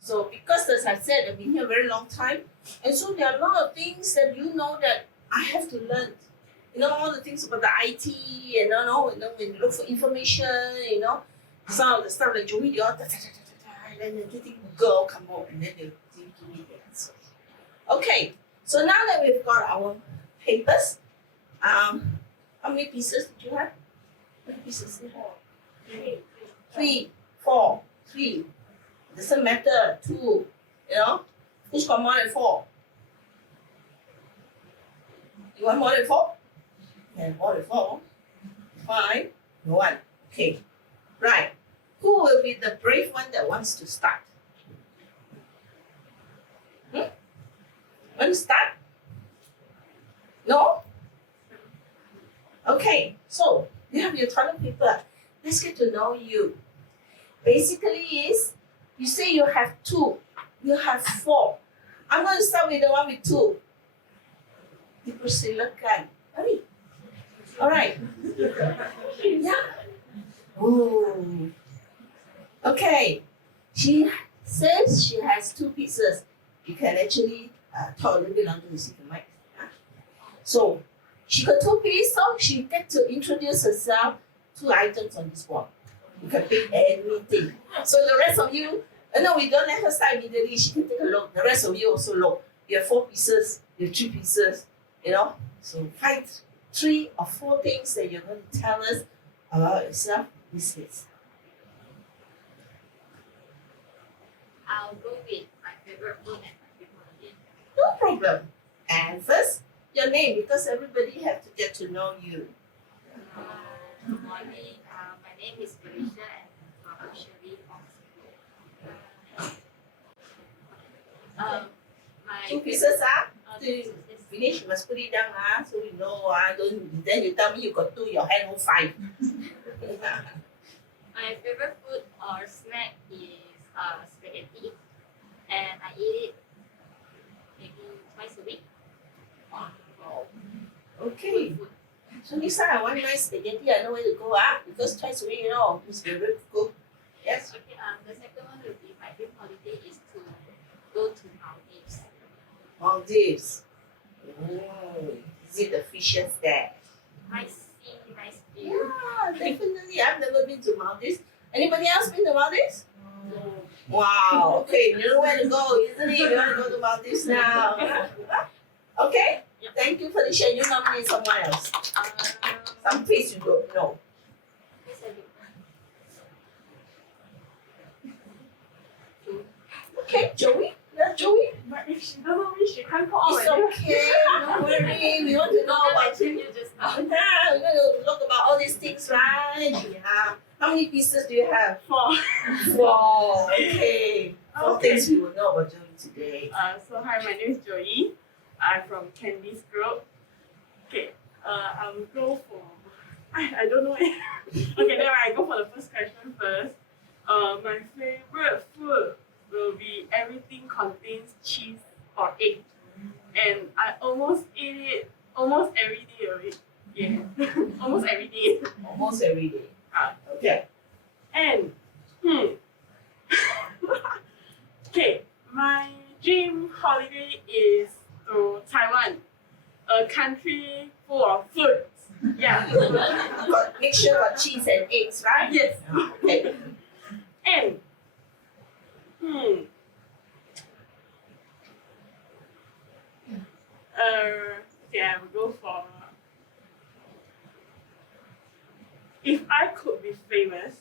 So because as I said, I've been here a very long time, and so there are a lot of things that you know that I have to learn. You know, all the things about the IT, and when you look for information, some of the stuff like Joey, they all and then the girl come out and then they give me the answer. Okay, so now that we've got our papers, how many pieces did you have? How many pieces did you have? 3, 4, 3. Doesn't matter. 2, Who's got more than 4? You want more than 4? Yeah, more than 4. 5, 1. Okay, right. Who will be the brave one that wants to start? Want to start? No? Okay, so you have your toilet paper. Let's get to know you. Basically is, you say you have 2, you have 4. I'm going to start with the one with 2. Dipersilakan. Hurry. All right. Yeah. Ooh. Okay. She says she has 2 pieces. You can actually talk a little bit longer to see the mic. So she got 2 pieces, so she gets to introduce herself. 2 items on this wall. You can pick anything. So the rest of you, no, we don't let her start immediately. She can take a look. The rest of you also look. You have 4 pieces. You have 3 pieces. So find 3 or 4 things that you're going to tell us about yourself. This is. I'll go with my favorite food and my favorite holiday. No problem. And first, your name, because everybody has to get to know you. Good morning. My name is Felicia and I'm actually from school. My 2 pieces, two pieces. finish, you must put it down, so we know, don't, then you tell me you got 2, your hand hold 5. My favorite food or snack is spaghetti, and I eat it maybe twice a week. Okay. Food. So next time I want nice spaghetti, I know where to go, because twice a week, it's very good. Yes? Okay, the second one will be my dream holiday is to go to Maldives. Maldives. Oh, is it the fishes there? Nice sea, nice view. Yeah, definitely. I've never been to Maldives. Anybody else been to Maldives? No. Wow, okay, you know where to go, isn't it? You want to go to Maldives now. Okay, Yep. Thank you, Felicia. You nominate someone else. Some face you don't know. Yes, I do. Okay, Joey? Yeah, Joey? But if she don't know me, she can't call It's okay, don't worry. We want to know I about mentioned you. you just now. Yeah, we're going to look about all these things, right? Yeah. How many pieces do you have? 4. 4. Okay. 4 Okay. things we will know about Joey today. So hi, my name is Joey. I'm from Candy's group. Okay, I will go for, I don't know. Okay, then I go for the first question first. My favorite food will be everything contains cheese or egg. And I almost eat it almost every day of it. Yeah, almost every day. Almost every day. Okay. And, okay, my dream holiday is to Taiwan, a country full of food. Yeah. Make sure got cheese and eggs, right? Yes. Okay. And, okay, I will go for, if I could be famous,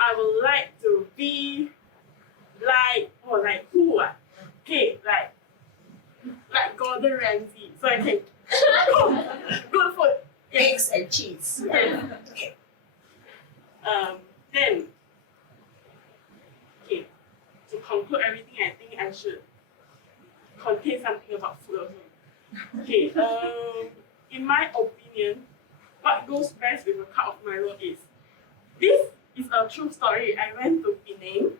I would like to be like who? Okay, like Gordon Ramsay, so I can cook good food. Eggs and cheese. Yes. Okay. Then, okay, to conclude everything, I think I should contain something about food also. Okay, in my opinion, what goes best with a cup of Milo is, this is a true story. I went to Penang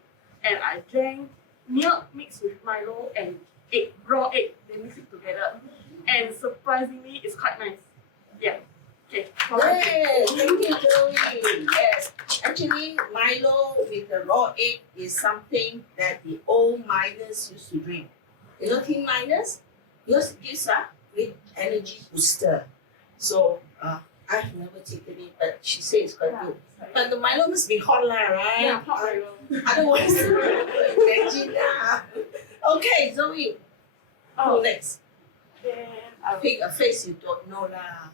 and I drank milk mixed with Milo and egg, raw egg. They mix it together, and surprisingly, it's quite nice. Yeah. Okay. Yes, thank you, Joey. Yes, actually, Milo with the raw egg is something that the old miners used to drink. You know, teen miners, yours gives a great energy booster. So, I've never taken it, but she says it's quite good. But the Milo must be hot, lah, right? Yeah, hot Milo. Otherwise, imagine. Okay, Zoe. Who next? Then I Pick a face you don't know, lah.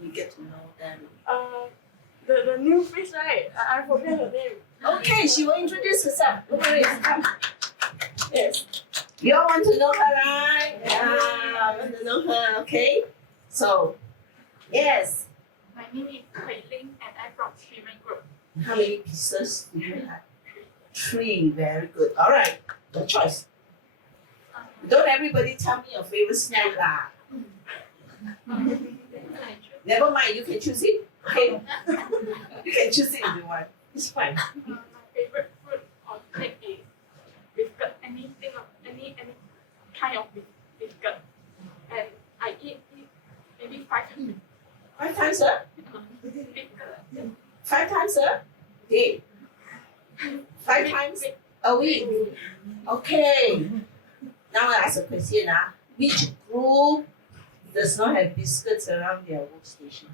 We get to know them. the new face, right? I forget her name. Okay, she will introduce herself. Don't worry. Come. Yes. You all want to know her, right? Yeah, I want to know her, okay? So, yes. My name is Hui Ling and I'm from Streaming Group. How many pieces do you have? 3. Very good. All right. Your choice. Don't everybody tell me your favorite snack, lah. Never mind, you can choose it. Okay? You can choose it if you want. It's fine. My favorite fruit or snack is biscuit. Any kind of biscuit. And I eat it maybe 5 times. 5 times, sir? Biscuit. 5 times, sir? Okay. 5 times a week. Okay. Now I ask a question. Which group does not have biscuits around their workstation?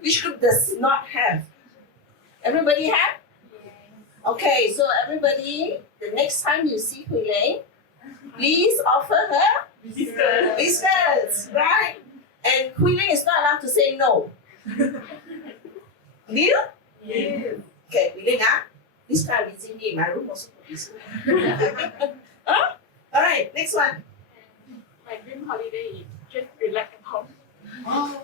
Which group does not have? Everybody have? Okay, so everybody, the next time you see Hui Lei, please offer her biscuits, right? And Hui Lei is not allowed to say no. Deal? Yeah. Okay, Hui Lei, this time visit me, my room also got biscuit. Huh? All right, next one. My dream holiday is just relax at home. Oh,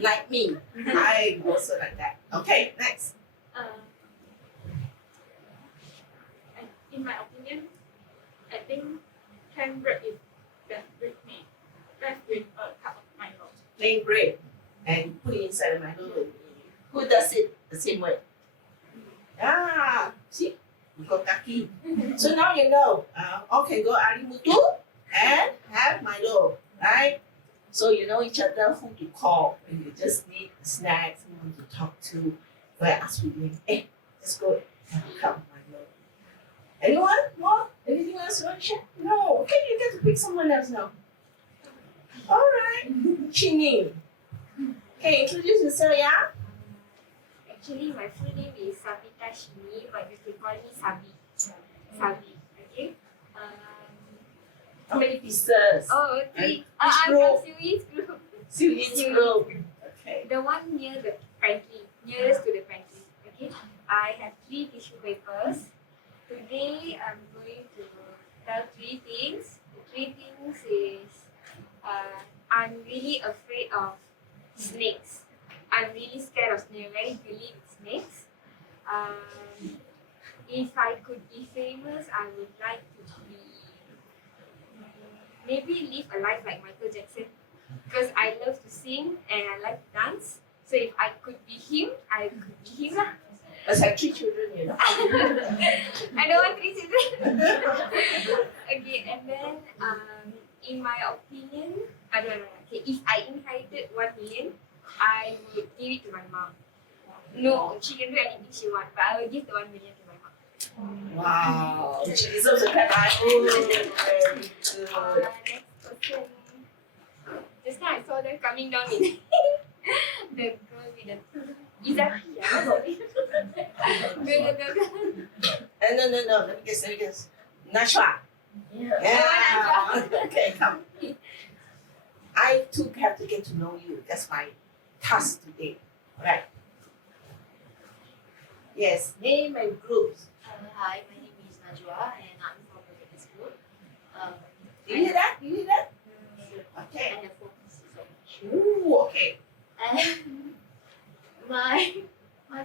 like me. I also like that. Okay, next. In my opinion, I think canned bread is best with me. Best with a cup of Milo. Plain bread and put it inside the Milo. Who does it the same way? Ah, see? You got kaki. So now you know. All can go Ali Mutu and have Milo, right? So you know each other who to call when you just need a snack, someone to talk to. But I ask you, hey, let's go have a cup of Milo. Anyone? More? Anything else you want to share? No. Okay, you get to pick someone else now. All right. Chini. Okay, introduce yourself, yeah? Actually, my full name is Savita Shini, but you can call me Sabi. Sabi, okay? How many pieces? Oh, okay. Which I'm group? from Sui's group. Sylvia's group. Okay. The one near the pantry, nearest to the pantry. Okay. I have 3 tissue papers. Today I'm going to tell 3 things. The 3 things is I'm really afraid of snakes. I'm really scared of snakes. Very silly with snakes. If I could be famous, I would like to be maybe live a life like Michael Jackson, because I love to sing and I like to dance. So if I could be him, I could be him lah. Let's have 3 children, you know. I don't want 3 children. Okay, and then in my opinion, I don't know. Okay, if I inherited 1 million, I would give it to my mom. No, she can do anything she wants, but I will give the 1 million to my mom. Wow. She deserves a clap. Very good. Next question. Just now I saw them coming down with the girl with the Izaki. No. Let me guess. Nashwa. Yeah. Okay, come. I too have to get to know you. That's my task today. Alright. Yes, name and groups. Hi, my name is Najwa and I'm from the Business Group. Do you hear that? I Okay. have 4 pieces of Ooh, okay. And my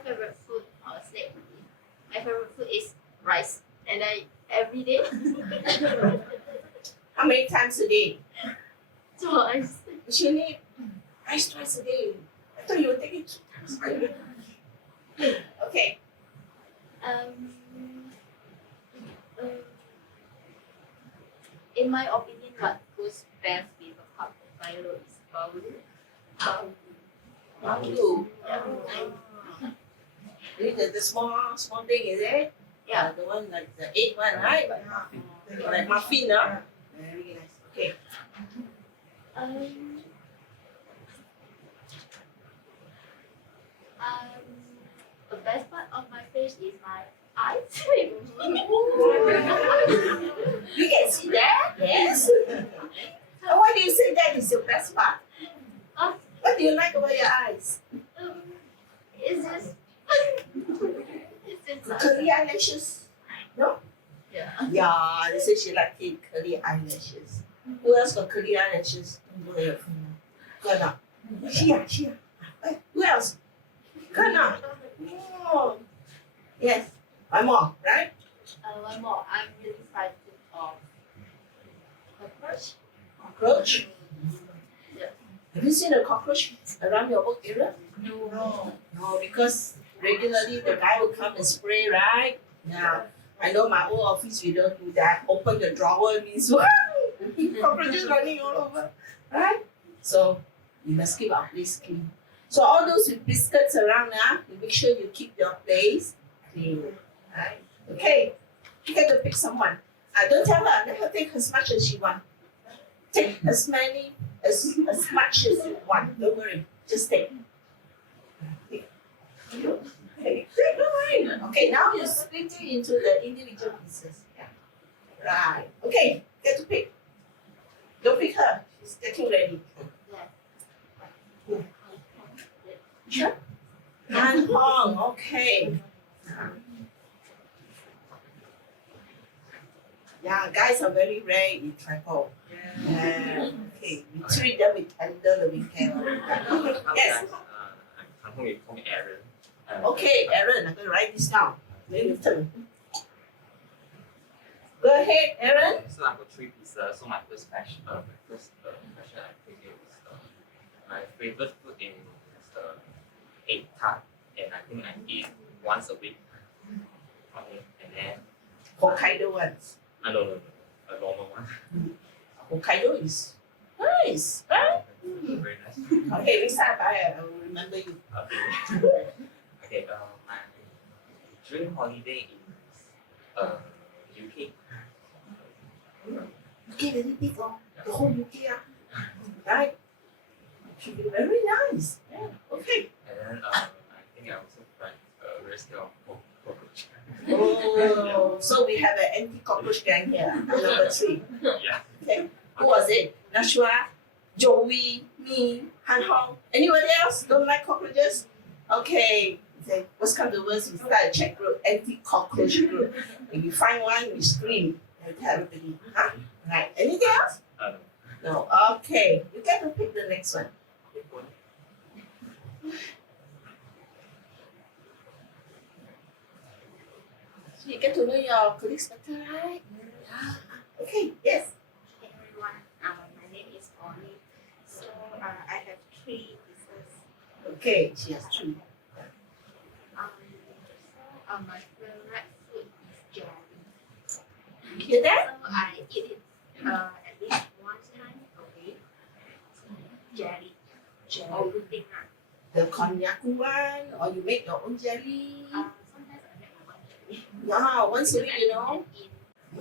favorite food or snack. My favorite food is rice, and I every day How many times a day? twice. You need rice twice a day. I thought you were taking 2 times a day. Okay. In my opinion, what goes best with a cup of Milo is probably Mango. The small thing, is it? Yeah. The one like the egg one, right? Like muffin, no? Very nice. Okay. Um, the best part of my face is my eyes. You can see that? Yes. Why do you say that is your best part? Huh? What do you like about your eyes? It's just nice. Curly eyelashes. No? Yeah. Yeah, they say she like it, curly eyelashes. Who else got curly eyelashes? Go ahead. Go now. She. Who else? Go now. Oh. Yes. One more, right? One more. I'm really frightened of cockroach. Cockroach. Yeah. Have you seen a cockroach around your work area? No. No, because regularly the guy will come and spray, right? Yeah. I know my old office we don't do that. Open the drawer means cockroaches running all over, right? So you must keep our place clean. So all those with biscuits around, you make sure you keep your place clean, right? Okay, you get to pick someone. Don't tell her. Let her take as much as she wants. Take as much as you want. Don't worry. Just take. Okay, don't worry. Okay, now you split it into the individual pieces. Yeah. Right. Okay, get to pick. Don't pick her. She's getting ready. Sure. Han Hong. Okay. Yeah, guys are very rare in tripod. Yeah. Okay, we treat them with tender loving care. Yes. I'm going to call me Aaron. Okay, Aaron, I'm going to write this down. Then you turn. Go ahead, Aaron. So I've got 3 pieces. So my first question I think is my favorite food is the egg tart, and I think I eat once a week. Okay, and then Hokkaido ones. no, a normal one. Hokkaido is nice, right? Very nice. Okay, next time I will remember you. Okay. Okay. My dream holiday is UK. UK very big, the whole UK, right? Should be very nice. Yeah. Okay. And then I think I also like very scared of cockroach. Oh, so we have an anti-cockroach gang here. Number 3. Yeah. Okay. Who was it? Nashua, Joey, me, Han Hong. Anybody else don't like cockroaches? Okay. Say, worst come to worst, we start a chat group, anti-cockroach group. If you find one, we scream and tell everybody. Huh? Right. Anything else? No. Okay. You get to pick the next one. So you get to know your colleagues better, right? Yeah. Okay. Yes. Hey everyone, my name is Ollie. So I have 3 pieces. Okay. She has 3. My favorite food is jelly. You hear that? So I eat it at least one time a week. Jelly pudding. The konjac one, or you make your own jelly. Sometimes I make my own jelly. Yeah, once a week, you know.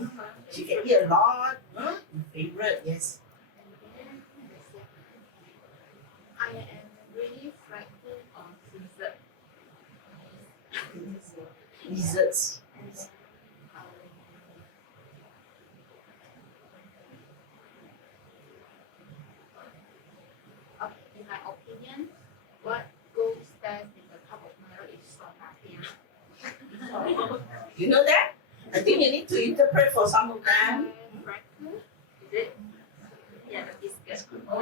In She can eat a lot. Huh? Your favorite, yes. I am really frightened of dessert. Desserts. And then, in my opinion, what goes best in the cup of Milo is soda. You know that? I think you need to interpret for some of them. Breakfast, is it? Yeah, the biscuit. Oh.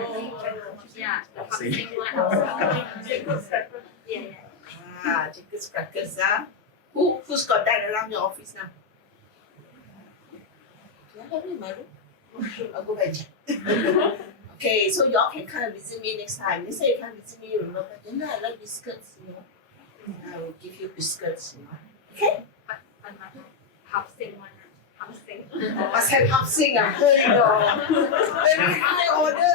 Yeah, the Popsy. pumpkin one. Yeah. Ah, chicken crackers, Who's got that around your office now? Do I have it in my room? I'll go back and check. Okay, so y'all can come and visit me next time. Next time you come visit me, you remember, then I love biscuits, you know. I will give you biscuits, you know. Okay? But my housing one. Housing. Must have housing, Very high order,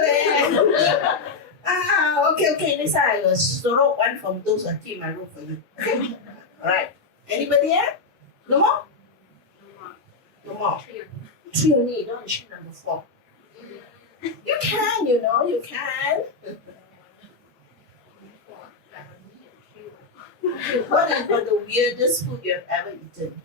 Okay. Next time I will stroke one from those who keep my room for you. Okay? Alright. Anybody else? No more? No more. Three only. You don't want to share number 4. You can, you can. What is the weirdest food you have ever eaten?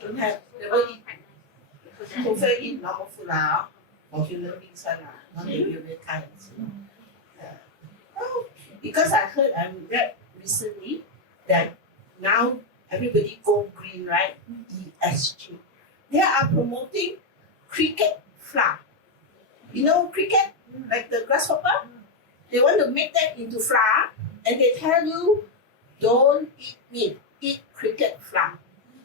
Don't have. Never eat. So eat normal food now. Or human beings one lah. Not the weird kinds. Oh, because I read recently that now everybody go green, right? ESG. They are promoting cricket flour. You know cricket, like the grasshopper? They want to make that into flour and they tell you don't eat meat, eat cricket flour.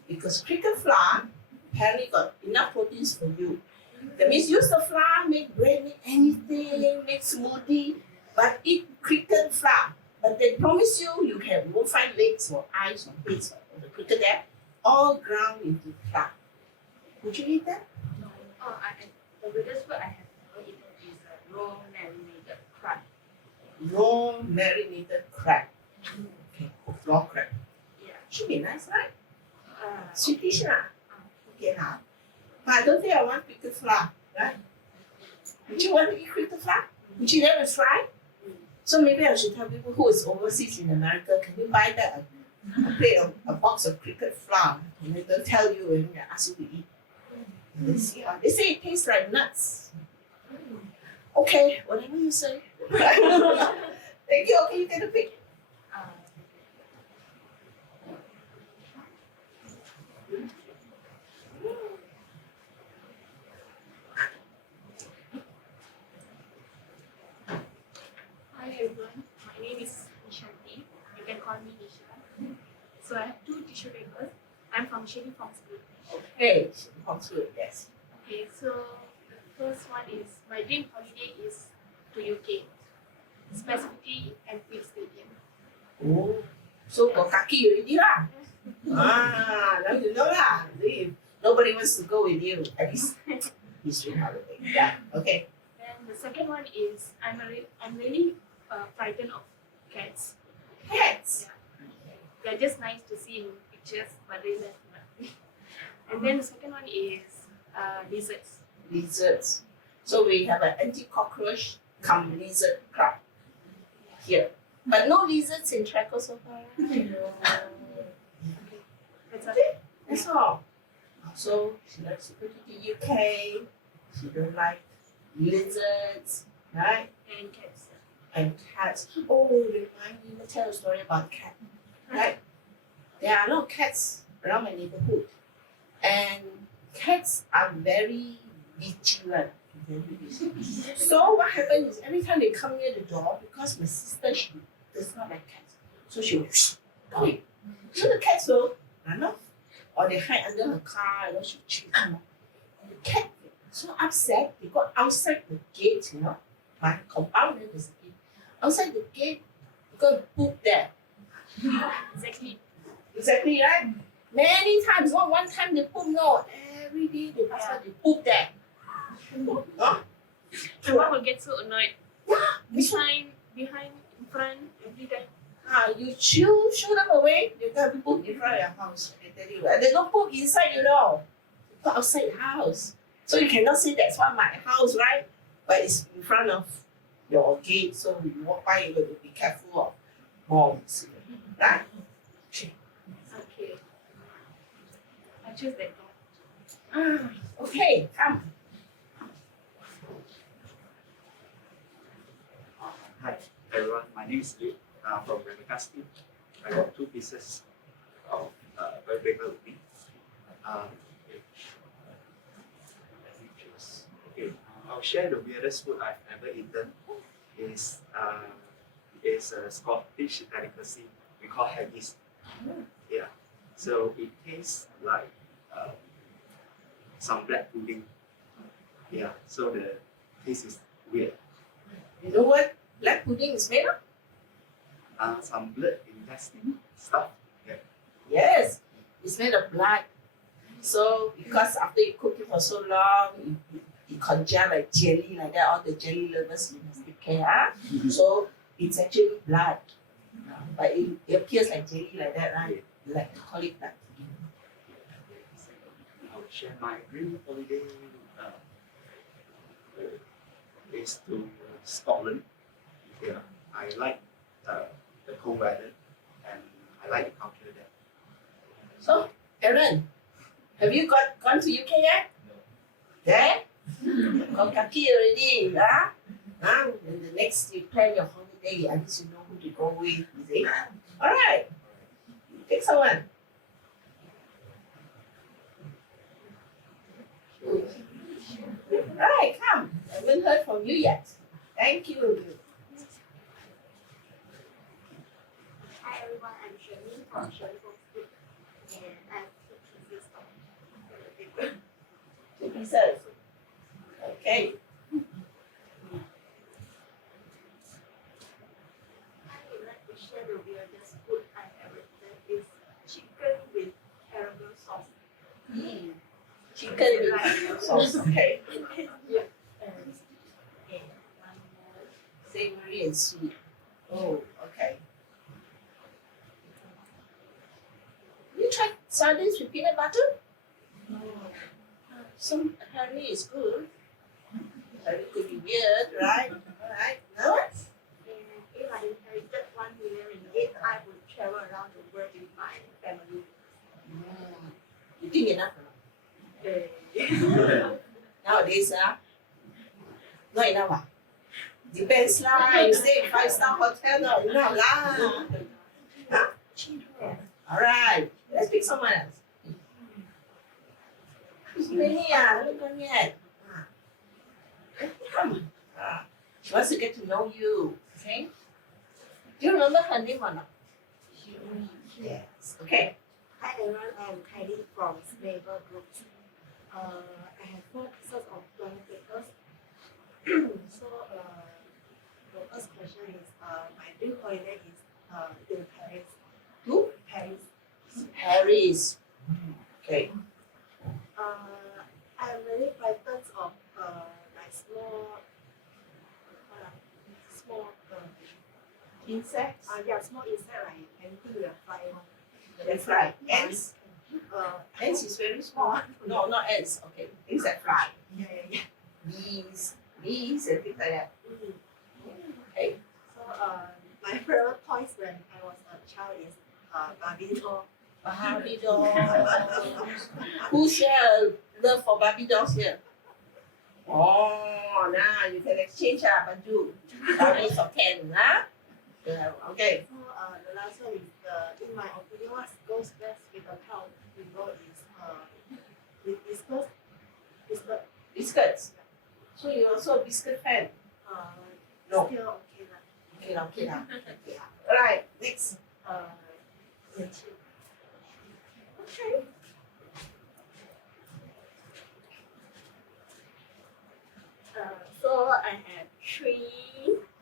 Because cricket flour apparently got enough proteins for you. That means use the flour, make bread, make anything, make smoothie, but eat cricket flour. But they promise you won't find legs or eyes or bits of the cricket there, all ground into flour. Would you eat that? The weirdest food I have ever eaten is raw marinated crab. Raw marinated crab. Okay, raw crab. Yeah. Should be nice, right? Uh, Sweetish lah. Okay lah. But I don't think I want cricket flour, right? Would you want to eat cricket flour? Would you never try? So maybe I should tell people who is overseas in America, can you buy that a plate of a box of cricket flour and they don't tell you and they ask you to eat. And they see how they say it tastes like nuts. Okay, whatever you say. Thank you. Okay, you get a pick. Hi everyone, my name is Nishanti. You can call me Nisha. So I have 2 tissue papers. I'm from Shady Farm School. Okay, good, yes. Okay, so the first one is my dream holiday is to UK, specifically Anfield Stadium. Oh, so got kaki already lah. Now you know lah. If nobody wants to go with you, at least history holiday. Yeah, okay. Then the second one is I'm really frightened of cats. Cats. They're just nice to see in pictures, but they left nothing. And then the second one is lizards. Lizards. So we have an anti-cockroach come lizard club here. But no lizards in Czechoslovakia. That's all. That's all. So she likes to go to the UK. She don't like lizards, right? And cats. And cats. Oh, remind me to tell a story about cat. Right? There are a lot of cats around my neighborhood. And cats are very vigilant. So what happens is every time they come near the door, because my sister she does not like cats, so she will go away. So the cats will run off, or they hide under her car, she chase them off. The cat so upset, they go outside the gate, my compound, then there's a gate. Outside the gate, they go and poop there. Exactly, right? Many times, not one time they poop, no. Every day they pass by, they poop there. Huh? My mom will get so annoyed. Yeah, Behind, in front, every time. you shoo them away, they go and poop in front of your house. I tell you, and they don't poop inside, They go outside the house. So you cannot say that's why my house, right? But it's in front of your gate, so when you walk by, you got to be careful of bombs, right? Okay. I choose that one. Okay, come. Hi everyone, my name is Lee from Rebecca Steel. I got 2 pieces of very paper with me. Let me choose. Okay, I'll share the weirdest food I've ever eaten. Is a Scottish delicacy we call haggis. Yeah, so it tastes like some black pudding. Yeah, so the taste is weird. You know what black pudding is made of? Some blood intestine stuff. Yeah. Yes, it's made of blood. So because after you cook it for so long, it congel like jelly like that. All the jelly lovers, you must take care. Ah. So it's actually blood, but it appears like jelly like that, right? Like call it blood. I'll share my dream holiday is to Scotland. Yeah, I like the cold weather and I like the culture there. So Aaron, have you gone to UK yet? No. There? Got kaki already, huh? And the next you plan your holiday, at least you know who to go with, you see? Alright. Pick someone. Alright, come. I haven't heard from you yet. Thank you. Hi everyone, I'm Shirley from Shirley Home Group and I have two pieces of 2 pieces. Okay. I would like to share the weirdest food I've ever eaten is chicken with caramel sauce. Chicken with sauce. Okay. Yeah. And one more. Savory and sweet. Oh, okay. You tried sardines with peanut butter? No. Some apparently it's good. Apparently it could be weird, right? Alright. No? And if I inherited 1 million ringgit, I would travel around the world with my family. You think enough or not? Nowadays, not enough. Depends lah. You stay in 5-star hotel, not enough lah. Huh? Alright. Let's pick someone else. Many haven't gone yet. Come on. She wants to get to know you. Okay? Do you remember her name or not? Yes. Okay. Hi everyone, I'm Kylie from Neighbor Group. I have 4 pieces of blank papers. So the first question is my dream holiday is in Paris. Who? Paris. Paris. Okay. I'm very frightened of like small Insects? yeah, small insect like anything that fly on. They fly. Ants? Uh, Ants is very small. No, not ants. Okay. Things that fly. yeah. Bees and things like that. Okay. So my favorite toys when I was a child is Barbie doll. Barbie dolls. Who share love for Barbie dolls here? Oh, now you can exchange Baju. Barbies of Ken, huh? Yeah, okay. So the last one is in my opinion, what goes best with a cow window is with biscuit. Biscuits. So you're also a biscuit fan? No. Still okay lah. Okay lah. Alright, next. Yeah, chill. Okay. So I have 3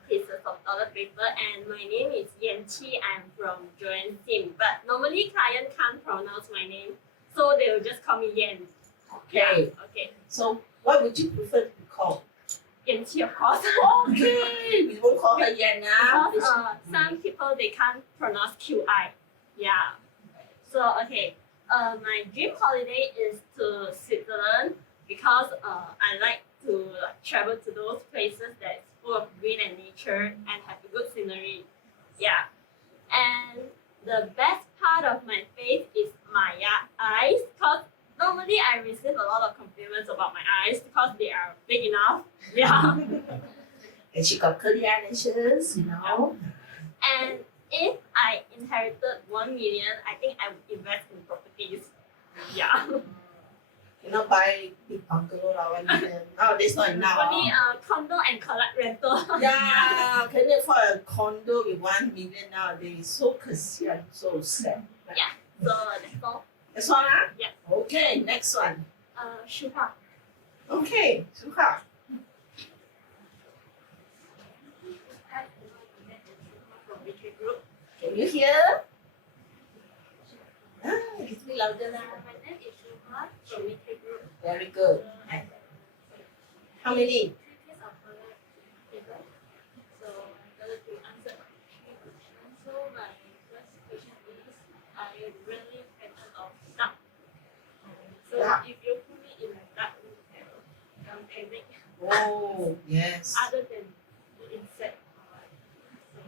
pieces of toilet paper and my name is Yan Chi. I'm from Joanne Sim. But normally client can't pronounce my name, so they will just call me Yan. Okay. Okay. So what would you prefer to be called? Yan Chi, of course. Okay. We won't call her Yan now. Because some people they can't pronounce QI. Yeah. So okay. My dream holiday is to Switzerland because I like to travel to those places that's full of green and nature and have a good scenery. Yeah. And the best part of my face is my eyes because normally I receive a lot of compliments about my eyes because they are big enough. Yeah. And she got curly eyelashes, you know. And if I inherited 1 million, I think I would invest in properties. Yeah. You know, buy big bungalow lah, 1 million. Nowadays not enough. Only condo and collect rental. Yeah, can you afford a condo with 1 million nowadays? So 可惜, I'm so sad. Yeah. So that's all. That's all, huh? Yeah. Okay, next one. Shuha. Okay, Suha. From BK Group. Can you hear? Give me louder lah. My name is Shuma Ahmad from Media Group. Very good. How many? 3 pieces of toilet paper. So I'm going to answer 3 questions. So my first question is, I really fan of duck. So Duck. if you put me in a duck room, I'm panic. Oh, yes. Other than the insect. So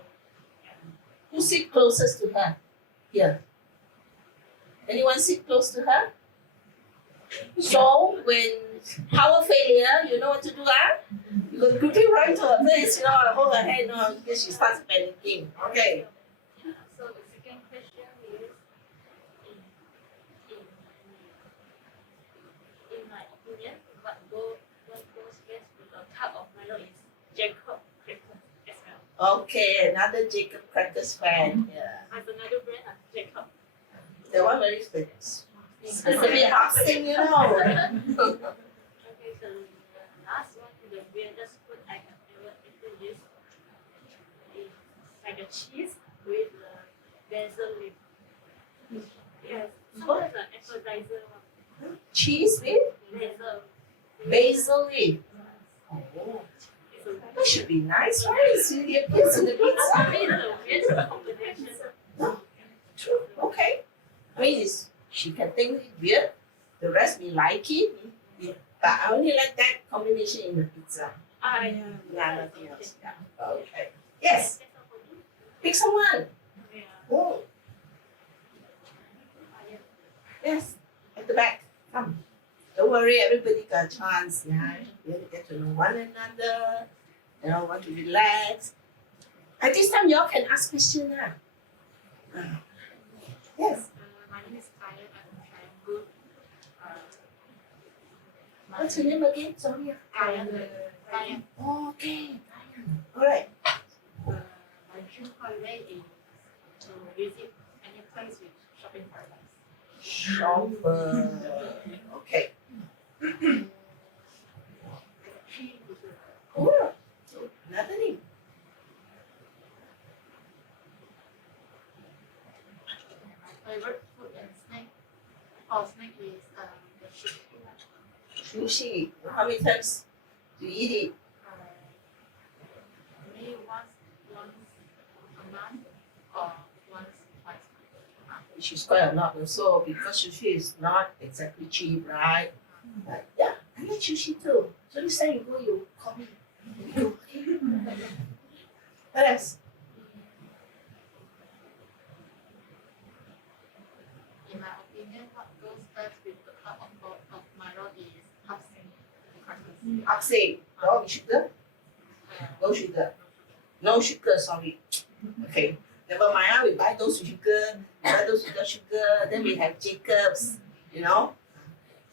Who sit closest to her? Here. Anyone sit close to her? So when power failure, you know what to do, huh? You go quickly run to her face, hold her hand, because she starts panicking. Okay. yeah. So the second question is, in my opinion, what goes best with a cup of Milo is Jacob Cracker as well. Okay, another Jacob Crackers fan. Yeah. As another brand, Jacob. That one very specific boxing, Okay, so the last one, the weirdest food I have ever eaten is like a cheese with basil leaf. Yes, sometimes an appetizer one. Cheese with basil leaf. Oh, It's a that should be nice, right? See the appears in the pizza. it's a weird combination. True. Okay. I mean, she can think it weird. The rest we like it. Yeah. But I only like that combination in the pizza. I Yeah, nothing else. Yeah. Okay. Yes. Pick someone. Yeah. Oh. Yes. At the back. Come. Don't worry, everybody got a chance. Yeah. You have to get to know one another. Want to relax. At this time, y'all can ask questions. Yes. My name is Kaya. I'm good. What's your name again? Sorry. Kaya. Okay. All right. My dream holiday is to visit any place with shopping paradise. Shopper. Okay. Cool. Another name. My favorite food and snack is the sushi. Sushi. How many times do you eat it? Maybe once a month or once twice a month. Which is quite a lot also because sushi is not exactly cheap, right? But yeah, I like sushi too. So next time you go, you call me. You go, okay? What else? In my opinion, what goes best with the cup of Milo is upsing crackers. Oxy. No sugar? No sugar. No sugar, sorry. Okay. Never mind, we buy those with sugar, we buy those without sugar, then we have Jacob's,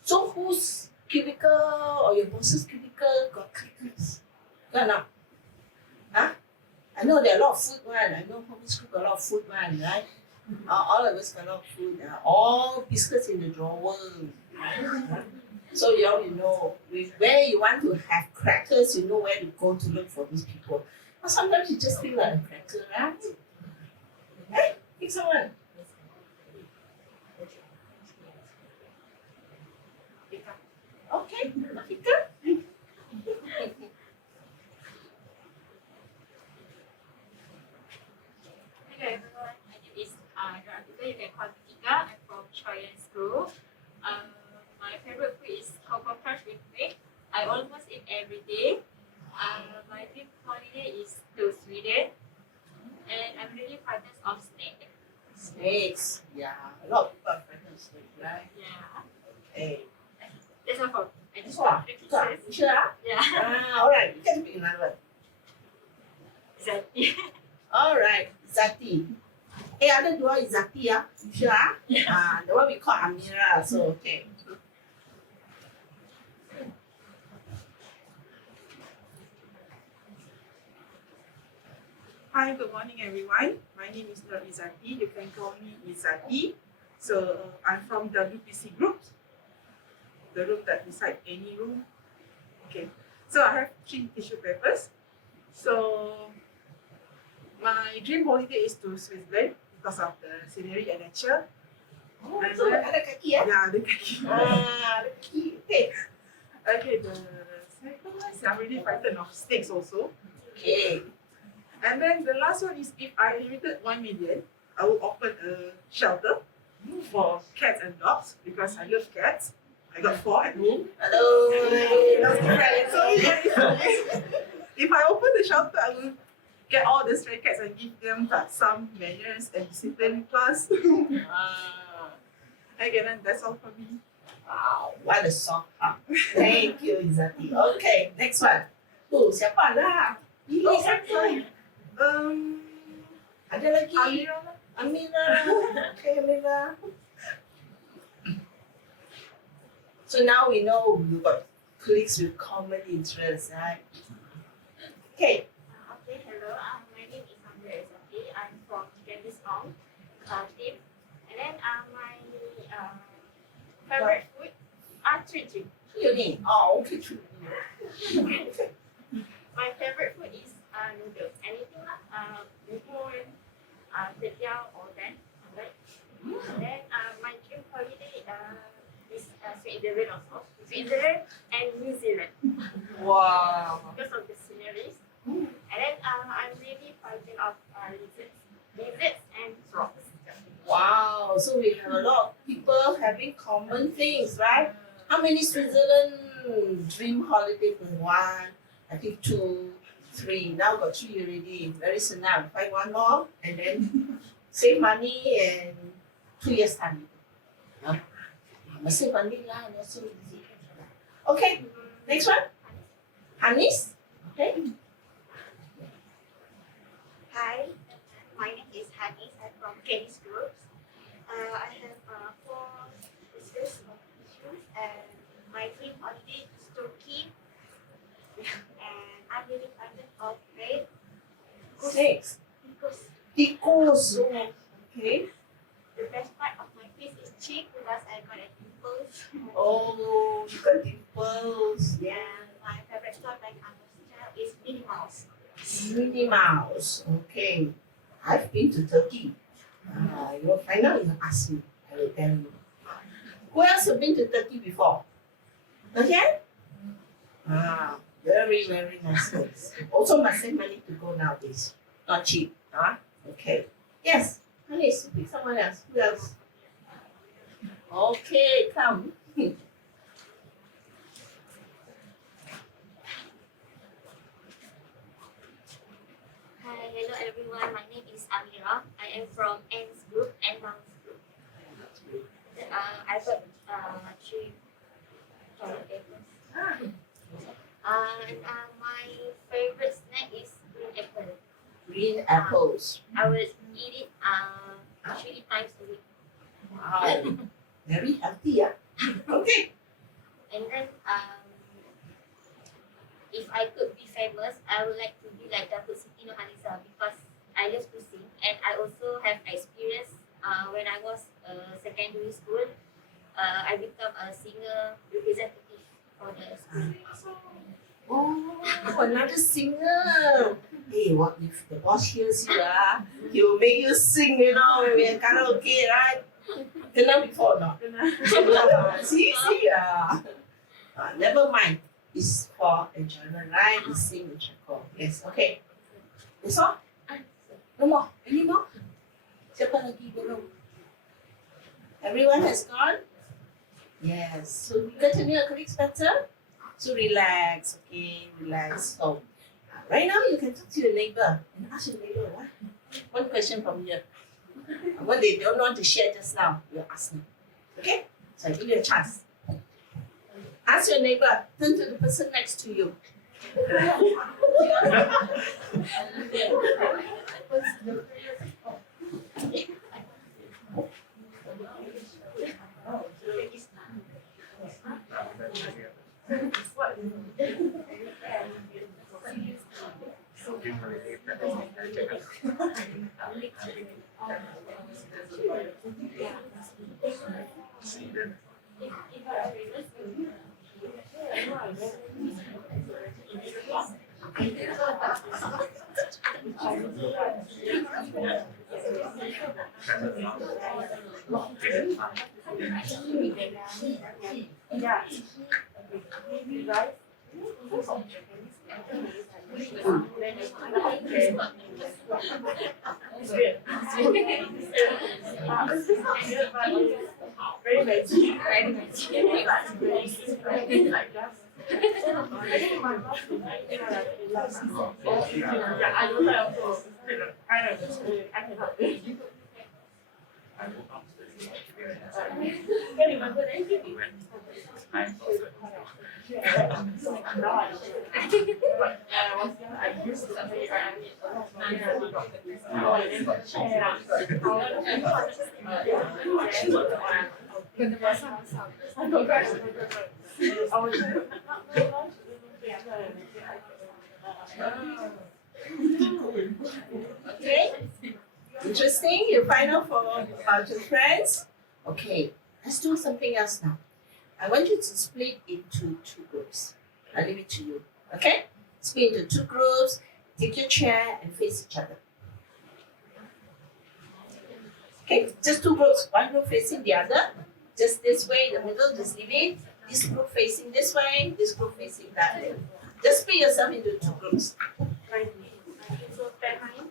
So whose cubicle or your boss's cubicle got crackers? Got not? Huh? I know there are a lot of food one. I know home school got a lot of food one, right? All of us got a lot of food. All biscuits in the drawer. So you know, where you want to have crackers, you know where to go to look for these people. But sometimes you just feel like a cracker, right? Hey, pick someone. Okay, Pika. Hello everyone, my name is Donna Lim. You can call me Tika. I'm from Choyan School. My favorite food is cocoa crush with milk. I almost eat every day. My dream holiday is to Sweden, and I'm really frightened of snake. Snakes. Yeah, a lot of people are frightened of snakes, right? Yeah, Okay. that's all for. I This just one. want to You sure? Yeah, Alright, you can pick another one. exactly. Alright, Zati. Hey, other dua is Zati, ah? You sure? The one we call Amira, so okay. Hi, good morning everyone. My name is Nur Izati. You can call me Izati. So I'm from WPC Group, the room that beside any room. Okay. So I have 3 tissue papers. So my dream holiday is to Switzerland because of the scenery and nature. Oh, so ada kaki ya? Yeah, the kaki. Ada kaki. Okay. Okay, the second one is I'm really frightened of snakes also. Okay. And then the last one is if I limited 1 million, I will open a shelter for cats and dogs because I love cats. I got 4 at home. Hello. That's different. So if I open the shelter, I will get all the stray cats and give them some manners and discipline class. Okay, then that's all for me. Wow, what a soft heart. Thank you, Izzati. Okay, next one. Oh, siapa lah? Pilih satu. Ada lagi? Amira. Amira. Okay, Amira. So now we know we got colleagues with common interests, right? Okay. Okay, hello. My name is Amira Izzati. I'm from Candice Ong team. And then my favorite food three. Ini. Oh, okay. My favorite food is noodles. Anything lah. Bihun, tejiao, or then. Right? And then my dream holiday is Switzerland also. Switzerland and New Zealand Wow. because of the sceneries. And then I'm really frightened of lizards and frogs. Wow. So we have a lot of people having common things, right? How many Switzerland dream holiday for one? I think 2, 3. Now got 3 already. Very senang. Find one more and then save money and 2 years time. Huh? Must save money lah, not so easy. Okay, next one. Hanis. Okay. Hi, my name is Hanis. I'm from Kenny's Group. I have 4 pieces of issues and my dream holiday is Turkey. And I'm really frightened of rain Snakes. because Tikus. Oh, okay. the best part of my face is cheek because I got a pimples. Oh, you got dimples. Yeah. And my favorite toy like I'm a child is Minnie Mouse. Minnie Mouse. Okay. I've been to Turkey. You'll find out if you ask me. I will tell you. Who else have been to Turkey before? Okay? Very, very nice place. Also must save money to go nowadays. Not cheap. Okay. Yes. Hanis, pick someone else. Who else? Okay, come. Hi, hello everyone. My name is Amira. I am from N's group and Mouse group. I got 3 toilet papers. And my favorite snack is green apple. Green apples. I will eat it 3 times a week. Wow. Very healthy, yeah. Okay. And then if I could be famous, I would like to be like Datuk Siti Nurhaliza because I love to sing and I also have experience when I was secondary school. I become a singer representative for the school. Oh, another singer. Hey, what if the boss hears you? He will make you sing, when we are karaoke, right? Kena before or not? See. Never mind. It's for enjoyment, right? We sing and chuckle. Yes, okay. That's all? No more? Any more? Siapa lagi belum? Everyone has gone? Yes. So you get to know your colleagues better? So relax, okay? Relax. So right now you can talk to your neighbor and ask your neighbor what? One question from here. What they don't want to share just now, you ask them. Okay? So I give you a chance. Ask your neighbor, turn to the person next to you. It's weird. Very messy. Very much. Like that. I think my last is yeah, I don't like also. I cannot. Can you remember anything? Now I don't. But when I was young, I used to play Okay. Interesting. You find out about your friends. Okay. Let's do something else now. I want you to split into two groups. I'll leave it to you. Okay? Split into two groups. Take your chair and face each other. Okay, just two groups. One group facing the other. Just this way in the middle, just leave it. This group facing this way, this group facing that way. Just split yourself into two groups. So behind.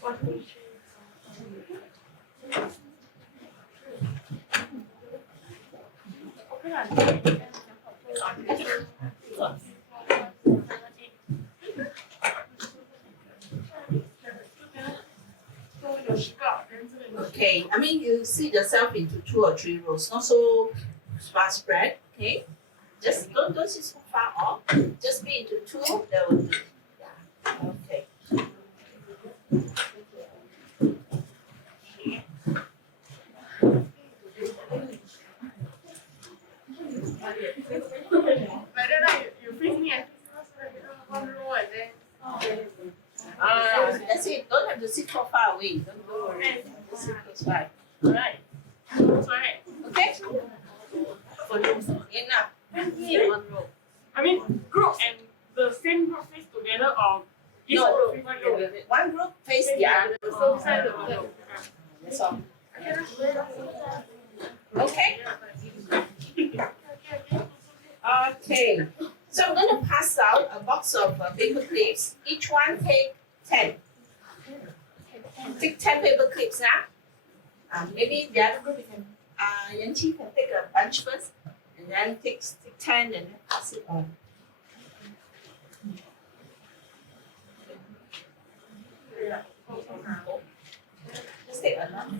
One, two, three. Okay lah. Okay, I mean you sit yourself into two or three rows, not so far spread. Okay, just don't sit so far off. Just be into two. That will do. Yeah. Okay. Better like you face me and one row and then. That's it. Don't have to sit so far away. Don't worry. Just sit close by. Alright. That's right. Okay. Enough. One row. I mean, group and the same group face together or each No, group face together? one group face the other. So beside the middle. That's all. Okay. Okay. So I'm going to pass out a box of paper clips. Each one take 10. Take 10 paper clips now. Maybe the other group you can, Yan Chi can take a bunch first and then take 10 and then pass it on. Just take enough.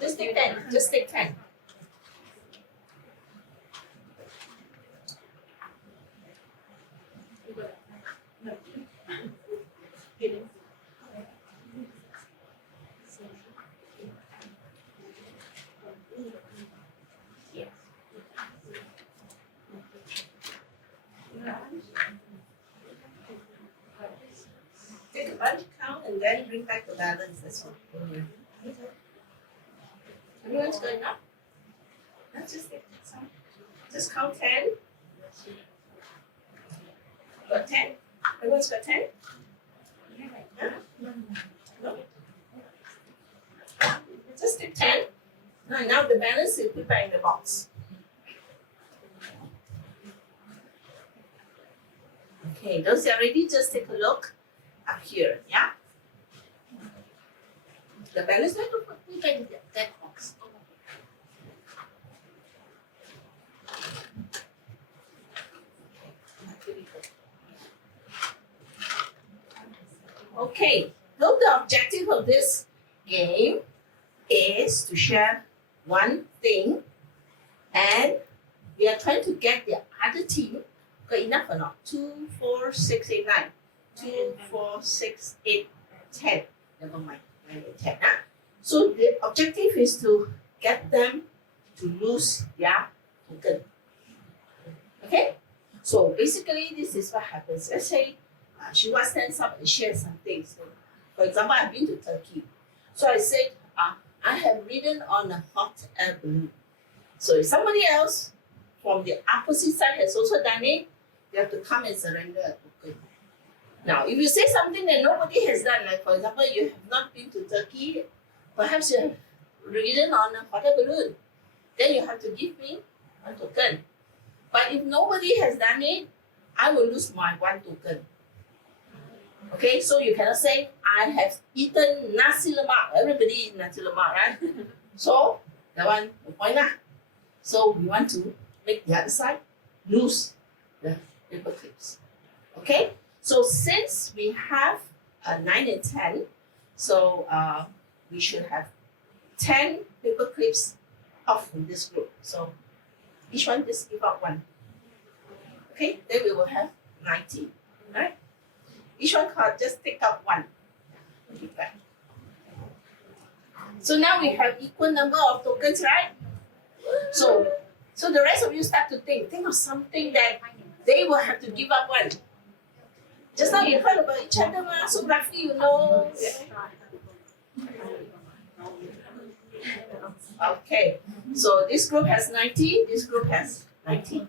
Just take 10. Just take 10. Take a bunch, count, and then bring back the balance. That's all. Everyone's going up? Let's just take some. Just count 10. Got 10? Everyone's got 10? Huh? No? Just take 10. Now the balance you put back in the box. Okay, those who are ready, just take a look up here, yeah? The balance have to put back in that box. Okay, so the objective of this game is to share one thing, and we are trying to get the other team. Got enough or not? 2, 4, 6, 8, 9. 2, 4, 6, 8, 10. Never mind, 9 and 10. Huh? So the objective is to get them to lose their token. Okay? So basically, this is what happens. Let's say Shiva stands up and shares some things. For example, I've been to Turkey. So I said, I have ridden on a hot air balloon. So if somebody else from the opposite side has also done it, they have to come and surrender a token. Now, if you say something that nobody has done, like for example, you have not been to Turkey, perhaps you have ridden on a hot air balloon, then you have to give me a token. But if nobody has done it, I will lose my one token. Okay, so you cannot say I have eaten nasi lemak. Everybody eat nasi lemak, right? So that one no point lah. So we want to make the other side lose the paper clips. Okay, so since we have 9 and 10, so we should have 10 paper clips off from this group. So each one just give out one. Okay, then we will have 90. Right? Each one card just take out one. Give back. So now we have equal number of tokens, right? So the rest of you start to think of something that they will have to give up one. Just now you heard about each other, so roughly you know. Okay, so this group has 90, this group has 90.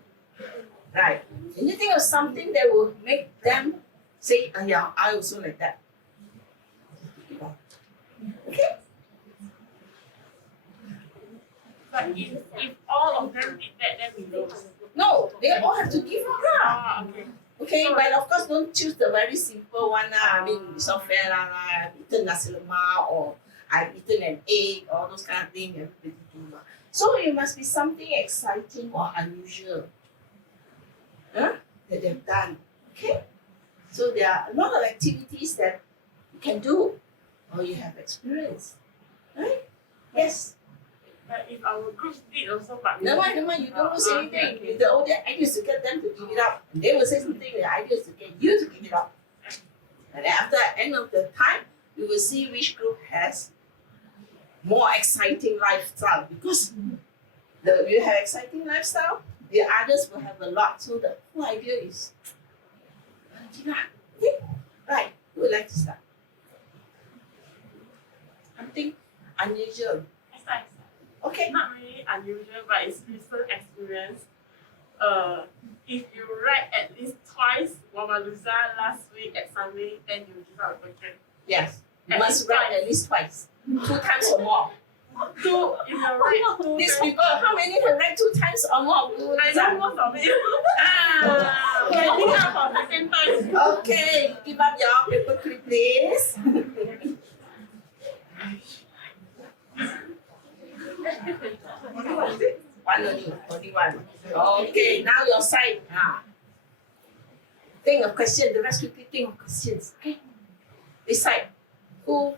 Right. And you think of something that will make them say, oh, yeah, I also like that. Okay? But if all of them did that, then we lose. No, they all have to give up. Ah, okay. Okay, but of course don't choose the very simple one. I mean, it's not fair. I've eaten nasi lemak or I've eaten an egg, all those kind of things. Everybody do. So it must be something exciting or unusual that they've done. Okay? So there are a lot of activities that you can do or you have experience. Right? Yes. But if our group did also, but Never mind, you don't lose anything. The only idea is to get them to give it up. They will say something, the idea is to get you to give it up. And then after the end of the time, we will see which group has more exciting lifestyle. Because you have exciting lifestyle, the others will have a lot. So the whole idea is, right, who would like to start? Something unusual. Okay. not really unusual, but it's recent experience. If you write at least twice Wamaluza last week at Sunday, then you give out a token. Yes. You At must least write twice. at least twice. 2 times or more. Two, if you write two, These then- people, how many can write 2 times or more? I know most of it. Ah, Okay, think out for second time. okay, give up your paper clip, please. One only one. Okay, now your side. Think of questions. The rest quickly think of questions. Okay. This side. Who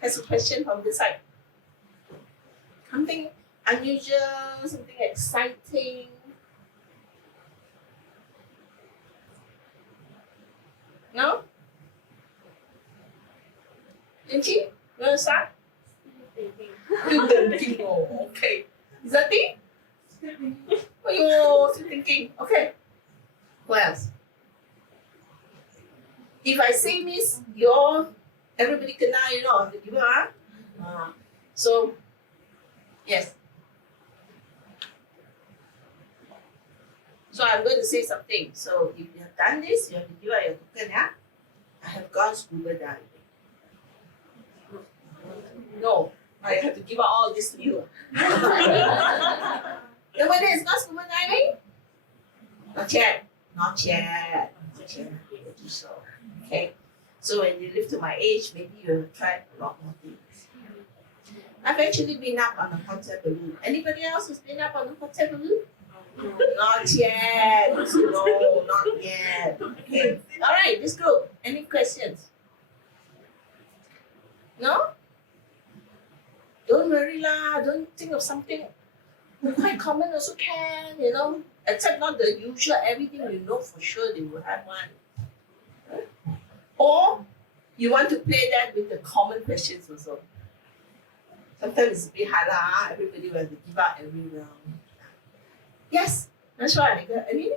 has a question from this side? Something unusual, something exciting. No? Jinchi, you want to start? Still thinking. Oh, okay. Is that it? Oh, you're still thinking. Okay. What else? If I say this, everybody can now, you know, give up. So, yes. So I'm going to say something. So if you have done this, you have to give out your token, yeah? I have gone scuba diving. No, I have to give out all this to you. Nobody has gone scuba diving? Not yet. Not yet. Not yet. I will do so. Okay. So when you live to my age, maybe you'll try a lot more things. I've actually been up on a hot air balloon. Anybody else who's been up on a hot air balloon? Not yet. No, not yet. Okay. All right, this group. Any questions? No? Don't worry lah. Don't think of something quite common also can, you know. Except not the usual everything you know for sure they will have one. Or you want to play that with the common questions also. Sometimes it's a bit hard lah. Everybody will have to give up every round. Yes, that's right. Any?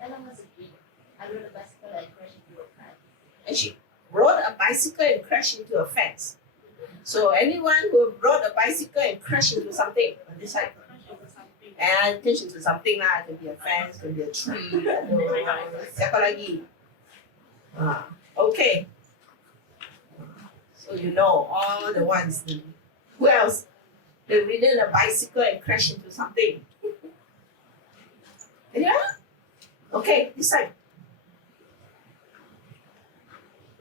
Elon Musk agreed. I rode a bicycle and crashed into a car. And she, rode a bicycle and crashed into a fence. So anyone who rode a bicycle and crashed into something on this side. And crash into something lah, it can be a fence, it can be a tree, siapa lagi? Okay. So you know all the ones. Who else? They've ridden a bicycle and crashed into something. Yeah? Okay, this side.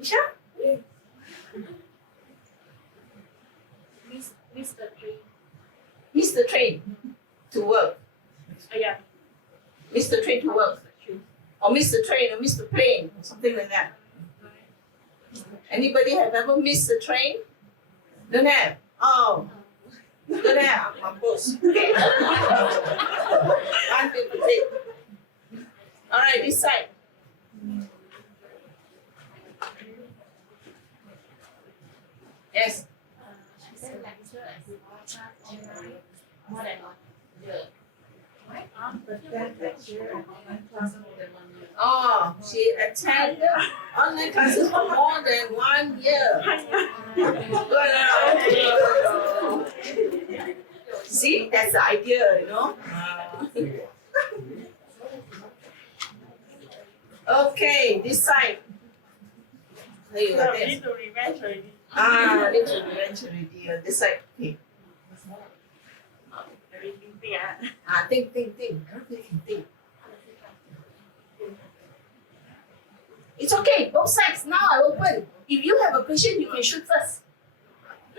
Isha? Miss the train. Miss the train to work. Yeah. Miss the train to work. Or miss the train or miss the plane or something like that. Anybody have ever missed the train? Don't have? Oh. Don't have. I'm boss. Okay. One people take. Alright, this side. Yes. She said lecture at the class online more than 1 year. Oh, she attended online classes for more than 1 year. See, that's the idea, you know. Okay, this side. There you go. We need to revenge already. Need to revenge already. This side. Okay. Everything. Think. Everybody can think. It's okay. Both sides. Now I open. If you have a question, you can shoot first.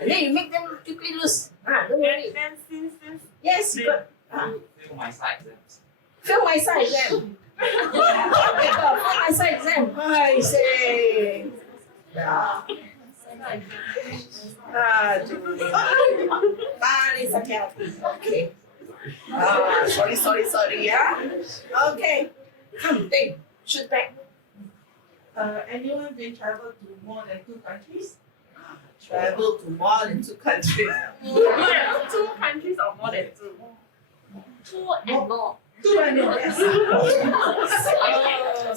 And then you make them quickly loose. Don't worry. Then since Yes, you got. Fill my side exams. Fill my side exam. Fill my side exam. I say. Yeah. It's okay. Sorry. Yeah. Okay. Come, think. Shoot back. Anyone been travel to more than 2 countries? Travel to more than 2 countries. more than 2 countries or more than 2? 2 and more. 2 and more, yes.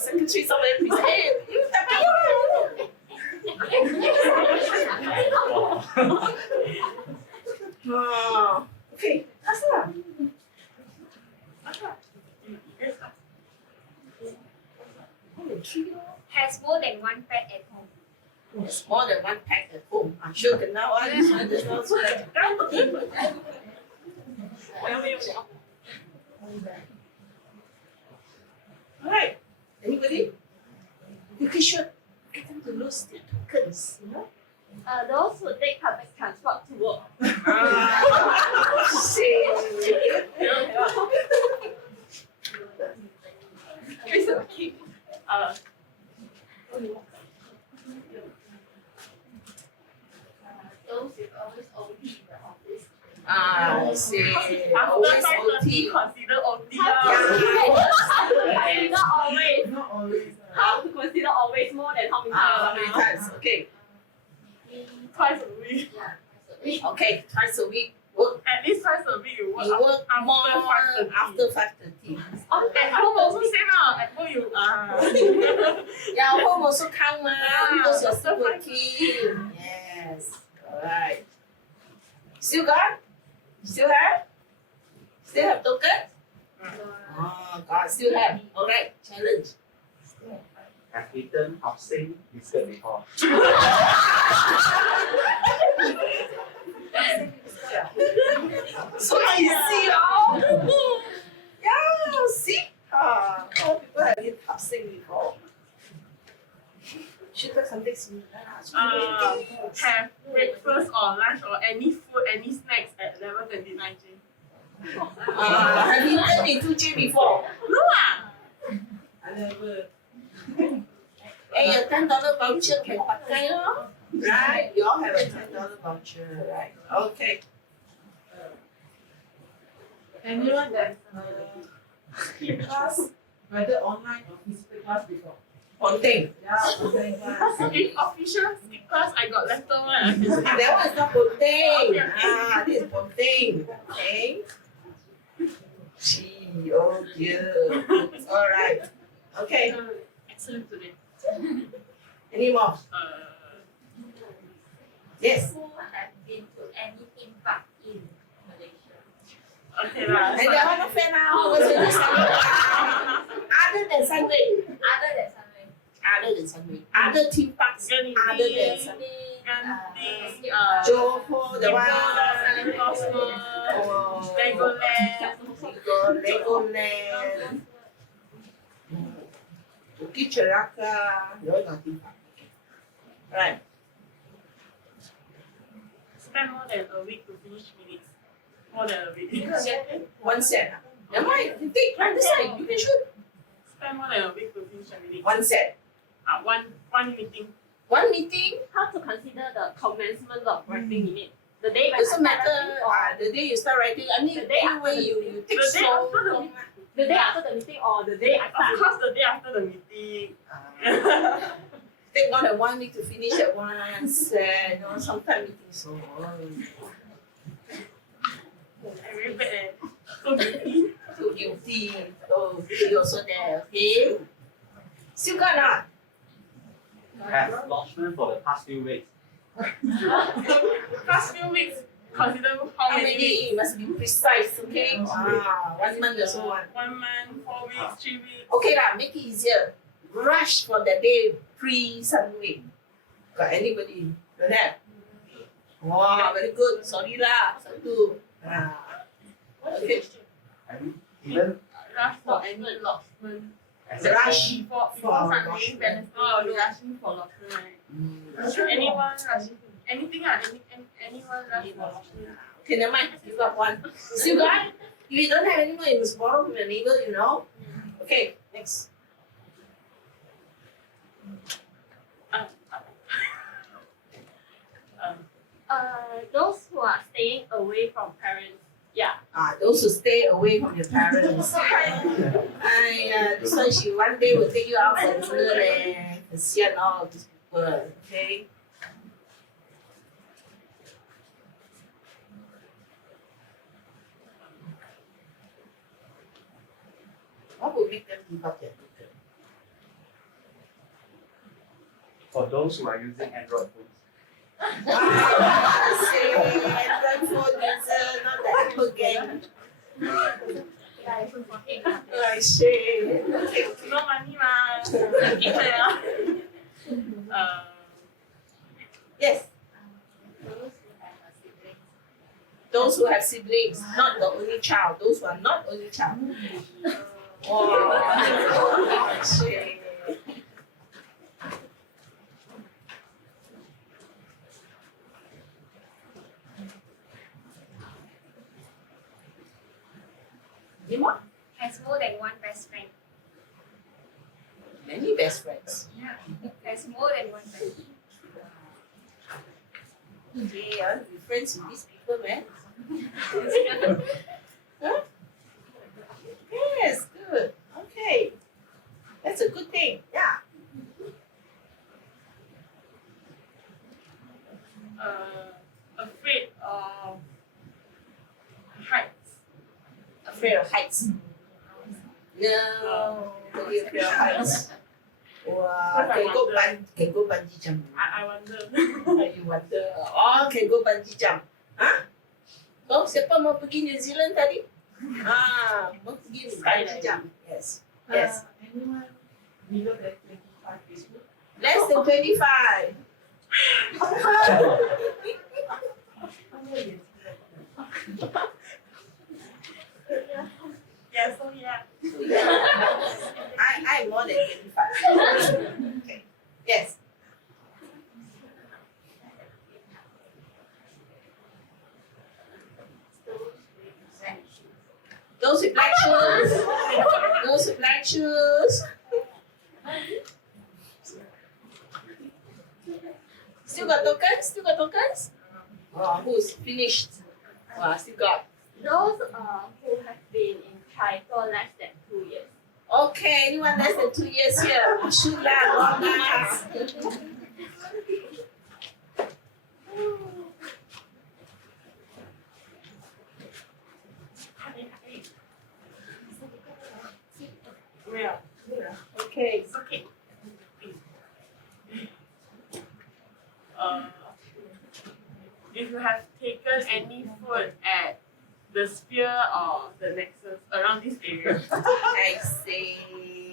Secretary, somebody please. Hey, you okay, that's all. Has more than 1 pet at home. There's more than 1 pack at home. I'm sure can now this one, so that Alright. Anybody? You can shoot. Get them to lose their tokens, you know? Those who take public transport to work. Shit. Those with always OT in the office. See. After Always 5:30, OT. consider OT. Not always. Not always. How to consider always more than how many How many times? times? Okay. Twice a week. Okay, twice a week. Work. At least twice a week you work. You work more after 5:30. after 5:30. At home also same lah. At home you Yeah, home also count because you're still after working. Yes. Alright. Still got? Still have? Still have token? Oh God, still have. Alright, challenge. Have eaten housing biscuit before. So easy, oh. Yeah, see? All people have eaten housing before. Should have something similar. have breakfast or lunch or any food, any snacks at 11:29. Have you eaten in 2J before? No ah. I never. Hey, your $10 voucher can pakai lor. Right? You all have a $10 voucher, right? Okay. Anyone that skip class, whether online or physical class before? Ponting. Yeah, online class. If official skip class, I got letter one. I can skip. That one is not Ponting. Okay. This is Ponting. Okay. Gee, oh dear. Alright. Okay. Excellent today. Any more? Yes. Who have been to any theme park in Malaysia? Okay lah. And that one not fair now. What's the Sunway? Other than Sunway. Other than Sunway. Other than Sunway. Other theme parks. Other than Sunway. Genting, Johor, the one. Legoland. Bukit Cheraka. Those are theme parks. Right. Spend more than a week to finish minutes. More than a week. One set. Never mind. You take from the side. You can shoot. Spend more than a week to finish a minute. One set. One meeting. One meeting. How to consider the commencement of writing minute? The day when Doesn't I start matter. writing or The day you start writing. I mean, The day after anyway, the you take The day so after the long. the day after the meeting or the day I Of start? course, the day after the meeting. Take more than 1 week to finish at once. You know, sometimes meetings so long. I very bad eh. So guilty. Too guilty. Oh, she also there. Okay. Still got not? Have lodgement for the past few weeks. Past few weeks, consider how How many weeks? many? Must be precise. Okay. 1 month or so on. 1 month, 4 weeks, 3 weeks. Okay lah, make it easier. Rush for the day pre-Sunway. Got anybody? Don't have? Wow, very good. Sorry lah. Satu. Okay. I mean, even Rush for any lodgement. Rush Before for Sunday, lodgement. Wednesday, you're rushing for lodgement, right? Anyone rushing? Anything anyone rush for lodgement? Okay, never mind. You got one. Still got? If you don't have anymore, you must borrow from your neighbor, you know? Okay, next. Those who are staying away from parents. Yeah. Those who stay away from your parents. This one she one day will take you out for dinner leh. Kesian all of these people. Okay. What would make them give up their burger? for those who are using Android phones. Say Android phone user, not the Apple gang. I say. Okay. No money mah. Yes. Those who have siblings, not the only child. Those who are not only child. I say. Any more? Has more than one best friend. Many best friends. Has more than one best friend. Okay, I want to be friends with these people, man. Huh? Yes, good. Okay. That's a good thing. Yeah. Afraid of heights. Afraid of heights. No. Don't be afraid of heights. Wow. Can go bungee jump. I wonder. You wonder. Oh, can go bungee jump. Hah? Oh, siapa mau pergi New Zealand tadi? Mau pergi bungee jump. Yes. Yes. Anyone below than 25 Facebook? Less than 25. Yeah, so yeah. I'm more than 25. Okay. Yes. Those with black shoes. Those with black shoes. Still got tokens? Still got tokens? Who's finished? Still got. Those who have been in Chai for less than 2 years. Okay, anyone less than 2 years here? Shoot lah, Where? Okay. It's okay. if you have taken any food at the Sphere or the Nexus around this area. I see.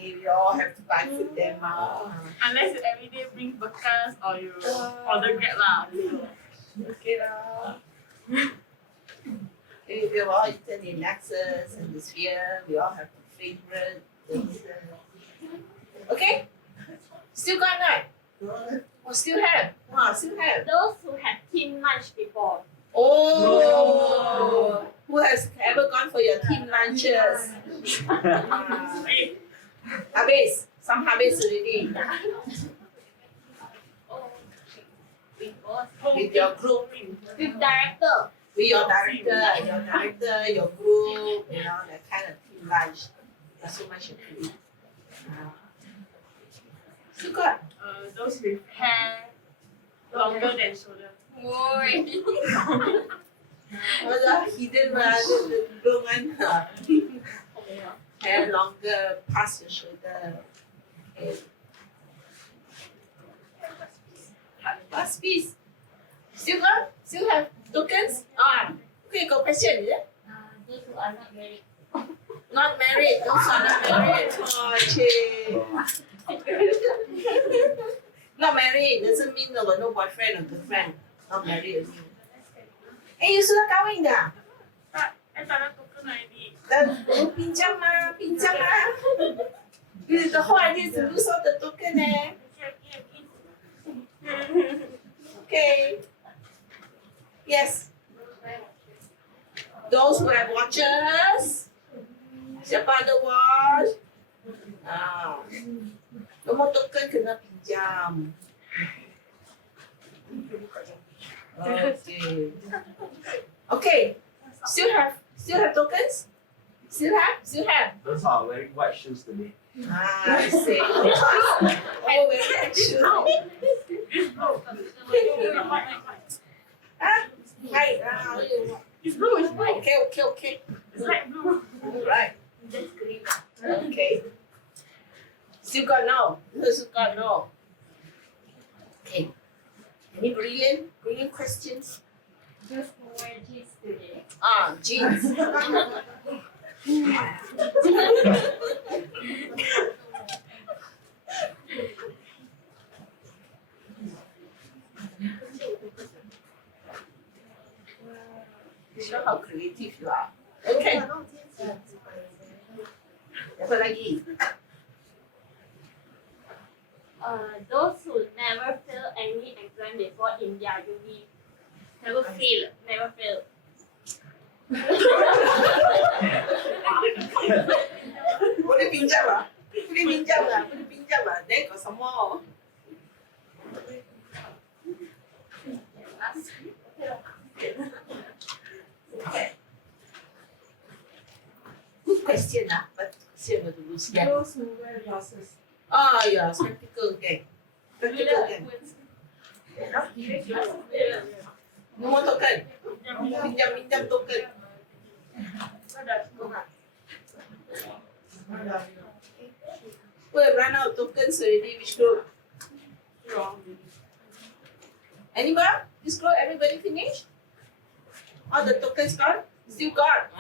We all have to buy food there, ma. Unless you everyday bring bekas or you order Grab lah. So. Okay lah. Okay, we have all eaten in Nexus and the Sphere. We all have favorite things. Okay? Still got not? Oh, still have. Wow, still have. Those who have team lunch before. Oh, who has ever gone for your team lunches? Habis, some habis already. With your group, With director. with your director, your group, that kind of team lunch. There's so much you can eat. Still got. Those with hair longer than shoulder. Boy. What's the hidden one? The long one. Hair longer past your shoulder. Okay. Last piece. Still got? Still have tokens? Okay, got question, is it? Those who are not married. Not married. Those are not married. Oh, chey. Not married doesn't mean got no boyfriend or girlfriend. Not married only. You sudah kahwin dah? Tak ada token already. Pinjam mah. The whole idea is to lose all the token Okay. Yes. Those who have watches. Siapa ada watch? Nombor token kena pinjam. Okay. Still have tokens? Still have. Those are wearing white shoes today. I see. Oh, very shoes. Right. It's blue, it's blue. Okay. It's light blue. Right. That's green. Okay. Still got no. Okay. Any brilliant questions? Those who wear jeans today. Jeans. Show how creative you are. Okay. Apa lagi? Those who never fail any exam before in their uni. Never fail. Boleh pinjam ah? Boleh pinjam ah? Then got some more. Okay. Good question but question got to lose. Yeah. Those who wear glasses. Yeah, spectacle again. No more token. Pinjam token. We have run out of tokens already. Which group? Anybody? This group, everybody finished? All the tokens gone? Still got.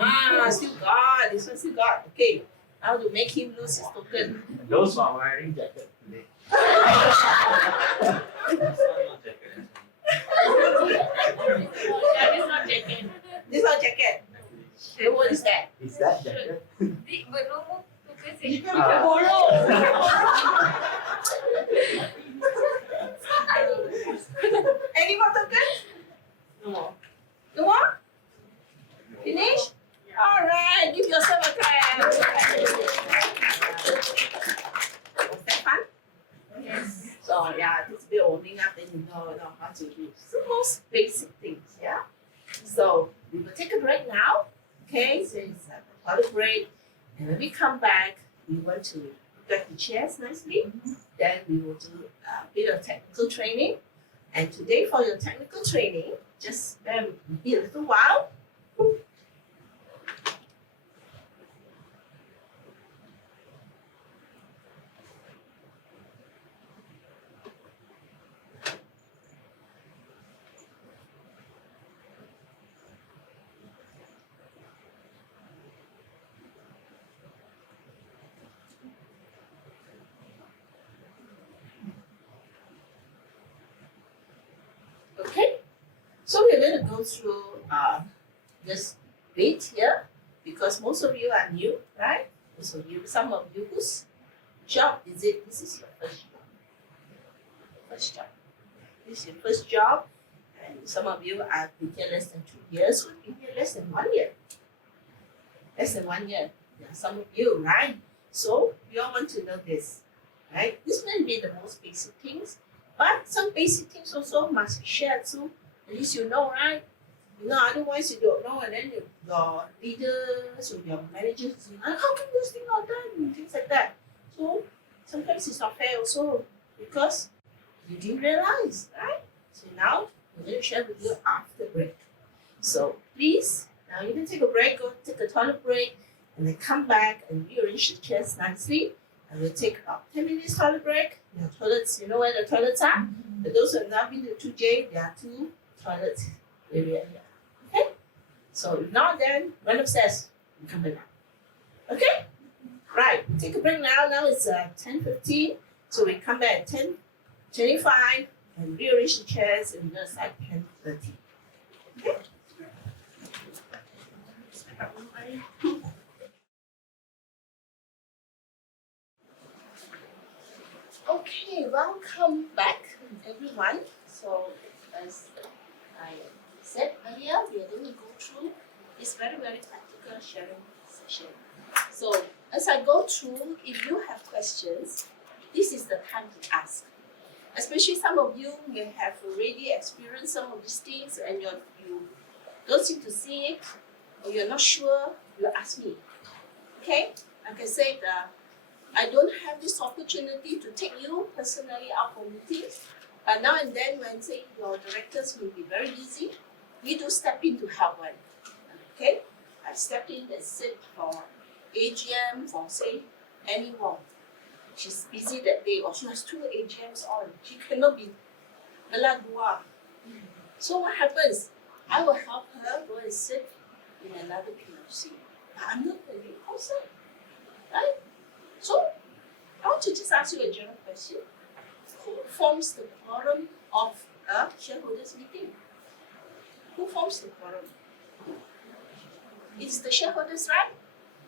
Still got. This one still got. Okay. How to make him lose his token? Those who are wearing jacket today. That is not jacket. This is not jacket. Then what is that? Is that jacket? But no more tokens. Any more tokens? No more. No more? Finish? Alright, give yourself a clap. Was that fun? Yes. So this bit warming up, then you know how to do the most basic things, yeah? So we will take a break now. Okay, so it's a water break. And when we come back, we want to get the chairs nicely. Then we will do a bit of technical training. And today for your technical training, just bear with me a little while. So we're going to go through this bit here because most of you are new, right? So some of you, whose job is it? This is your first job. First job. This is your first job, and some of you have been here less than 2 years, who've been here less than 1 year. Less than 1 year. Yeah, some of you, right? So we all want to know this, right? This may be the most basic things, but some basic things also must be shared, so at least you know, right? You know, otherwise you don't know, and then your leaders or your managers say, how come this thing not done? And things like that. So sometimes it's not fair also because you didn't realize, right? So now I'm going to share with you after break. So please, now you can take a break, go take a toilet break, and then come back and rearrange the chairs nicely. And we'll take about 10 minutes toilet break. Your toilets, you know where the toilets are? For those who have not been to 2J, there are 2 toilet area here. Okay? So if not, then run upstairs and come back. Okay? Right, we take a break now. Now it's 10:15. So we come back at 10:25 and rearrange the chairs and we're going to start 10:30. Okay? Okay, welcome back everyone. So as I said earlier, we are going to go through this very practical sharing session. So as I go through, if you have questions, this is the time to ask. Especially some of you may have already experienced some of these things and you don't seem to see it or you're not sure, you ask me. Okay? Like I said, I don't have this opportunity to take you personally out for meetings, but now and then when say your directors will be very busy, we do step in to help one. Okay? I step in and sit for AGM for say anyone. She's busy that day or she has 2 AGMs on. She cannot be Melagua. So what happens? I will help her go and sit in another PLC. But I'm not the lead person. Right? So I want to just ask you a general question. Who forms the quorum of a shareholders meeting? Who forms the quorum? It's the shareholders, right?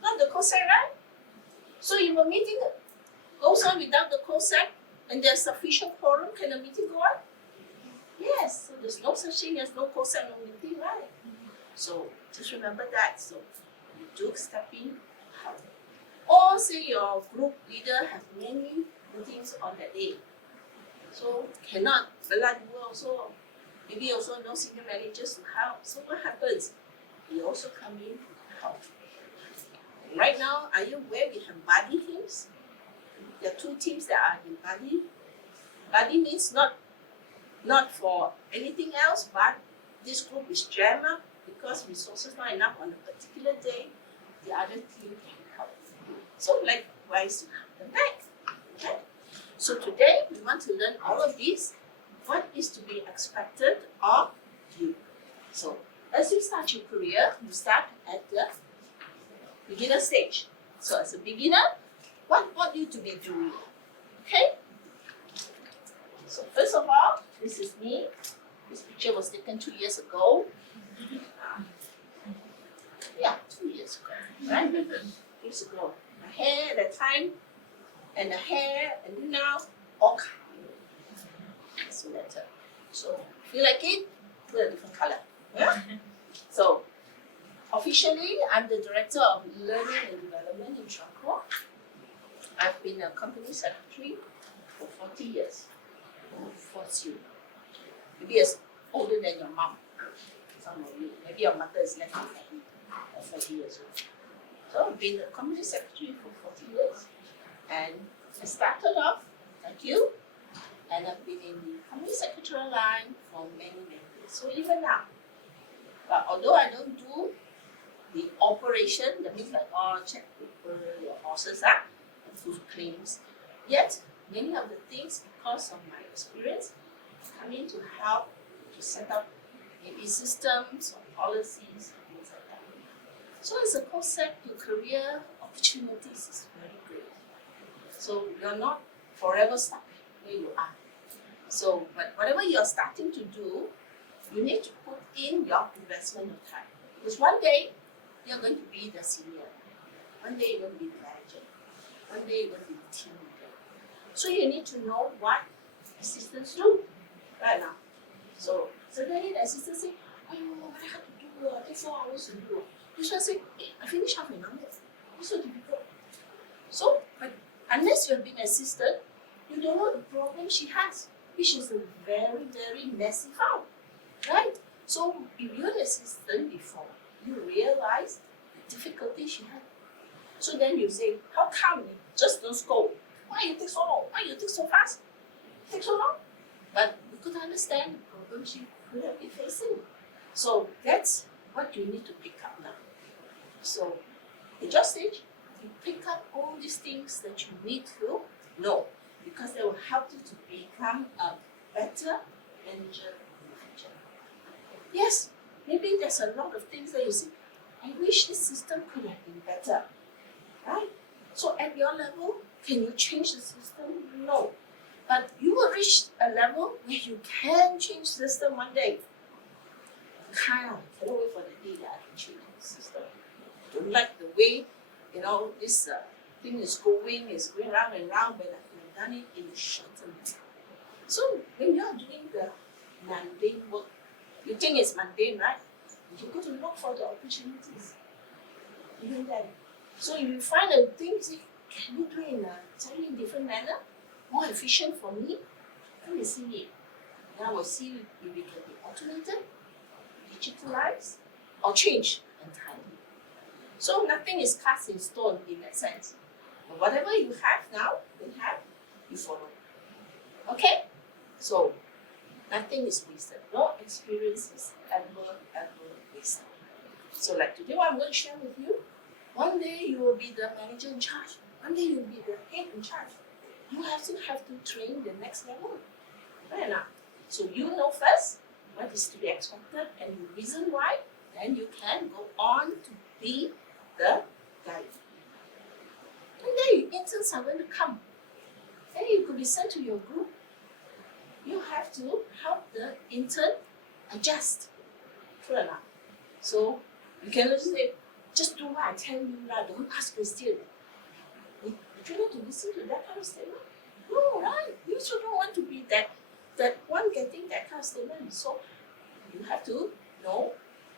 Not the co-sec, right? So if a meeting goes on without the co-sec and there's sufficient quorum, can a meeting go on? Yes, so there's no such thing as no co-sec, no meeting, right? So just remember that. So you do step in. Or say your group leader has many meetings on that day. So cannot also maybe also no senior managers to help. So what happens? We also come in to help. Right now, are you aware we have buddy teams? There are 2 teams that are in buddy. Buddy means not for anything else, but this group is jammed up because resources not enough on a particular day. The other team can help. So likewise, you have them back. Okay? So today we want to learn all of this. What is to be expected of you? So as you start your career, you start at the beginner stage. So as a beginner, what want you to be doing? Okay? So first of all, this is me. This picture was taken 2 years ago. Yeah, 2 years ago, right? 2 years ago. My hair at that time, and the hair, and then now, all color. So that's it. So if you like it, put a different color. Yeah? So officially, I'm the Director of Learning and Development in Chakra. I've been a company secretary for 40 years. Who forced you? Maybe as older than your mom. Some of you. Maybe your mother is less than 40 years old. So I've been a company secretary for 40 years. And I started off like you, and I've been in the company secretarial line for many years. So even now. But although I don't do the operation, that means like check paper, your bosses are, and do claims, yet many of the things, because of my experience, come in to help to set up maybe systems or policies, things like that. So as a concept, your career opportunities is very great. So you're not forever stuck where you are. So but whatever you're starting to do, you need to put in your investment of time. Because one day you're going to be the senior, one day you're going to be the manager, one day you're going to be the team leader. So you need to know what assistants do right now. So suddenly the assistant say, oh, very hard to do, take 4 hours to do. This one say, hey, I finish half an hour. It's so difficult. So, but unless you're being assistant, you don't know the problem she has, which is a very, very messy file, right? So if you're an assistant before, you realize the difficulty she had. So then you say, how come you just don't scold? Why you take so long? Why you take so fast? Take so long? But you could understand the problem she could have been facing. So that's what you need to pick up now. So at your stage, you pick up all these things that you need to know, because they will help you to become a better manager in the future. Yes, maybe there's a lot of things that you say, I wish this system could have been better, right? So at your level, can you change the system? No. But you will reach a level where you can change the system one day. Cannot wait for the day that I can change the system. Don't like the way, this thing is going round and round, but I could have done it in a shorter time. So when you are doing the mundane work, you think it's mundane, right? You go to look for the opportunities. Even then. So if you find a thing, say, can you do it in a totally different manner, more efficient for me? Let me see it. Now we'll see if it can be automated, digitalized, or changed entirely. So nothing is cast in stone in that sense. But whatever you have now, you follow. Okay? So nothing is wasted. No experience is ever wasted. So like today, what I'm going to share with you, one day you will be the manager in charge. One day you will be the head in charge. You have to train the next level. Right now. So you know first what is to be expected and the reason why, then you can go on to be the guide. And then interns are going to come. Then you could be sent to your group. You have to help the intern adjust. True enough. So you cannot say, just do what I tell you now, don't ask question. You try not to listen to that kind of statement. No, right? You shouldn't want to be that one getting that kind of statement. So you have to know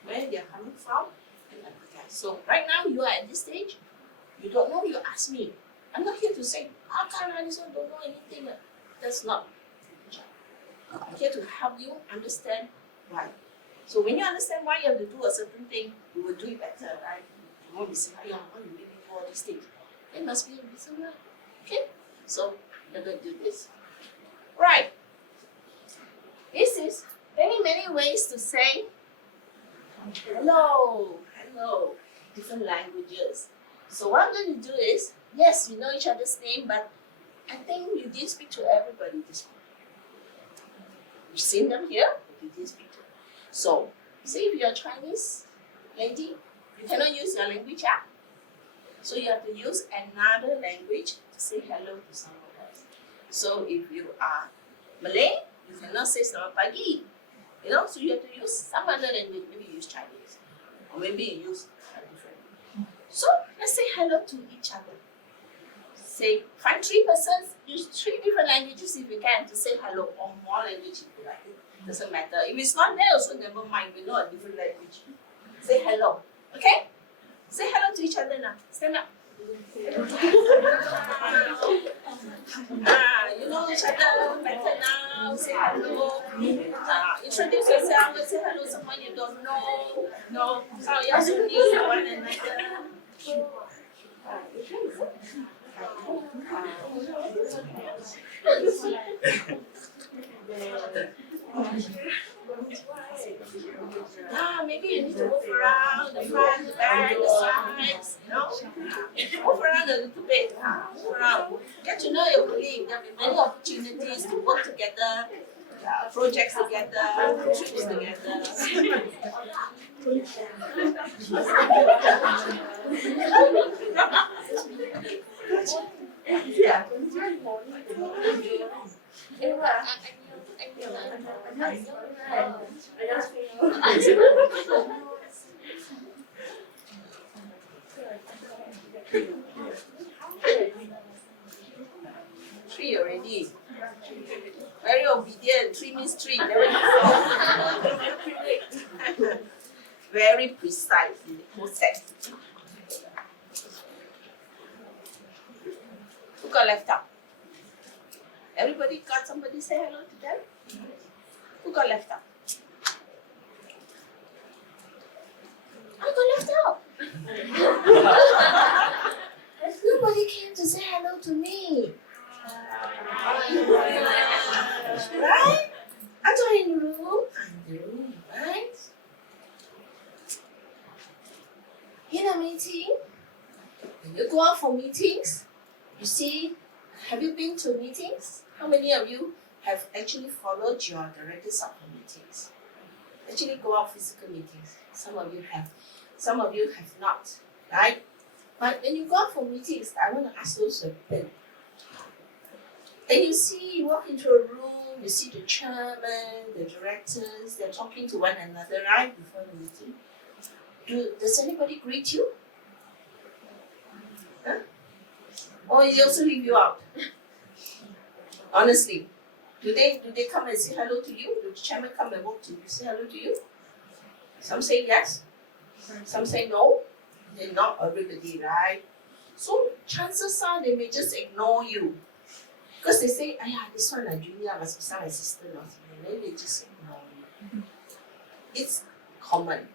where they're coming from and empathize. So right now you are at this stage, you don't know, you ask me. I'm not here to say, how come I don't know anything? That's not my job. I'm here to help you understand why. So when you understand why you have to do a certain thing, you will do it better, right? You won't be saying, why you make me do all these things? There must be a reason why. Okay? So you're going to do this. Right. This is many ways to say hello, different languages. So what I'm going to do is, yes, you know each other's name, but I think you did speak to everybody this morning. You've seen them here, but you did speak to them. So, say if you're a Chinese lady, you cannot use your language, yeah? So you have to use another language to say hello to someone else. So if you are Malay, you cannot say selamat pagi. So you have to use some other language. Maybe you use Chinese, or maybe you use a different. So let's say hello to each other. Say, find 3 persons, use 3 different languages if you can to say hello, or more language if you like. It doesn't matter. If it's not there, also never mind. We know a different language. Say hello. Okay? Say hello to each other now. Stand up. You know each other better now. Say hello. Introduce yourself. Say hello to someone you don't know. No. Oh, you also need one another. Maybe you need to move around the front, the back, the sides, move around a little bit, move around. Get to know your colleague. There will be many opportunities to work together, projects together, trips together. Yeah. I just feel. Three already. Very obedient. Three means three. Never before. Very precise in the process. Who got left out? Everybody got somebody say hello to them? Who got left out? I got left out. Nobody came to say hello to me. Right? I'm in the room. Right? In a meeting, when you go out for meetings, you see, have you been to meetings? How many of you have actually followed your directors out for meetings? Actually go out physical meetings. Some of you have. Some of you have not, right? But when you go out for meetings, I want to ask those who have been. And you see, you walk into a room, you see the chairman, the directors, they're talking to one another right before the meeting. Does anybody greet you? Huh? Or they also leave you out? Honestly, do they come and say hello to you? Do the chairman come and walk to you, say hello to you? Some say yes, some say no. They're not everybody, right? So chances are they may just ignore you. Because they say, this one a junior must be some assistant or something. Then they just ignore you. It's common.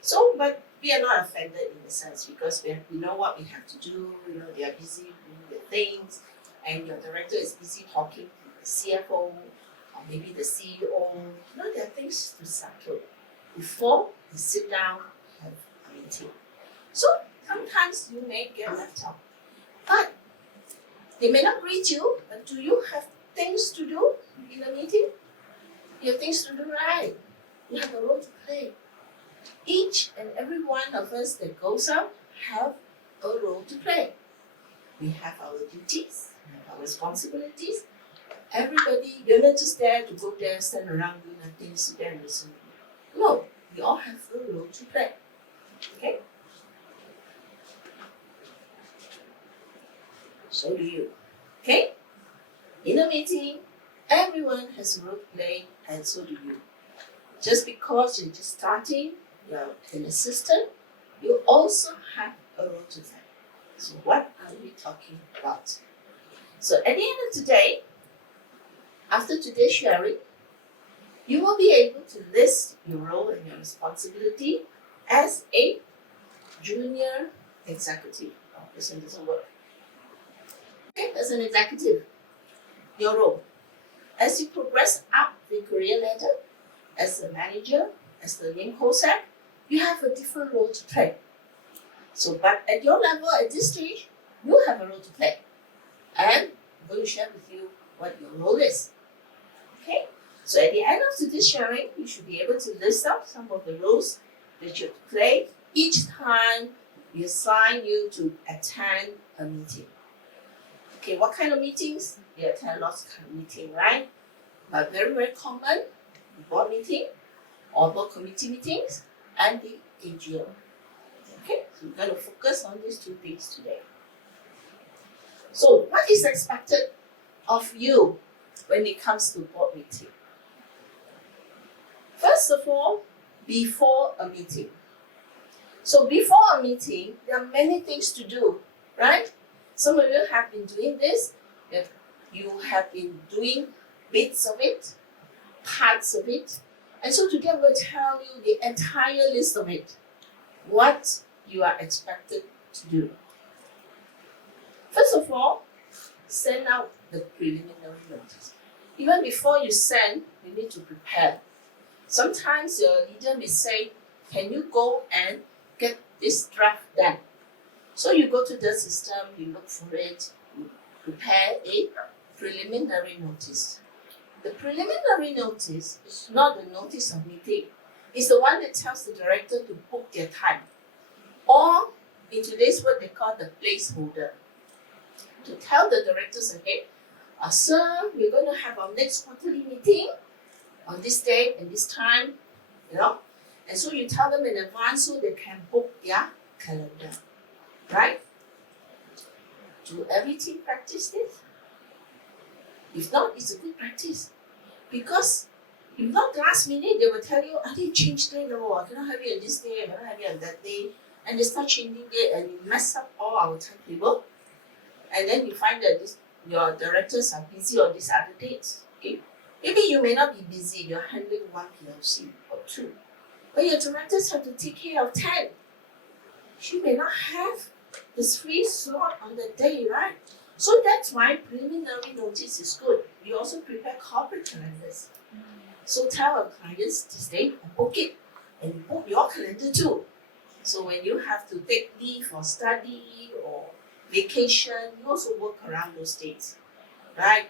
So, but we are not offended in a sense because we know what we have to do. They are busy doing their things, and your director is busy talking to the CFO or maybe the CEO. There are things to settle before you sit down and have a meeting. So sometimes you may get left out, but they may not greet you. But do you have things to do in a meeting? You have things to do, right? You have a role to play. Each and every one of us that goes out have a role to play. We have our duties, we have our responsibilities. Everybody, you're not just there to go there, stand around, do nothing, sit there and listen. No, we all have a role to play. Okay? So do you. Okay? In a meeting, everyone has a role to play, and so do you. Just because you're just starting, you're an assistant, you also have a role to play. So what are we talking about? So at the end of today, after today's sharing, you will be able to list your role and your responsibility as a junior executive. Oh, this one doesn't work. Okay, as an executive, your role. As you progress up the career ladder, as a manager, as the main COSAC, you have a different role to play. So, but at your level, at this stage, you have a role to play. And I'm going to share with you what your role is. Okay? So at the end of today's sharing, you should be able to list out some of the roles that you have to play each time we assign you to attend a meeting. Okay, what kind of meetings? You attend lots of kind of meetings, right? But very, very common, the board meeting, or board committee meetings, and the AGM. Okay, so we're going to focus on these two things today. So, what is expected of you when it comes to board meeting? First of all, before a meeting. So, before a meeting, there are many things to do, right? Some of you have been doing this. You have been doing bits of it, parts of it. And so today I'm going to tell you the entire list of it. What you are expected to do. First of all, send out the preliminary notice. Even before you send, you need to prepare. Sometimes your leader may say, can you go and get this draft done? So you go to the system, you look for it, you prepare a preliminary notice. The preliminary notice is not the notice of meeting. It's the one that tells the director to book their time. Or, in today's word, they call the placeholder. To tell the directors ahead, sir, we're going to have our next quarterly meeting. on this date and this time, you know. And so you tell them in advance so they can book their calendar, right? Do every team practice this? If not, it's a good practice. Because if not last minute, they will tell you, I didn't change day, no, I cannot have you on this day, I cannot have you on that day. And they start changing it and you mess up all our timetable. And then you find that your directors are busy on these other dates. Okay? Maybe you may not be busy, you're handling one PLC or two. But your directors have to take care of 10. She may not have this free slot on the day, right? So that's why preliminary notice is good. We also prepare corporate calendars. So tell our clients this date and book it. And you book your calendar too. So when you have to take leave or study or vacation, you also work around those dates, right?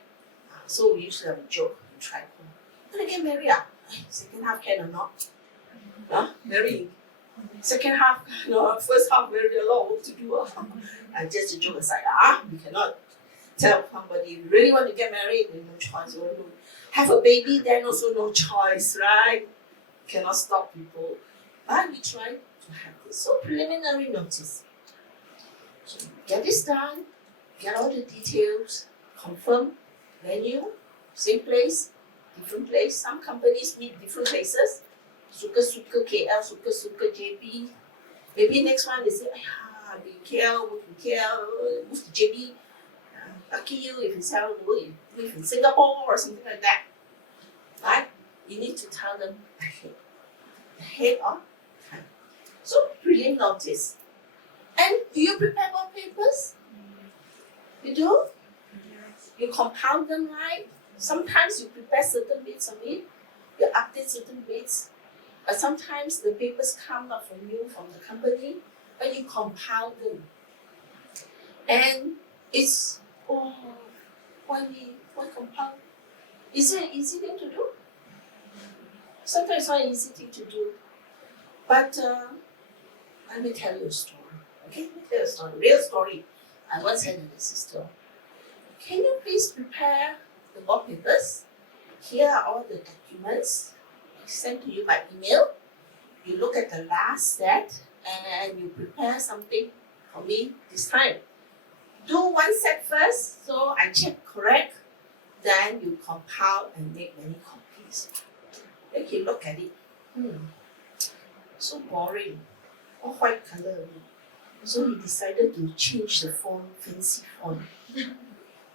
So we usually have a joke and try to get married. Second half can or not? Marry. Second half, first half very a lot of work to do. And just a joke aside, we cannot tell somebody you really want to get married, there's no choice. You want to have a baby, then also no choice, right? Cannot stop people. But we try to have this. So preliminary notice. So get this done, get all the details, confirm venue, same place, different place. Some companies meet different places. Suka KL, Suka JB. Maybe next one they say, I'll be in KL, work in KL, move to JB. Lucky you if you sell you live in Singapore or something like that. Right? You need to tell them ahead of time. So prelim notice. And do you prepare more papers? You do? You compile them right? Sometimes you prepare certain bits of it, you update certain bits. But sometimes the papers come not from you, from the company, but you compile them. And it's, why compile? Is it an easy thing to do? Sometimes it's not an easy thing to do. But let me tell you a story. Okay, let me tell you a story, real story. I once had an assistant. Can you please prepare the board papers? Here are all the documents sent to you by email. You look at the last set and you prepare something for me this time. Do one set first, so I check correct. Then you compile and make many copies. Then you look at it. So boring. All white color. So he decided to change the font, fancy font. Then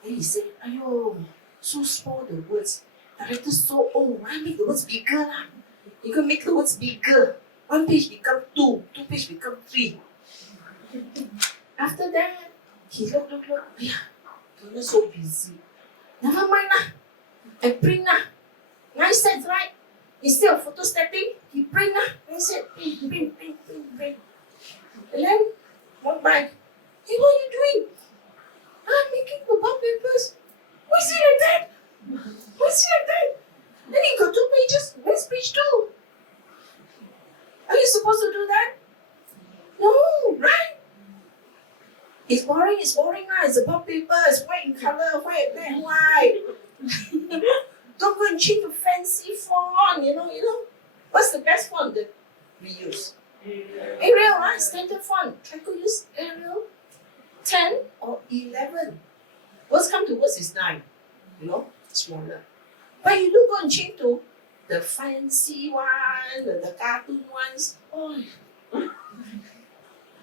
he said, "Ayo, so small the words. Director so old. Why make the words bigger lah? You can make the words bigger. One page become two page become 3. After that, he look. Donna so busy. Never mind lah. I print lah. 9 sets, right? Instead of photostating, he print lah. 9 sets. Print. And then walk by. Hey, what are you doing? I'm making the board papers. Why is it like that? Why is it like that? Then he got 2 pages. Where's page 2? Are you supposed to do that? No, right? It's boring lah. It's a board paper. It's white in color. White, black, white. Don't go and change to fancy font. You know. What's the best font that we use? Arial, right? Standard font. Try to use Arial 10 or 11. Worst come to worst is 9. Smaller. But you do go and change to the fancy one, the cartoon ones.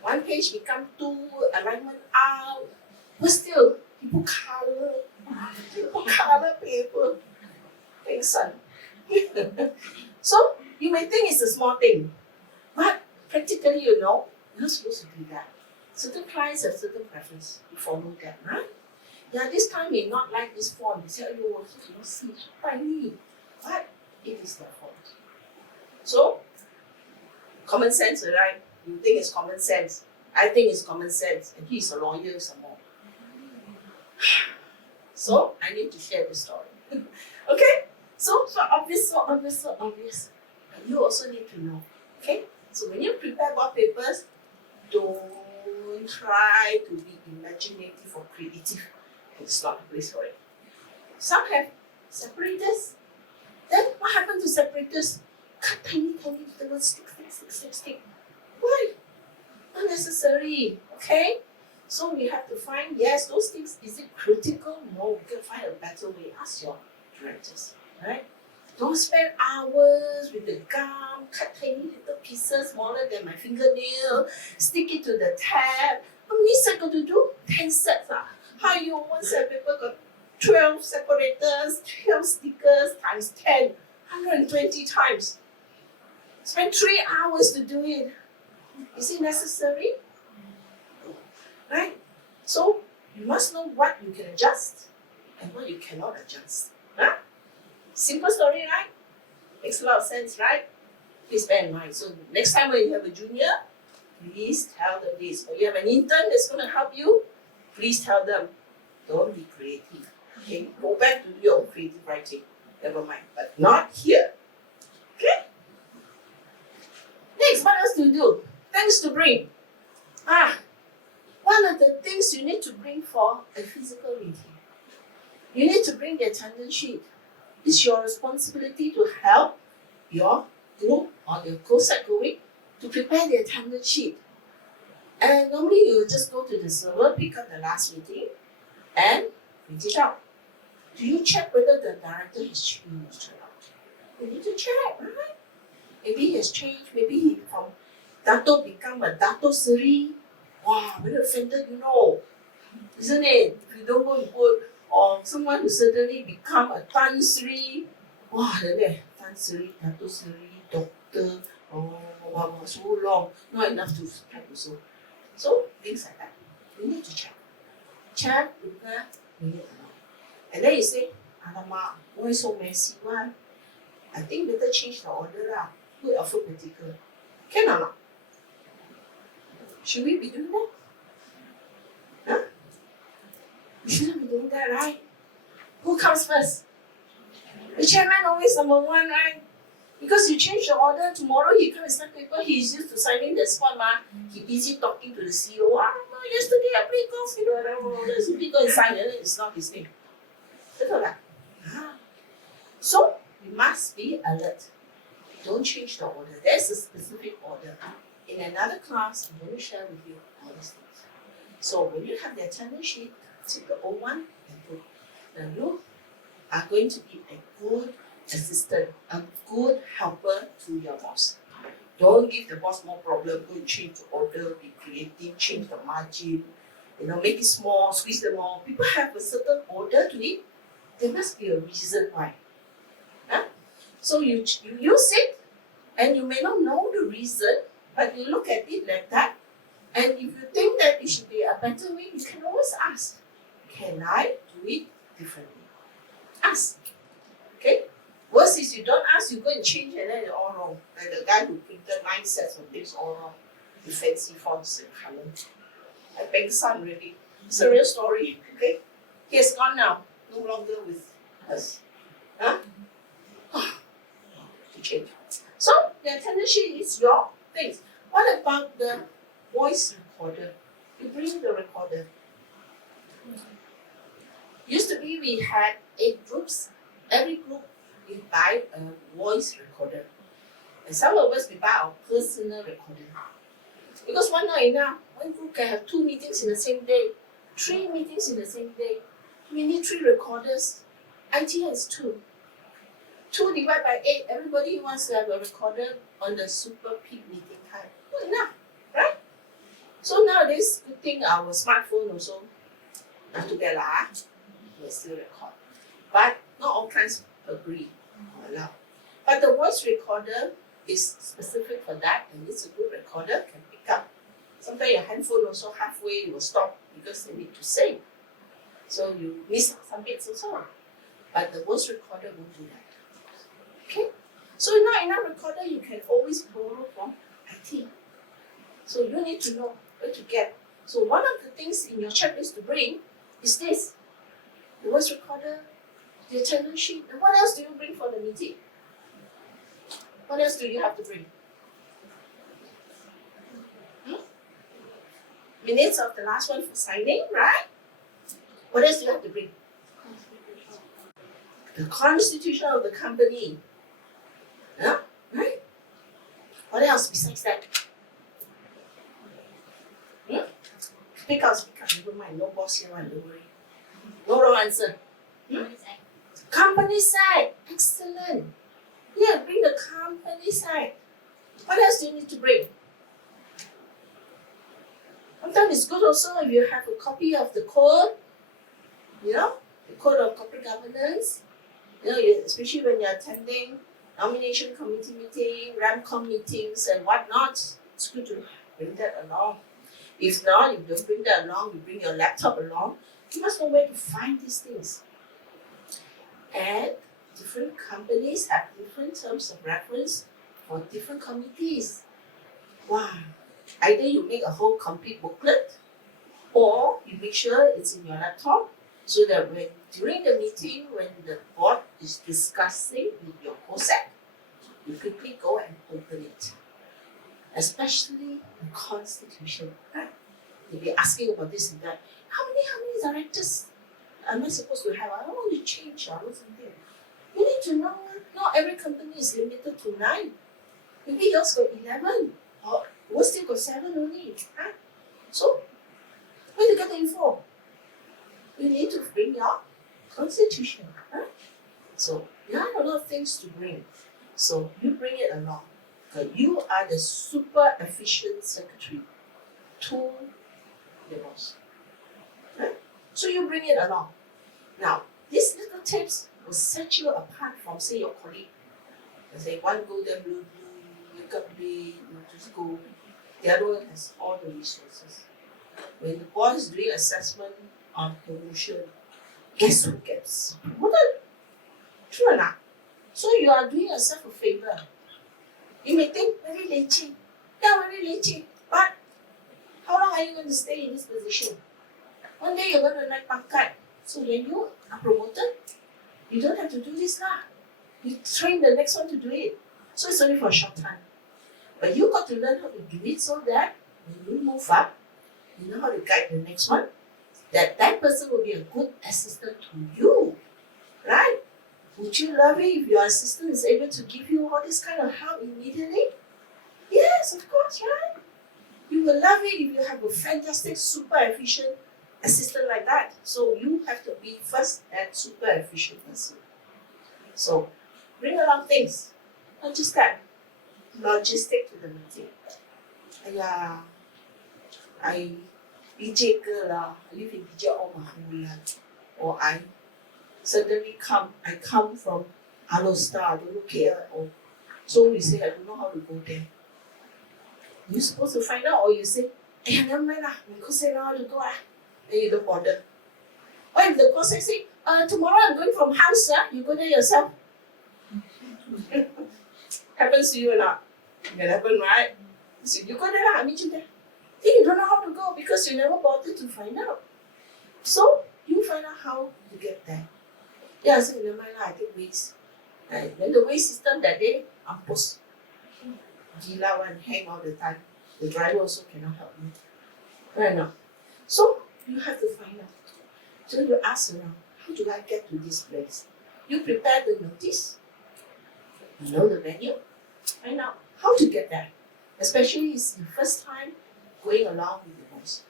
One page become 2, alignment out. But still, you put color. Paper. Thanks, son. So, you may think it's a small thing. But practically, you're not supposed to do that. Certain clients have certain preference. You follow that, right? Yeah, this time may not like this font. They say, you cannot see, it's so tiny. But it is their fault. So, common sense, right? You think it's common sense. I think it's common sense. And he's a lawyer some more. So, I need to share the story. Okay? So obvious. But you also need to know. Okay? So when you prepare board papers, don't try to be imaginative or creative. It's not a place for it. Some have separators. Then what happened to separators? Cut tiny little stick. Why? Unnecessary. Okay? So we have to find, yes, those things, is it critical? No, we can find a better way. Ask your directors, right? Don't spend hours with the gum, cut tiny little pieces smaller than my fingernail, stick it to the tab. How many sets got to do? 10 sets. How you one set paper got 12 separators, 12 stickers times 10, 120 times. Spend 3 hours to do it. Is it necessary? Right? So you must know what you can adjust and what you cannot adjust. Huh? Simple story, right? Makes a lot of sense, right? Please bear in mind. So next time when you have a junior, please tell them this. Or you have an intern that's going to help you, please tell them, don't be creative. Okay? Go back to your creative writing. Never mind. But not here. Okay? Next, what else to do? Things to bring. One of the things you need to bring for a physical meeting, you need to bring the attendance sheet. It's your responsibility to help your group or your co-sec going to prepare the attendance sheet. And normally you just go to the server, pick up the last meeting, and print it out. Do you check whether the director has changed or not? You need to check, right? Maybe he has changed, maybe he from Dato become a Dato Seri. Wow, very offended, you know. Isn't it? If you don't go and put, or someone who suddenly become a Tan Sri, wow, Tan Sri, Dato Sri, doctor, wow, so long, not enough to type also. So, things like that. You need to check. Check, prepare, we need to know. And then you say, alamak, why so messy? Why? I think better change the order lah. Put alphabetical. Can or not? Should we be doing that? Huh? We shouldn't be doing that, right? Who comes first? The chairman always number one, right? Because you change the order, tomorrow he comes and sign paper, he's used to signing the spot, he busy talking to the CEO. Yesterday I played golf, let's go and sign, and then it's not his name. So, we must be alert. Don't change the order. There's a specific order. In another class, I'm going to share with you all these things. So when you have the attendance sheet, take the old one and put. Now you are going to be a good assistant, a good helper to your boss. Don't give the boss more problem. Go and change the order, be creative, change the margin, make it small, squeeze them all. People have a certain order to it. There must be a reason why. Huh? So you use it, and you may not know the reason, but you look at it like that, and if you think that it should be a better way, you can always ask, can I do it differently? Ask. Okay? Worst is you don't ask, you go and change and then it's all wrong. Like the guy who printed 9 sets of things all wrong. With fancy fonts and color. I beg son really. It's a real story. Okay? He has gone now. No longer with us. Huh? To change. So the attendance sheet is your things. What about the voice recorder? You bring the recorder. Used to be we had 8 groups. Every group we buy a voice recorder. And some of us we buy our personal recorder. Because one not enough. One group can have 2 meetings in the same day, 3 meetings in the same day. We need 3 recorders. IT has 2. 2 divided by 8. Everybody wants to have a recorder on the super peak meeting time. Not enough, right? So nowadays, good thing our smartphone also not too bad lah. We still record. But not all clients agree or allow. But the voice recorder is specific for that, and it's a good recorder, can pick up. Sometimes your handphone also halfway will stop because they need to save. So you miss some bits also. But the voice recorder won't do that. Okay? So not enough recorder, you can always borrow from IT. So you need to know where to get. So one of the things in your checklist to bring is this. The voice recorder, the attendance sheet, and what else do you bring for the meeting? What else do you have to bring? Minutes of the last one for signing, right? What else do you have to bring? the constitution of the company. Yeah, right? What else besides that? Speak out, never mind, no boss here, don't worry. No wrong answer. Company side, excellent. Yeah, bring the company side. What else do you need to bring? Sometimes it's good also if you have a copy of the code, the code of corporate governance. Especially when you're attending nomination committee meeting, RAMCOM meetings and whatnot. It's good to bring that along. If not, if you don't bring that along, you bring your laptop along, you must know where to find these things. And different companies have different terms of reference for different committees. Wow. Either you make a whole complete booklet or you make sure it's in your laptop so that during the meeting, when the board is discussing with your COSAC, you quickly go and open it. Especially the constitution. Right? They'll be asking about this and that. How many directors am I supposed to have? I don't want to change or something. You need to know not every company is limited to 9. Maybe yours got 11 or we still got 7 only. Right? So where to get the info? You need to bring your constitution. Right? So you have a lot of things to bring. So you bring it along. You are the super efficient secretary to your boss. Right? So you bring it along. Now, these little tips will set you apart from, say, your colleague. They say, one go there, blue, wake up late, just go. The other one has all the resources. When the boss is doing assessment on promotion, guess who gets promoted? True or not? So you are doing yourself a favor. You may think very leceh. Yeah, very leceh. But how long are you going to stay in this position? One day you're going to like pangkat. So when you are promoted, you don't have to do this now. You train the next one to do it. So it's only for a short time. But you got to learn how to do it so that when you move up, you know how to guide the next one. That person will be a good assistant to you. Right? Would you love it if your assistant is able to give you all this kind of help immediately? Yes, of course, right? You will love it if you have a fantastic, super efficient assistant like that. So you have to be first and super efficient person. So bring along things, not just that. Logistic to the meeting. I BJ girl lah, I live in BJ all my whole life. Or I suddenly I come from Alostar, I don't know KL at all. So we say, I don't know how to go there. You're supposed to find out, or you say, never mind lah, because I know how to go ah. Then you don't bother. Or if the boss say, tomorrow I'm going from house, you go there yourself. Happens to you or not? It can happen, right? So you go there, I'll meet you there. Then you don't know how to go because you never bothered to find out. So you find out how to get there. Yeah, I said, never mind, I take waste. And then the waste system that day, I'm post. Gila one hang all the time. The driver also cannot help me. Right now. So you have to find out. So you ask around, how do I get to this place? You prepare the notice. You know the venue. Find out how to get there. Especially it's the first time going along with the boss.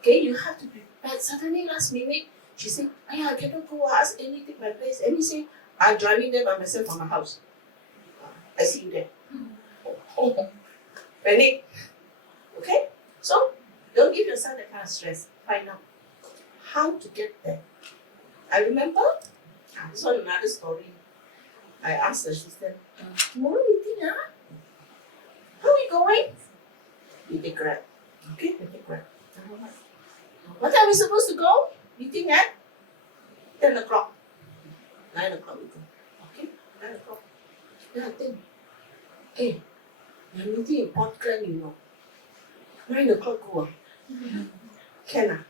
Okay, you have to prepare. Suddenly last minute, she said, I cannot go ask Annie take my place. Annie say, I'm driving there by myself from my house. I see you there. Panic. Okay? So don't give yourself that kind of stress. Find out how to get there. I remember, this one another story. I asked the assistant, tomorrow meeting, how are we going? We take Grab. Okay, we take Grab. What time are we supposed to go? Meeting at 10 o'clock. 9 o'clock we go. Okay, 9 o'clock. Then I think, hey, my meeting in Port Klang, 9 o'clock go. Can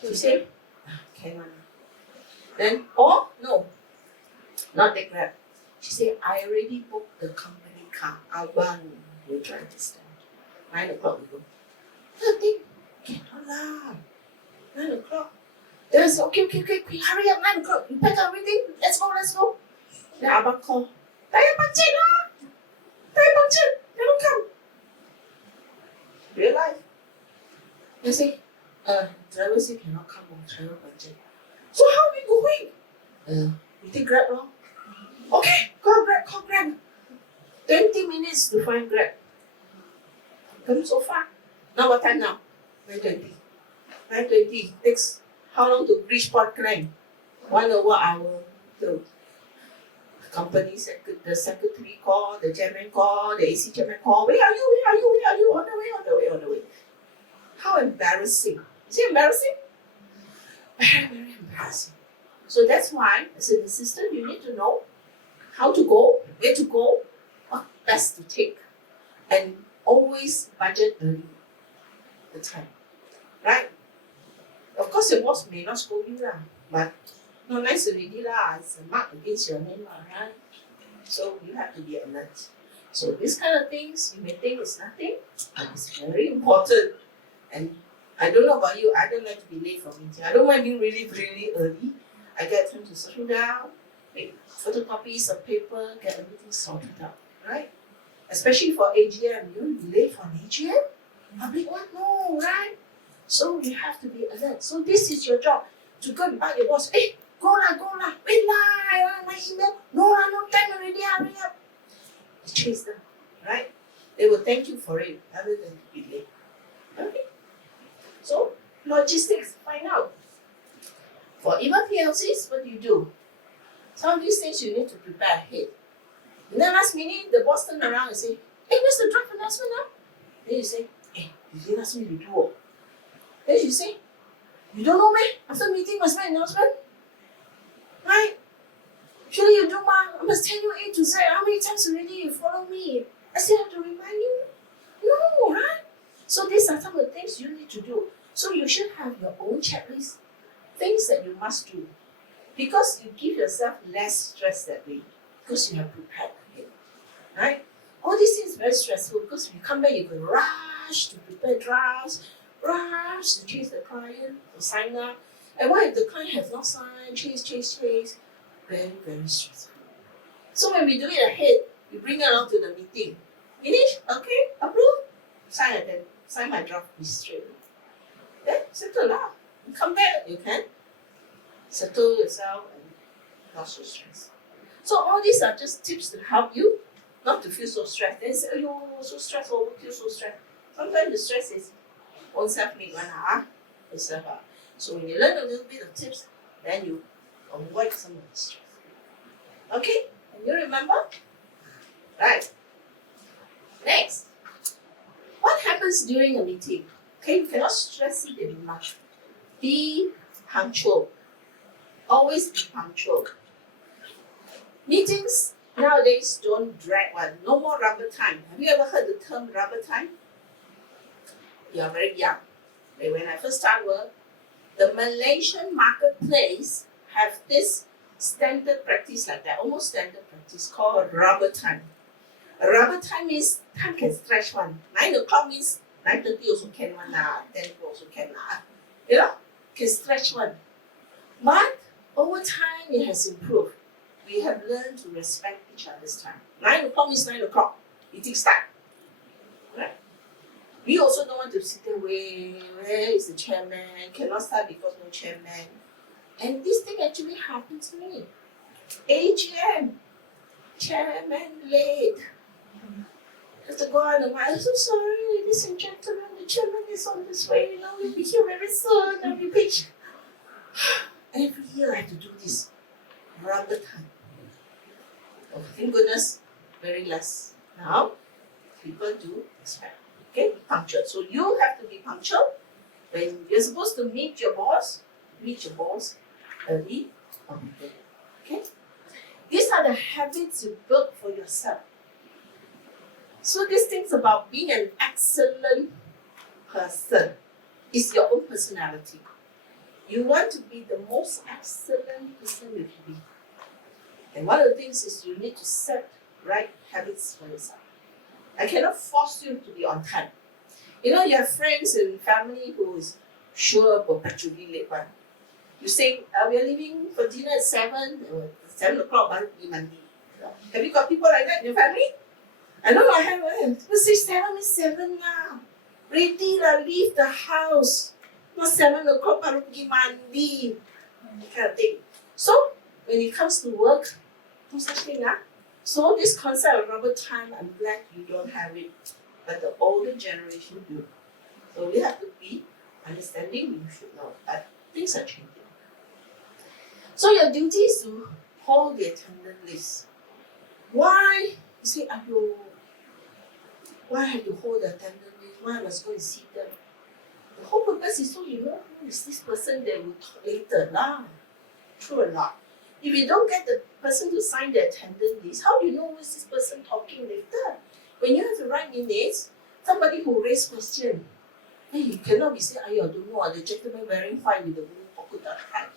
She said, can Then, no, not take Grab. She said, I already booked the company car. Abang will drive this time. 9 o'clock we go. I think, cannot lah. 9 o'clock. Then I said, okay, hurry up, 9 o'clock. You pack everything. Let's go. Then abang call. Tayar pancit lah. They don't come. Real life. I say, driver say cannot come on driver budget. So how are we going? We take Grab long. Okay, call Grab. 20 minutes to find Grab. Come so far. Now what time now? 9:20. 9:20 takes how long to reach Port Klang? 1 hour. The company the secretary call, the chairman call, the AC chairman call. Where are you? On the way. How embarrassing. Is it embarrassing? Very embarrassing. So that's why, as an assistant, you need to know how to go, where to go, what best to take, and always budget the time, right? Of course, your boss may not scold you lah, but not nice already lah. It's a mark against your name lah, right? So you have to be alert. So these kind of things you may think is nothing, but it's very important. And I don't know about you, I don't like to be late for meeting. I don't mind being really early. I get time to settle down, make photocopies of paper, get everything sorted out, right? Especially for AGM, you won't be late for an AGM? Public one? No, right? So you have to be alert. So this is your job, to go and bug your boss. Hey, go lah, wait lah, I want my email. No time already, hurry up. Chase them, right? They will thank you for it, rather than to be late. Okay? So, logistics, find out. For even PLCs, what do you do? Some of these things you need to prepare ahead. And then last minute, the boss turn around and say, hey, where's the draft announcement now? Then you say, hey, you didn't ask me to do. Then you say, you don't know me? After meeting must make announcement? Right? Surely you do, ma. I must tell you A to Z. How many times already you follow me? I still have to remind you? No, right? So these are some of the things you need to do. So you should have your own checklist, things that you must do. Because you give yourself less stress that way, because you have prepared ahead, right? All these things are very stressful because when you come back, you can rush to prepare drafts, rush to chase the client to sign up. And what if the client has not signed? Chase. Very stressful. So when we do it ahead, we bring it along to the meeting. Finish? Okay, approve. Sign my draft straight. Then settle lah. You come back, you can settle yourself and not so stressed. So all these are just tips to help you not to feel so stressed. Then say, oh, so stressed, feel so stressed. Sometimes the stress is own self-made one, yourself. So when you learn a little bit of tips, then you avoid some of the stress. Okay? Can you remember? Right. Next. What happens during a meeting? Okay, you cannot stress it very much. Be punctual. Always be punctual. Meetings nowadays don't drag one. No more rubber time. Have you ever heard the term rubber time? You are very young. When I first started work, the Malaysian marketplace have this standard practice like that, almost standard practice called rubber time. Rubber time means time can stretch one. 9 o'clock means 9:30 also can one lah, 10 also can lah. You know, can stretch one. But over time it has improved. We have learned to respect each other's time. 9 o'clock means 9 o'clock. Meeting start. Right? We also don't want to sit there, where is the chairman? Cannot start because no chairman. And this thing actually happened to me. AGM, chairman late. I have to go on the mic. I'm so sorry, ladies and gentlemen, the chairman is on his way. Now we'll be here very soon. I'll be patient. Every year I have to do this. Rubber time. Oh, thank goodness, very less. Now, people do respect. Okay, be punctual. So you have to be punctual. When you're supposed to meet your boss early or late. Okay? These are the habits you build for yourself. So these things about being an excellent person is your own personality. You want to be the most excellent person you can be. And one of the things is you need to set right habits for yourself. I cannot force you to be on time. You know, you have friends and family who is sure perpetually late one. You say, we are leaving for dinner at 7, 7 o'clock, baru pergi mandi. Have you got people like that in your family? I don't know, I haven't. People say 7 is 7 now. Ready lah, leave the house. Not 7 o'clock, baru pergi mandi. That kind of thing. So, when it comes to work, no such thing. So, this concept of rubber time, I'm glad you don't have it. But the older generation do. So, we have to be understanding, you should know. But things are changing. So, your duty is to hold the attendance list. Why? You say, ayo, why have to hold the attendance list? Why must go and see them? The whole purpose is so you know who is this person that will talk later lah. True or not? If you don't get the person to sign the attendance list, how do you know who is this person talking later? When you have to write minutes, somebody who raise question, hey, you cannot be saying, I don't know, the gentleman wearing white with the blue polka dot hat.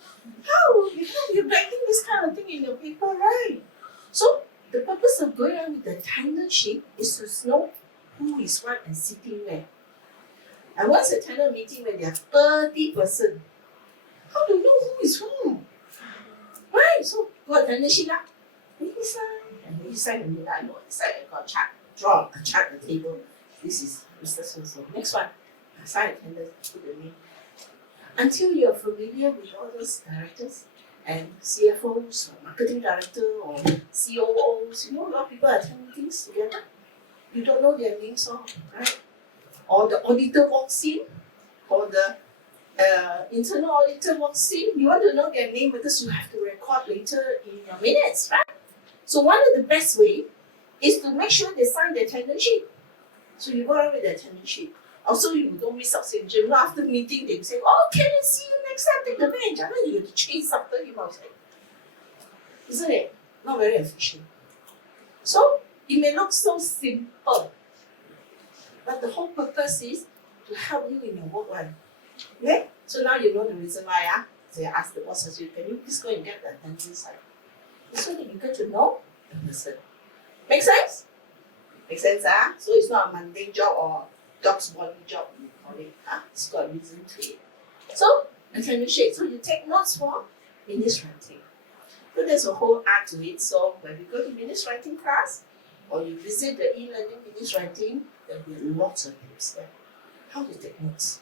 How? You can't be writing this kind of thing in your paper, right? So the purpose of going on with the attendance sheet is to know who is what and sitting where. I once attended a meeting when there are 30 persons. How do you know who is who? Right? So go attendance sheet lah. He sign and he sign and I know he sign and got a chart. Draw a chart on the table. This is Mr. So. Next one. Sign attendance, put the name. Until you're familiar with all those directors and CFOs or marketing director or COOs, you know a lot of people attend meetings together. You don't know their names all, right? Or the auditor walks in, or the internal auditor walks in. You want to know their name because you have to record later in your minutes, right? So one of the best way is to make sure they sign the attendance sheet. So you go around with the attendance sheet. Also, you don't miss out saying, you know, after meeting, they say, oh, can I see you next time? Take the bench. And then you have to chase after him outside. Isn't it? Not very efficient. So, it may look so simple, but the whole purpose is to help you in your work life. Okay? So now you know the reason why. So I ask the boss, can you please go and get the attendance side? So that you get to know the person. Make sense? Make sense, So it's not a mundane job or dog's body job, you call it. It's got a reason to it. So, attendance sheet. So you take notes for minutes writing. So there's a whole art to it. So when you go to minutes writing class, or you visit the e-learning minutes writing, there'll be lots of tips there. How to take notes.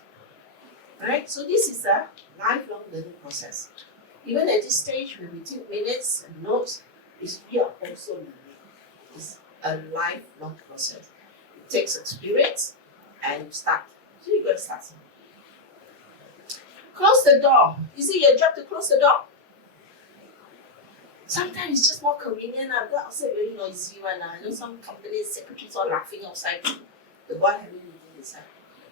Right? So this is a lifelong learning process. Even at this stage, when we take minutes and notes, we are also learning. It's a lifelong process. It takes experience and you start. So you got to start somewhere. Close the door. Is it your job to close the door? Sometimes it's just more convenient. Because outside very noisy one. I know some companies, secretaries are laughing outside. The boy having meeting inside.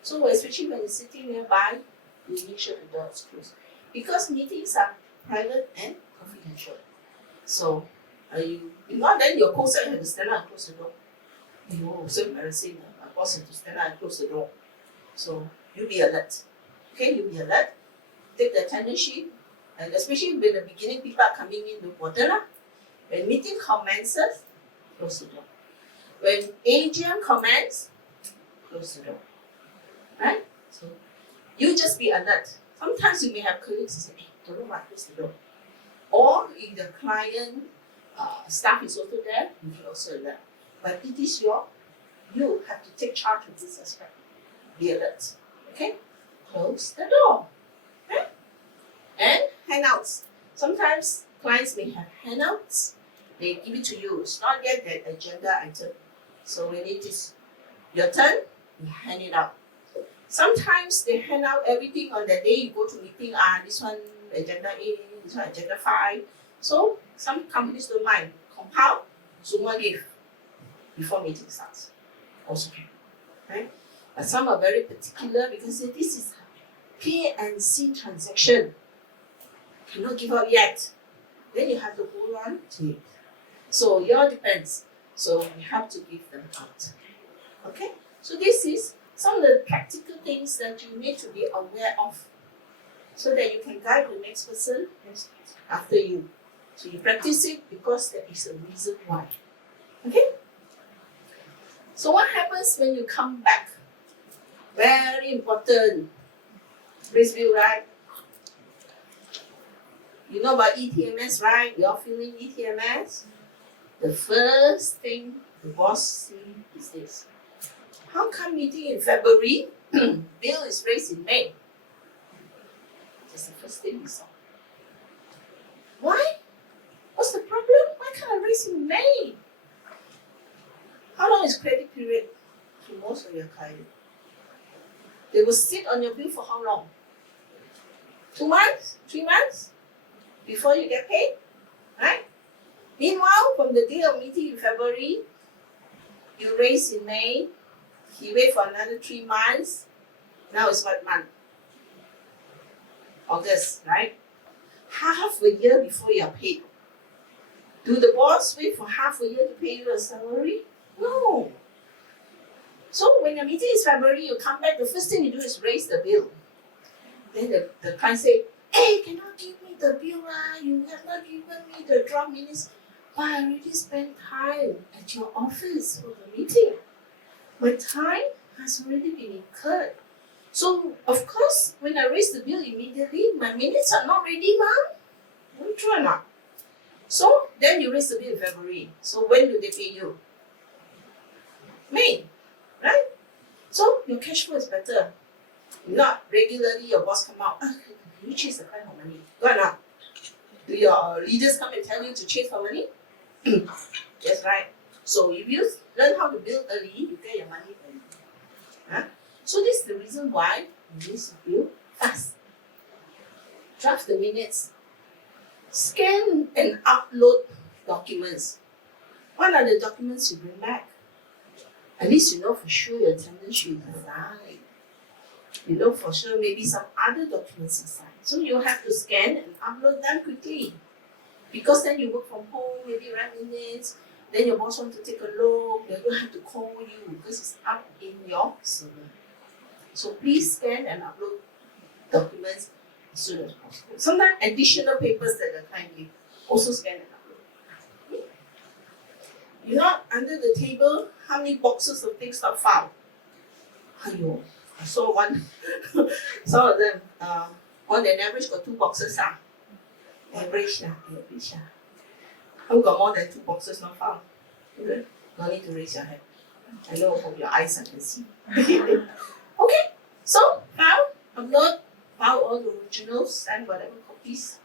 So especially when you're sitting nearby, you make sure the door is closed. Because meetings are private and confidential. So if not, then your co-sec have to stand up and close the door. So embarrassing. My boss have to stand up and close the door. So you be alert. Okay, you be alert. Take the attendance sheet. And especially when the beginning people are coming in the water. When meeting commences, close the door. When AGM comments, close the door. Right? So you just be alert. Sometimes you may have colleagues who say, hey, don't know what, close the door. Or if the client staff is also there, you can also alert. But it is you have to take charge of this aspect. Be alert. Okay? Close the door. Okay? And handouts. Sometimes clients may have handouts. They give it to you. It's not yet that agenda item. So when it is your turn, you hand it out. Sometimes they hand out everything on the day you go to meeting. This one agenda A, this one agenda 5. So some companies don't mind. Compile, semua give before meeting starts. Also can. Right? But some are very particular because this is a P&C transaction. Cannot give out yet. Then you have to hold on to it. So it all depends. So we have to give them out. Okay? So this is some of the practical things that you need to be aware of so that you can guide the next person after you. So you practice it because there is a reason why. Okay? So what happens when you come back? Very important. Please be right. You know about ETMS, right? You all feeling ETMS? The first thing the boss see is this. How come meeting in February, bill is raised in May? That's the first thing we saw. Why? What's the problem? Why can't I raise in May? How long is credit period to most of your clients? They will sit on your bill for how long? 2 months? 3 months? Before you get paid? Right? Meanwhile, from the day of meeting in February, you raise in May, he wait for another 3 months. Now it's what month? August, right? Half a year before you are paid. Do the boss wait for half a year to pay you a salary? No. So when your meeting is February, you come back, the first thing you do is raise the bill. Then the client say, hey, cannot give me the bill, you have not given me the draft minutes. But I already spent time at your office for the meeting. My time has already been incurred. So, of course, when I raise the bill immediately, my minutes are not ready, ma'am. True or not? So, then you raise the bill in February. So, when do they pay you? May, right? So, your cash flow is better. Not regularly your boss come out, can you chase the client for money? Go on. Do your leaders come and tell you to chase for money? Yes, right. So if you learn how to bill early, you get your money early. Huh? So this is the reason why you need to bill fast. Draft the minutes. Scan and upload documents. What are the documents you bring back? At least you know for sure your attendance sheet is signed. You know for sure maybe some other documents are signed. So you have to scan and upload them quickly. Because then you work from home, maybe write minutes, then your boss wants to take a look, they don't have to call you because it's up in your server. So please scan and upload documents as soon as possible. Sometimes additional papers that the client gives, also scan and upload. You know, under the table, how many boxes of things not filed? Aiyo, I saw one, some of them, on an average got 2 boxes. Average. Who got more than 2 boxes not found? Good. No need to raise your hand. I know from your eyes I can see. Okay, so file, upload, file all the originals and whatever copies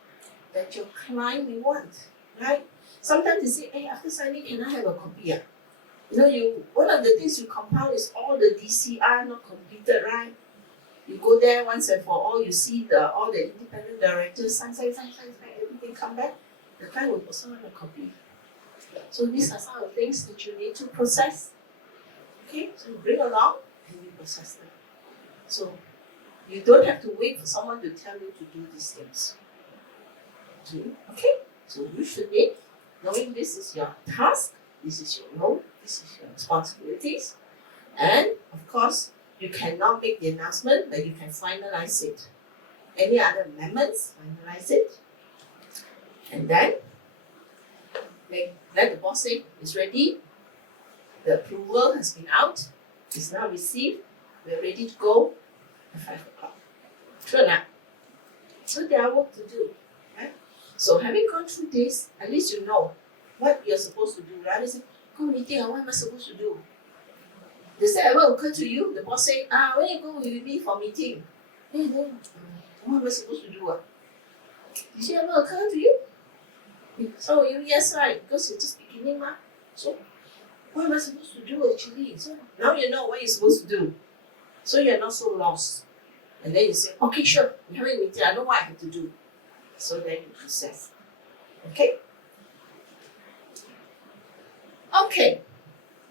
that your client may want, right? Sometimes they say, hey, after signing, can I have a copy? You know, one of the things you compile is all the DCR not completed, right? You go there once and for all, you see all the independent directors sign, everything come back. The client will also want a copy. So these are some of the things that you need to process. Okay, so you bring along and you process them. So you don't have to wait for someone to tell you to do these things. Okay, so you should be knowing this is your task, this is your role, this is your responsibilities, and of course, you cannot make the announcement, but you can finalize it. Any other amendments, finalize it. And then, let the boss say it's ready. The approval has been out. It's now received. We're ready to go at 5 o'clock. True or not? So there are work to do. Right? So having gone through this, at least you know what you're supposed to do. Rather than say, go meeting, what am I supposed to do? Does that ever occur to you? The boss say, when you go with me for meeting, hey, then, what am I supposed to do? Did it ever occur to you? So you yes, right, because you're just beginning, So what am I supposed to do actually? So now you know what you're supposed to do. So you're not so lost. And then you say, okay, sure, we're having a meeting, I know what I have to do. So then you process. Okay? Okay.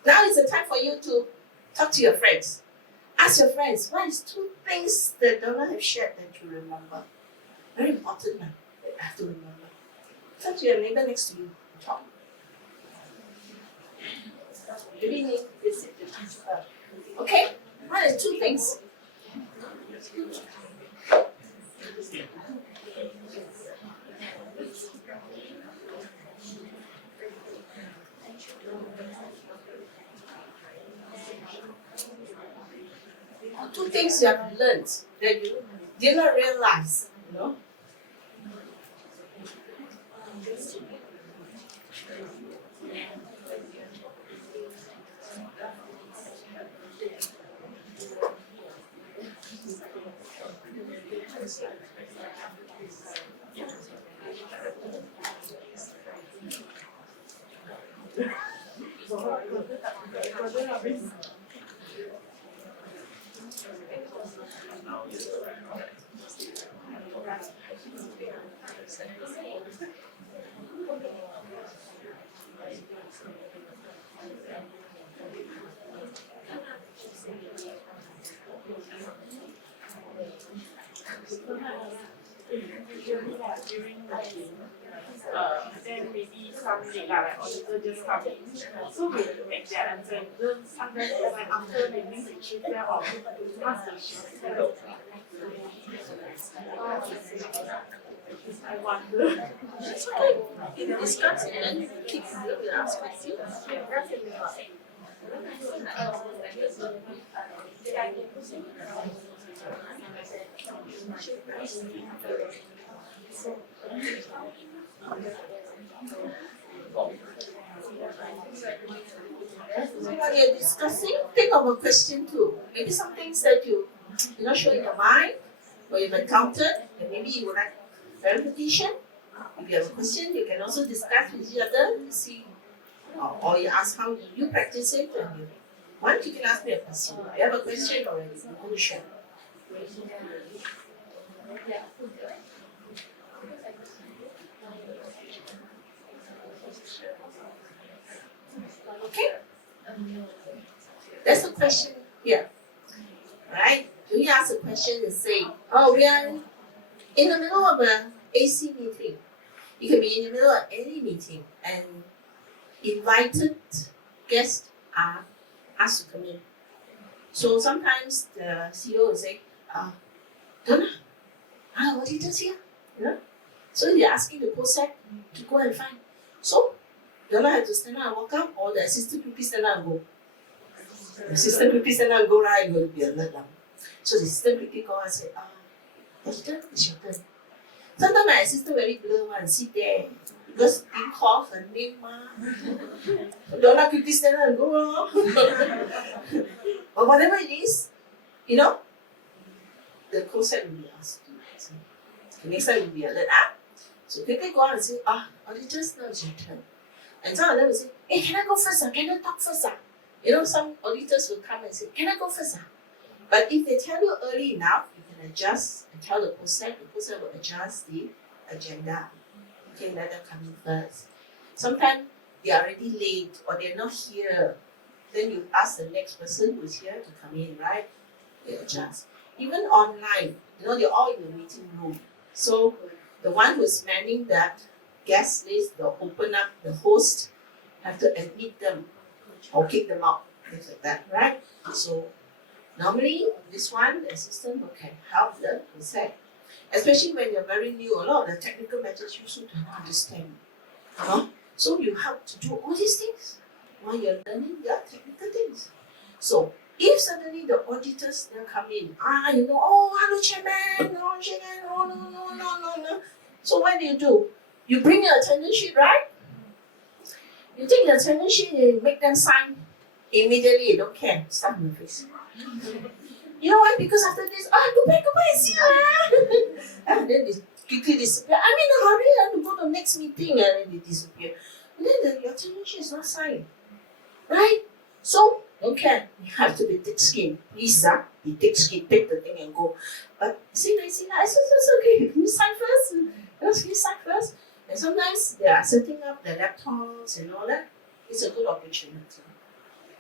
Now is the time for you to talk to your friends. Ask your friends, what is 2 things that Donna have shared that you remember? Very important that you have to remember. Talk to your neighbor next to you. Talk. You really need to visit the teacher. Okay? What is 2 things? Two things you have learned that you did not realize, Usually like during meeting, then maybe some late lah, like auditor just come in. So we have to make their answer. Sometimes it's like after meeting to choose them or ask the chef. I wonder. It's okay. You can discuss and then keep will ask questions. So while you're discussing, think of a question too. Maybe some things that you're not sure in your mind, or you've encountered, and maybe you would like clarification. If you have a question, you can also discuss with each other to see, or you ask how you practice it. And you want, you can ask me a question. If you have a question already, you can share. Okay? There's a question here. Right? You ask a question and say, oh, we are in the middle of an AC meeting. You can be in the middle of any meeting and invited guests are asked to come in. So sometimes the CEO will say, Donna, auditors here? You know? So they're asking the COSEC to go and find. So Donna had to stand up and walk up, or the assistant VP stand up and go. The assistant VP stand up and go, right, going to be alert. So the assistant VP go and say, auditor, it's your turn. Sometimes my assistant very blur one, sit there. Because didn't call her name, Donna quickly stand up and go. But whatever it is, you know, the COSEC will be asked to answer. The next time will be alert. So quickly go on and say, auditors, now it's your turn. And some of them will say, hey, can I go first? Can I talk first? You know, some auditors will come and say, can I go first? But if they tell you early enough, you can adjust and tell the COSEC will adjust the agenda. Okay, let them come in first. Sometimes they are already late or they're not here. Then you ask the next person who's here to come in, right? They adjust. Even online, you know, they're all in the meeting room. So the one who's manning that guest list, they'll open up, the host have to admit them or kick them out, things like that, right? So normally this one, the assistant can help them to say, especially when you're very new, a lot of the technical matters you also don't understand. So you help to do all these things while you're learning the technical things. So if suddenly the auditors they'll come in, hello chairman, no. So what do? You bring your attendance sheet, right? You take the attendance sheet and make them sign immediately. You don't care. Stop in the face. You know why? Because after this, go back and see and then they quickly disappear. I'm in a hurry, I have to go to the next meeting, and then they disappear. And then your attendance sheet is not signed. Right? So, don't care. You have to be thick skin. Please, be thick skin, take the thing and go. But see, I said, it's okay. You sign first. You sign first. And sometimes they are setting up the laptops and all that. It's a good opportunity.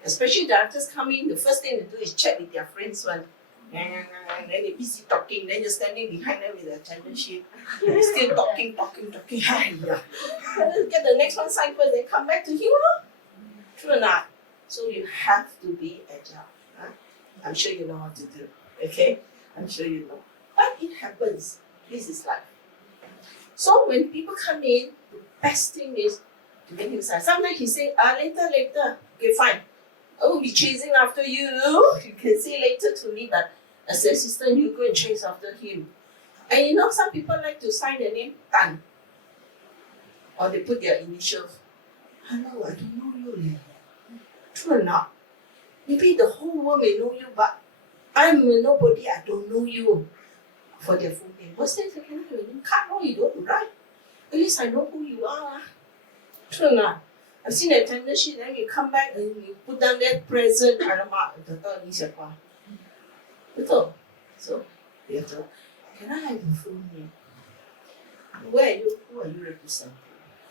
Especially directors come in, the first thing they do is check with their friends one. And then they're busy talking, then you're standing behind them with the attendance sheet. They're still talking. Yeah. Get the next one signed first, then come back to you. True or not? So you have to be agile. I'm sure you know how to do. Okay? I'm sure you know. But it happens. This is life. So when people come in, the best thing is to make him sign. Sometimes he say, later. Okay, fine. I will be chasing after you. You can say later to me, but as an assistant, you go and chase after him. And you know, some people like to sign their name Tan. Or they put their initials. Hello, I don't know you. True or not? Maybe the whole world may know you, but I'm nobody, I don't know you. For their full name. What's that? Can I have a name card? No, you don't, right? At least I know who you are. True or not? I've seen the attendance sheet, then you come back and you put down that present, alamak, betul ni siapa? Betul. So, you have to, can I have your full name? Who are you representing?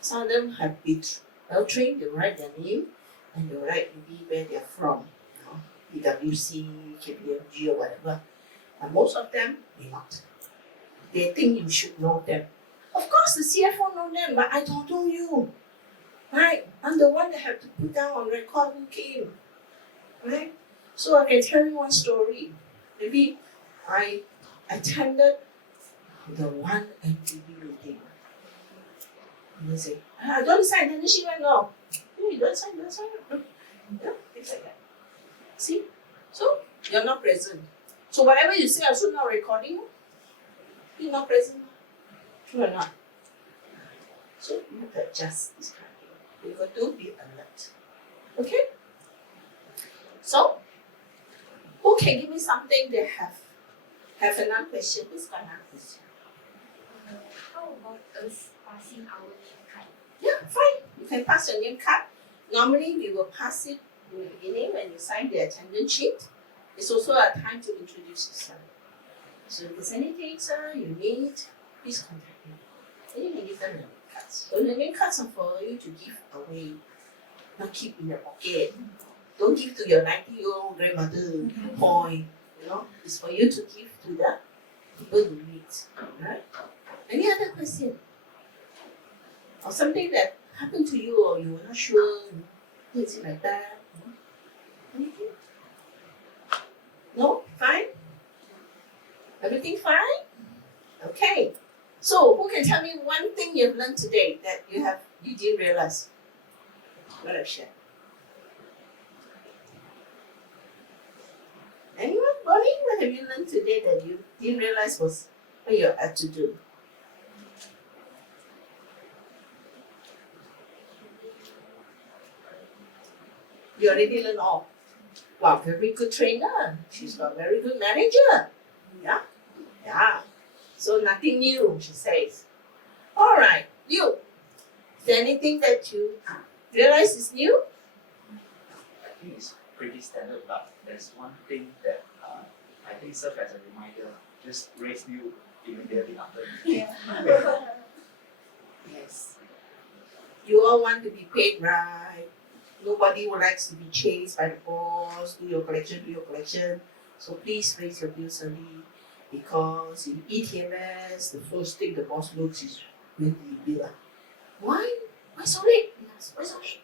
Some of them have been well trained, they write their name and they write maybe where they're from, PwC, KPMG or whatever. And most of them may not. They think you should know them. Of course, the CFO know them, but I don't know you. Right? I'm the one that have to put down on record who came. Right? So I can tell you one story. Maybe I attended the one MTV meeting. And they say, I don't sign, and then she went, no. You don't sign. Yeah, things like that. See? So, you're not present. So whatever you say, also not recording. You're not present. True or not? So you have to adjust this kind of thing. You got to be alert. Okay? So, who can give me something they have another question? Who's got another question? How about us passing our name card? Yeah, fine. You can pass your name card. Normally, we will pass it in the beginning when you sign the attendance sheet. It's also a time to introduce yourself. So if there's anything, sir, you need, please contact me. Then you can give them the name cards. So the name cards are for you to give away, not keep in your pocket. Don't give to your 90-year-old grandmother, boy. It's for you to give to the people you meet. Right? Any other question? Or something that happened to you or you were not sure, things like that. Anything? No? Fine? Everything fine? Okay. So who can tell me one thing you've learned today that you didn't realize? What I've shared. Anyone? Bonnie, what have you learned today that you didn't realize was what you had to do? You already learned all. Wow, very good trainer. She's a very good manager. Yeah. So nothing new, she says. All right, you. Is there anything that you realize is new? I think it's pretty standard, but there's one thing that I think serves as a reminder. Just raise you immediately after. Yes. You all want to be paid, right? Nobody would likes to be chased by the boss. Do your collection. So please raise your bills early, because in ETMS, the first thing the boss looks is when do you bill? Why? Why so late? Yes, why so late?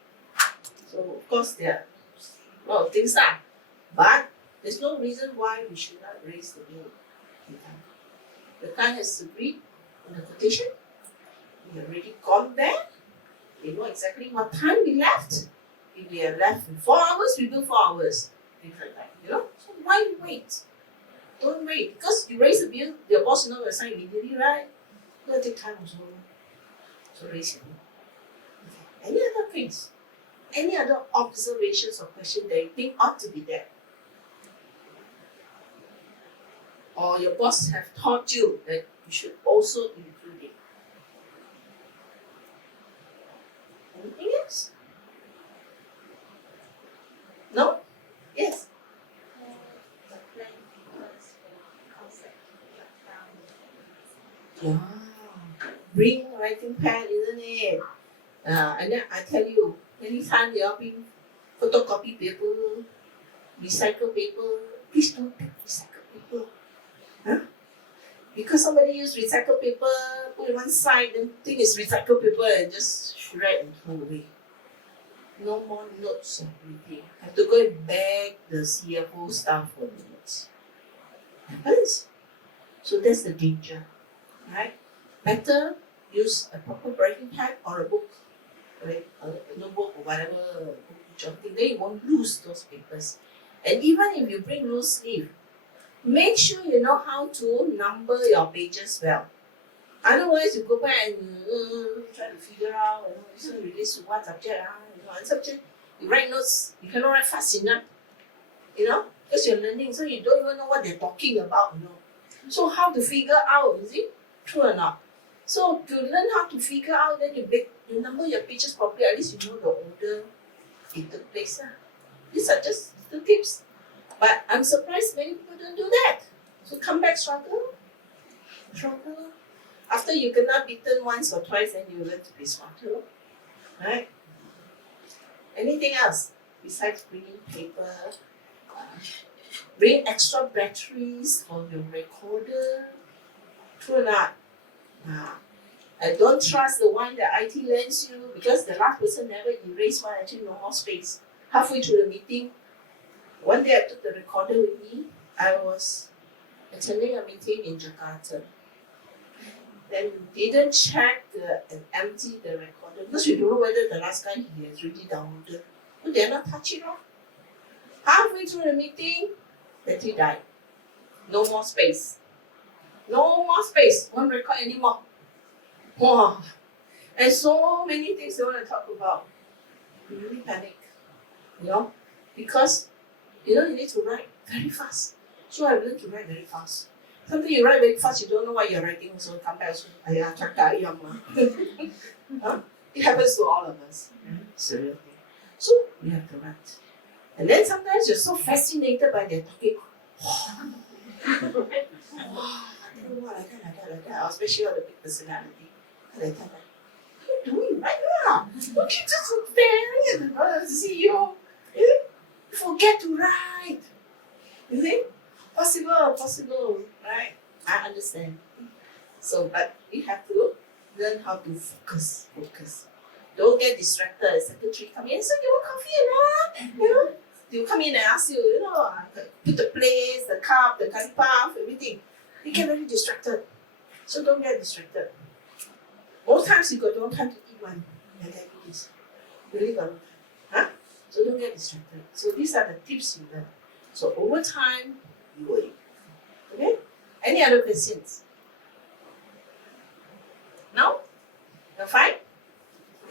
So of course there are a lot of things that, but there's no reason why we should not raise the bill in time. The client has agreed on the quotation. We have already gone there. They know exactly what time we left. If we are left in 4 hours, we do 4 hours. Things like that, So why wait? Don't wait. Because you raise the bill, your boss knows will sign immediately, right? It's going to take time also. So raise your bill. Okay. Any other things? Any other observations or questions that you think ought to be there? Or your boss have taught you that you should also include it? Anything else? No? Yes? The plan first concept Yeah. Bring writing pad, isn't it? And then I tell you, anytime you are bring photocopy paper, recycle paper, please don't take recycle paper. Huh? Because somebody use recycle paper, put it one side, then think it's recycle paper and just shred and throw away. No more notes or anything. Have to go and beg the CFO staff for notes. Happens. So that's the danger, right? Better use a proper writing pad or a book, right? A notebook or whatever, something. Then you won't lose those papers. And even if you bring loose leaf, make sure you know how to number your pages well. Otherwise, you go back and try to figure out, this one relates to what subject, one subject. You write notes, you cannot write fast enough, because you're learning, so you don't even know what they're talking about, So how to figure out, is it true or not? So to learn how to figure out, then you number your pages properly, at least you know the order it took place. These are just the tips. But I'm surprised many people don't do that. So come back struggle. After you cannot beaten once or twice, then you learn to be smarter. Right? Anything else besides bringing paper? Bring extra batteries for your recorder. True or not? I don't trust the one that IT lends you because the last person never erased one, actually no more space. Halfway through the meeting, one day I took the recorder with me. I was attending a meeting in Jakarta. Then didn't check and empty the recorder because we don't know whether the last guy he has already downloaded. So dare not touch it off. Halfway through the meeting, battery died. No more space. No more space. Won't record anymore. Wow. And so many things they want to talk about. You really panic. Because you need to write very fast. So I learned to write very fast. Sometimes you write very fast, you don't know what you're writing, so come back also. It happens to all of us. Seriously. So we have to write. And then sometimes you're so fascinated by their talking. Like that, especially all the big personality. Like that. What are you doing right now? Don't you just staring at the CEO? Forget to write. You see? Possible, right? I understand. So, but we have to learn how to focus. Don't get distracted. The secretary come in, so you want coffee, They'll come in and ask you, put the plates, the cup, the curry puff, everything. You get very distracted. So don't get distracted. Most times you got no time to eat one. And then do this. Really got no time. So don't get distracted. So these are the tips you learn. So over time, you will. Okay? Any other questions? No? You're fine?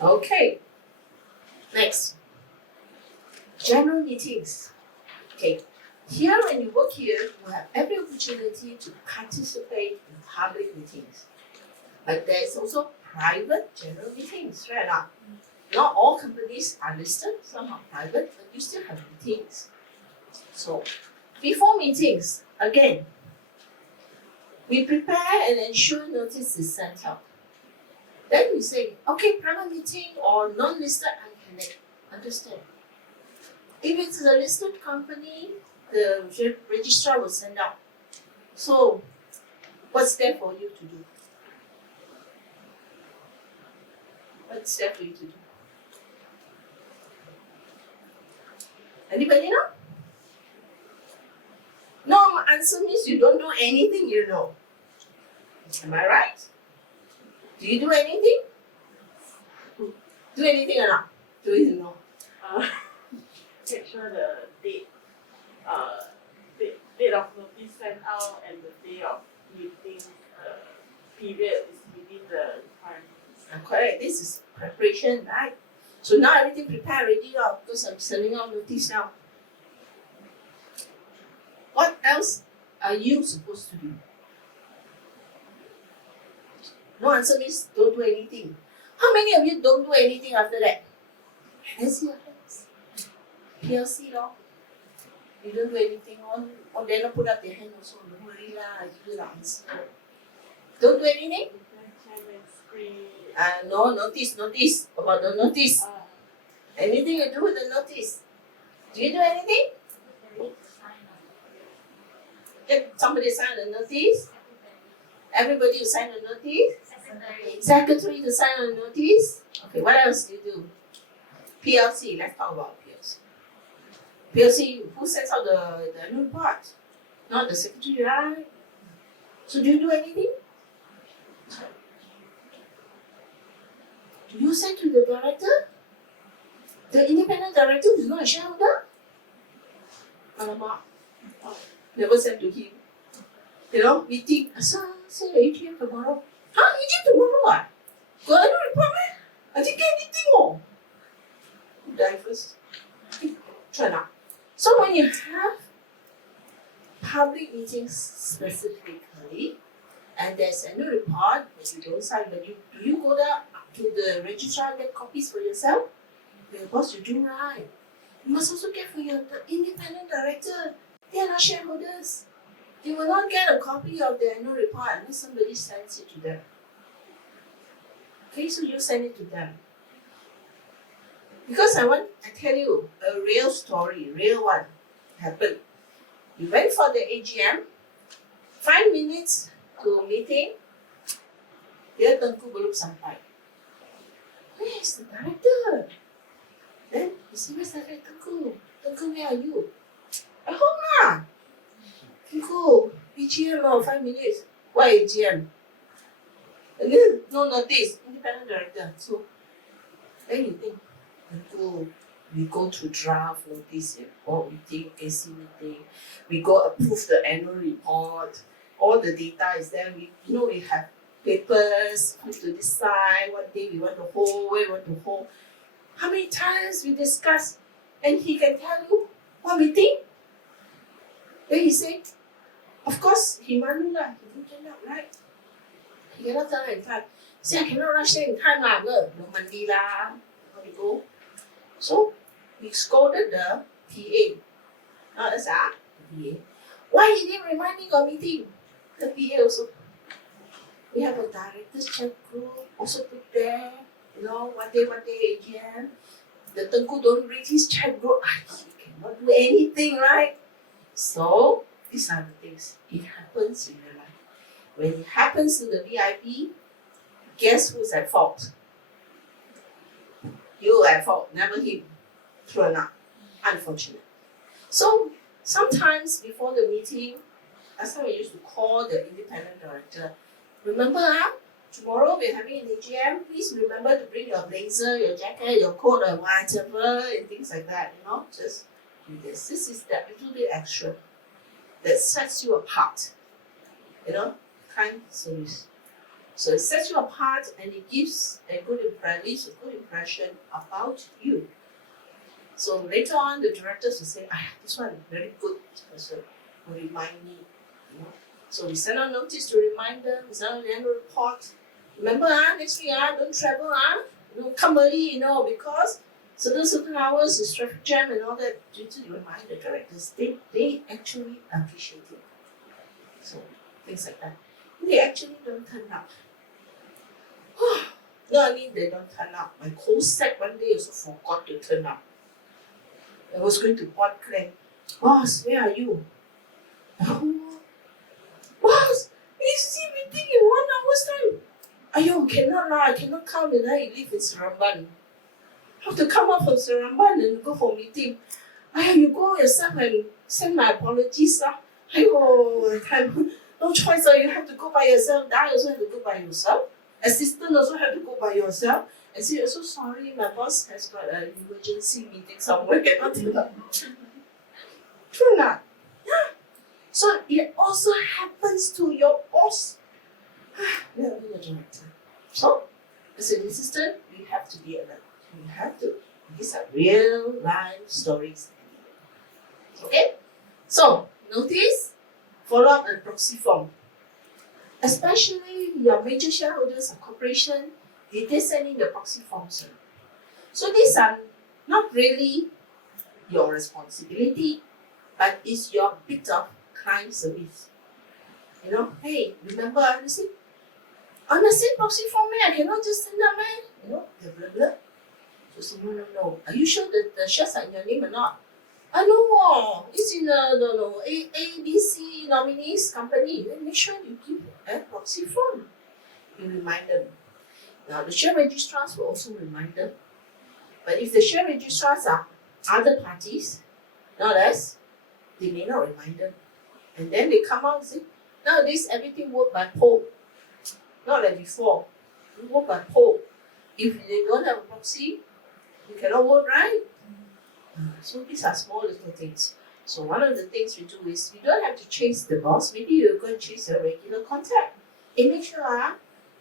Okay. Next. General meetings. Okay. Here, when you work here, you have every opportunity to participate in public meetings. But there is also private general meetings, right? Not all companies are listed, some are private, but you still have meetings. So, before meetings, again, we prepare and ensure notice is sent out. Then we say, okay, private meeting or non-listed, I can understand. If it's a listed company, the registrar will send out. So, what's there for you to do? What's there for you to do? Anybody know? No answer means you don't do anything you know. Am I right? Do you do anything? Do anything or not? Do you know? Make sure the date of notice sent out and the day of meeting period is within the requirements. Correct. This is preparation, right? So now everything prepared already because I'm sending out notice now. What else are you supposed to do? No answer means don't do anything. How many of you don't do anything after that? Let's see your hands. PLC law. You don't do anything on they not put up their hand also. Don't worry lah, I give you the answer. Don't do anything? No, notice about the notice. Anything you do with the notice? Do you do anything? Get somebody sign the notice. Everybody will sign the notice. Secretary to sign the notice. Okay, what else do you do? PLC. Let's talk about PLC. PLC. Who sets out the annual report? Not the secretary, right? So do you do anything? Do you send to the director? The independent director is not a shareholder? Alamak. Never sent to him. Meeting. Sir, AGM tomorrow. AGM tomorrow? Got annual report, man? I didn't get anything more. Die first. Try not. So when you have public meetings specifically, and there's annual report, but you don't sign, but do you go there to the registrar and get copies for yourself? For your boss, you do, right? You must also get for your independent director. They are not shareholders. They will not get a copy of the annual report unless somebody sends it to them. Okay, so you send it to them. Because I tell you a real story, real one, happened. You went for the AGM, 5 minutes to meeting, dia Tengku belum sampai. Where is the director? Then you see, where's the director Tengku? Tengku, where are you? At home lah. Tengku, AGM 5 minutes. Why AGM? And then no notice, independent director. So then you think, we go to draft notice, board meeting, AC meeting, we go approve the annual report, all the data is there. We have papers, we have to decide what day we want to hold, where we want to hold. How many times we discuss, and he can tell you what we think. Then he say, of course, he malu lah, he didn't turn up, right? He cannot turn up in time. Say, I cannot rush there in time lah, no money lah, how we go? So we scolded the PA. Not us, the PA. Why he didn't remind me got meeting? The PA also. We have a director's chat group also put there. One day AGM. The Tengku don't read his chat group. He cannot do anything, right? So these are the things. It happens in your life. When it happens to the VIP, guess who's at fault? You at fault, never him. True enough. Unfortunate. So sometimes before the meeting, last time we used to call the independent director. Remember, tomorrow we're having an AGM. Please remember to bring your blazer, your jacket, your coat, or whatever, and things like that. Just do this. This is that little bit extra that sets you apart. Kind service. So it sets you apart and it gives a good impression about you. So later on, the directors will say, this one very good person, will remind me. So we send out notice to remind them, we send out the annual report. Remember, next week, don't travel, come early, because certain hours is traffic jam and all that. Due to remind the directors, they actually appreciate it. So things like that. They actually don't turn up. No, I mean they don't turn up. My co-sec one day also forgot to turn up. I was going to board claim. Boss, where are you? Boss, AC meeting in 1 hour's time. Aiyo, cannot lah, I cannot come and I live in Seremban. I have to come up from Seremban and go for meeting. You go yourself and send my apologies lah. Aiyo, no choice, you have to go by yourself. I also have to go by yourself. Assistant also have to go by yourself. And say, so sorry, my boss has got an emergency meeting somewhere, cannot do that. True not? Yeah. So it also happens to your boss. Not only your director. So, as an assistant, we have to be alert. We have to. These are real life stories. Okay? So, notice, follow up and proxy form. Especially your major shareholders of corporation, did they send in the proxy forms? So these are not really your responsibility, but it's your bit of client service. Hey, remember on the same proxy form, I cannot just send that, blah, blah, blah. So say, no. Are you sure that the shares are in your name or not? No, it's in A, B, C nominees company. Then make sure you give a proxy form. You remind them. Now the share registrars will also remind them. But if the share registrars are other parties, not us, they may not remind them. And then they come out and say, nowadays everything work by poll. Not like before. You work by poll. If they don't have a proxy, you cannot vote, right? So these are small little things. So one of the things we do is we don't have to chase the boss. Maybe you go and chase a regular contact. And make sure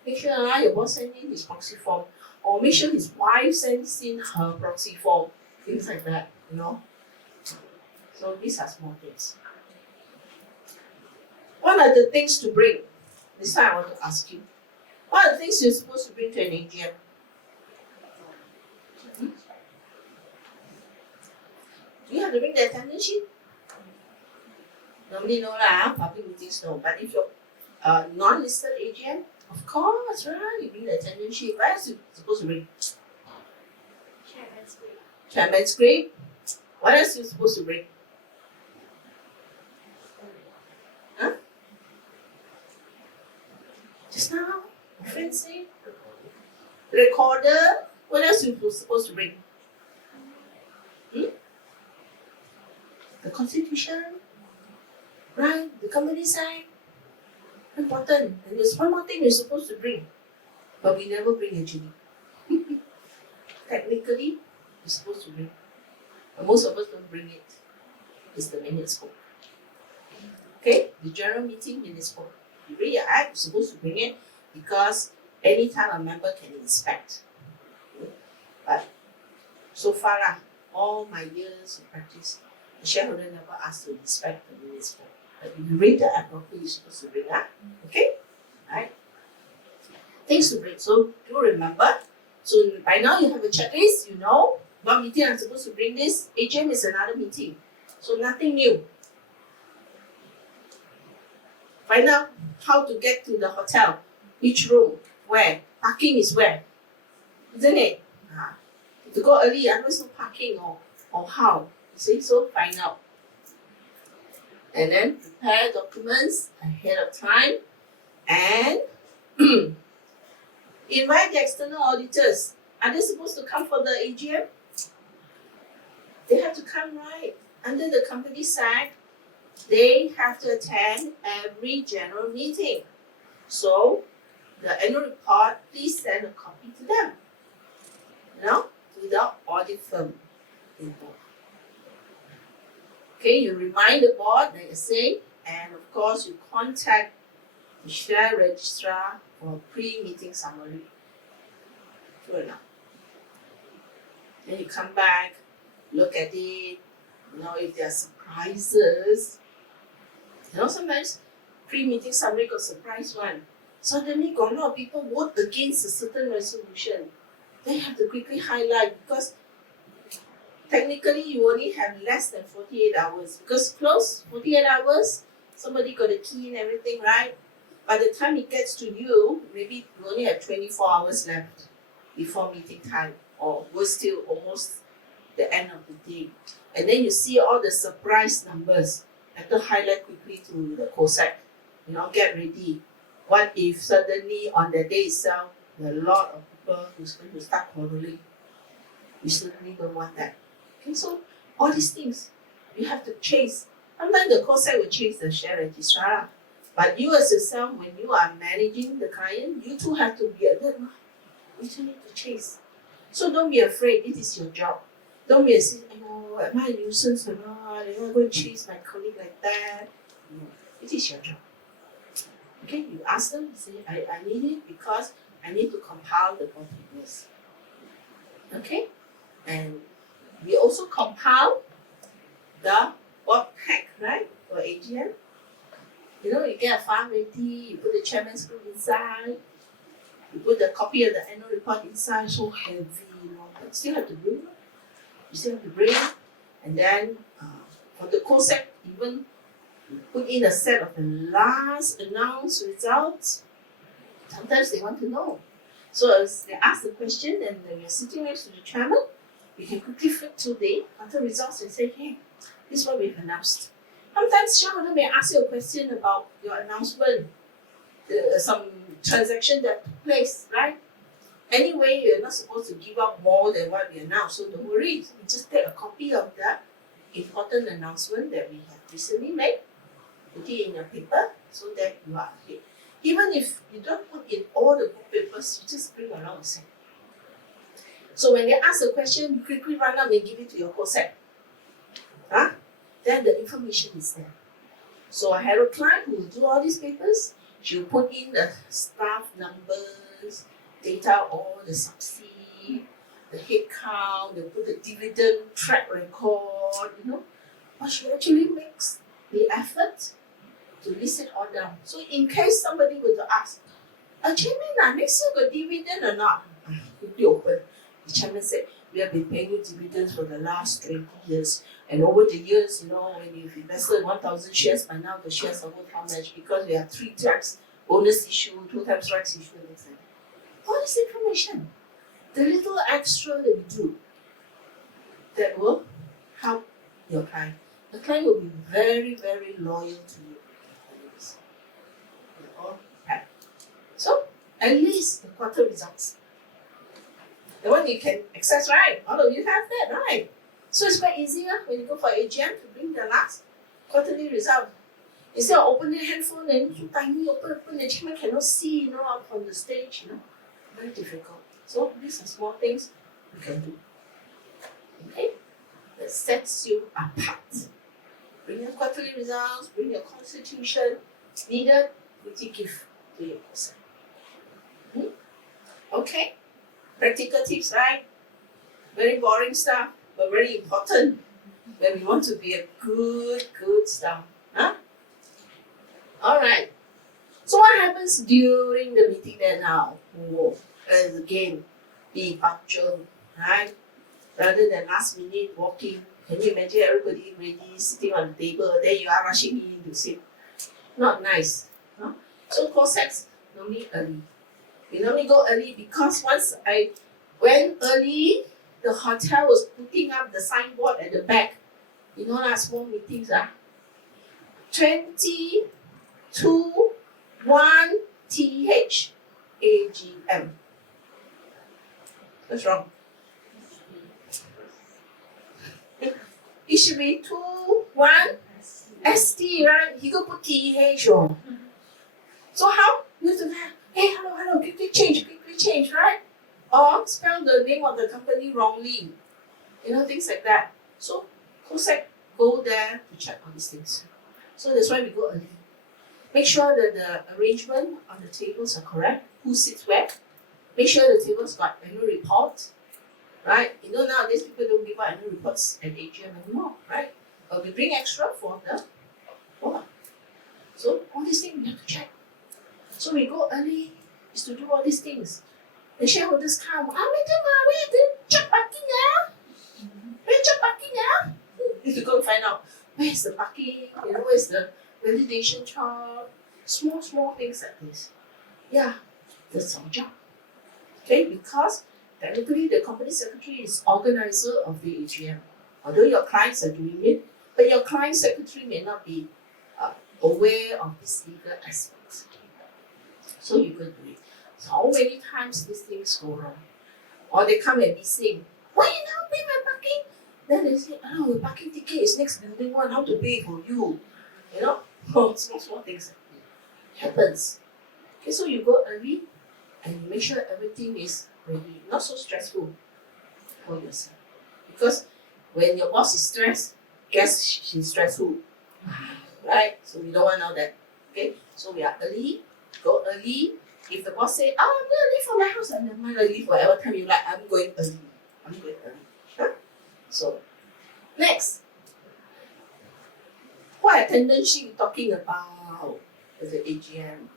your boss sends in his proxy form, or make sure his wife sends in her proxy form. Things like that, So these are small things. What are the things to bring? This time I want to ask you. What are the things you're supposed to bring to an AGM? Do you have to bring the attendance sheet? Normally no lah, public meetings no. But if you're non-listed AGM, of course, right? You bring the attendance sheet. What else you supposed to bring? Chairman's grade. Chairman's grade. What else you supposed to bring? Huh? Just now, my friend said. Recorder. What else you supposed to bring? The constitution, right? The company sign. Important. And there's one more thing you're supposed to bring, but we never bring actually. Technically, you're supposed to bring, but most of us don't bring it. It's the minutes book. Okay, the general meeting minutes book. You read your act, you're supposed to bring it because anytime a member can inspect. But so far, all my years of practice, the shareholder never asked to inspect the minutes book. But if you read the act properly, you're supposed to bring that. Okay? Right? Things to bring. So do remember. So by now you have a checklist, you know what meeting I'm supposed to bring this. AGM is another meeting. So nothing new. Find out how to get to the hotel. Which room? Where? Parking is where? Isn't it? To go early, otherwise no parking or how? You see, so find out. And then prepare documents ahead of time and invite the external auditors. Are they supposed to come for the AGM? They have to come, right? Under the company act, they have to attend every general meeting. So the annual report, please send a copy to them. To the audit firm involved. Okay, you remind the board, like I say, and of course you contact the share registrar for a pre-meeting summary. True enough. Then you come back, look at it, if there are surprises. Sometimes pre-meeting summary got surprise one. Suddenly got a lot of people vote against a certain resolution. They have to quickly highlight because technically you only have less than 48 hours because close 48 hours, somebody got a key and everything, right? By the time it gets to you, maybe you only have 24 hours left before meeting time or worse still, almost the end of the day. And then you see all the surprise numbers. Have to highlight quickly to the COSAC, get ready. What if suddenly on the day itself, there are a lot of people who's going to start quarreling? We certainly don't want that. Okay, so all these things you have to chase. Sometimes the COSAC will chase the share registrar. But you as yourself, when you are managing the client, you too have to be alert. You too need to chase. So don't be afraid, it is your job. Don't be afraid, am I a nuisance or not? I'm going to chase my colleague like that. No, it is your job. Okay, you ask them, say, I need it because I need to compile the board papers. Okay? And we also compile the board pack, right? For AGM. You get a file ready, you put the chairman's group inside, you put the copy of the annual report inside, so heavy, but still have to bring. You still have to bring. And then for the COSAC, even put in a set of the last announced results. Sometimes they want to know. So as they ask the question and when you're sitting next to the chairman, you can quickly flip to the other results and say, hey, this is what we've announced. Sometimes shareholder may ask you a question about your announcement, some transaction that took place, right? Anyway, you're not supposed to give out more than what we announced, so don't worry. You just take a copy of that important announcement that we have recently made, put it in your paper so that you are ahead. Even if you don't put in all the book papers, you just bring along a set. So when they ask a question, you quickly run up and give it to your COSAC. Then the information is there. So I had a client who will do all these papers. She'll put in the staff numbers, data, all the subsidy, the head count, they'll put the dividend track record, But she actually makes the effort to list it all down. So in case somebody were to ask, Chairman, next year got dividend or not? Quickly open. The chairman said, we have been paying you dividends for the last 20 years. And over the years, when you've invested 1,000 shares, by now the shares are worth how much? Because we have 3 times bonus issue, 2 times rights issue, and things like that. All this information, the little extra that we do, that will help your client. The client will be very, very loyal to you. You're all happy. So, at least the quarter results. The one you can access, right? All of you have that, right? So it's quite easy when you go for AGM to bring the last quarterly result. Instead of opening handphone and so tiny, open, the chairman cannot see, up on the stage, Very difficult. So these are small things you can do. Okay? That sets you apart. Bring your quarterly results, bring your constitution, needed, pretty gift to your person. Okay? Practical tips, right? Very boring stuff, but very important when we want to be a good staff. Alright. So what happens during the meeting then now? Again, be punctual, right? Rather than last minute walking. Can you imagine everybody ready, sitting on the table, then you are rushing in to sit? Not nice. So COSEX, normally early. We normally go early because once I went early, the hotel was putting up the signboard at the back. Small meetings 2021 TH AGM. What's wrong? It should be 21 ST, right? You go put TH. So how? You have to hey, hello, quickly change, right? Or spell the name of the company wrongly. Things like that. So, COSEC, go there to check on these things. So that's why we go early. Make sure that the arrangement on the tables are correct. Who sits where? Make sure the tables got annual report. Right? Nowadays people don't give out annual reports at AGM anymore, right? But we bring extra for the board. So all these things we have to check. So we go early is to do all these things. The shareholders come, where the check parking Where check parking You have to go and find out where's the parking, where's the validation chart, small things like this. Yeah, that's our job. Okay, because technically the company secretary is organizer of the AGM. Although your clients are doing it, but your client secretary may not be aware of this legal aspect. So you could do it. So how many times these things go wrong? Or they come and be saying, why you not pay my parking? Then they say, the parking ticket is next building one, how to pay for you? Small things happens. Okay, so you go early and you make sure everything is ready, not so stressful for yourself. Because when your boss is stressed, guess she's stressful. Right? So we don't want all that. Okay? So we are early, go early. If the boss say, I'm going to leave for my house, and then I leave whatever time you like, I'm going early. Huh? So, next. What attendance sheet we talking about at the AGM?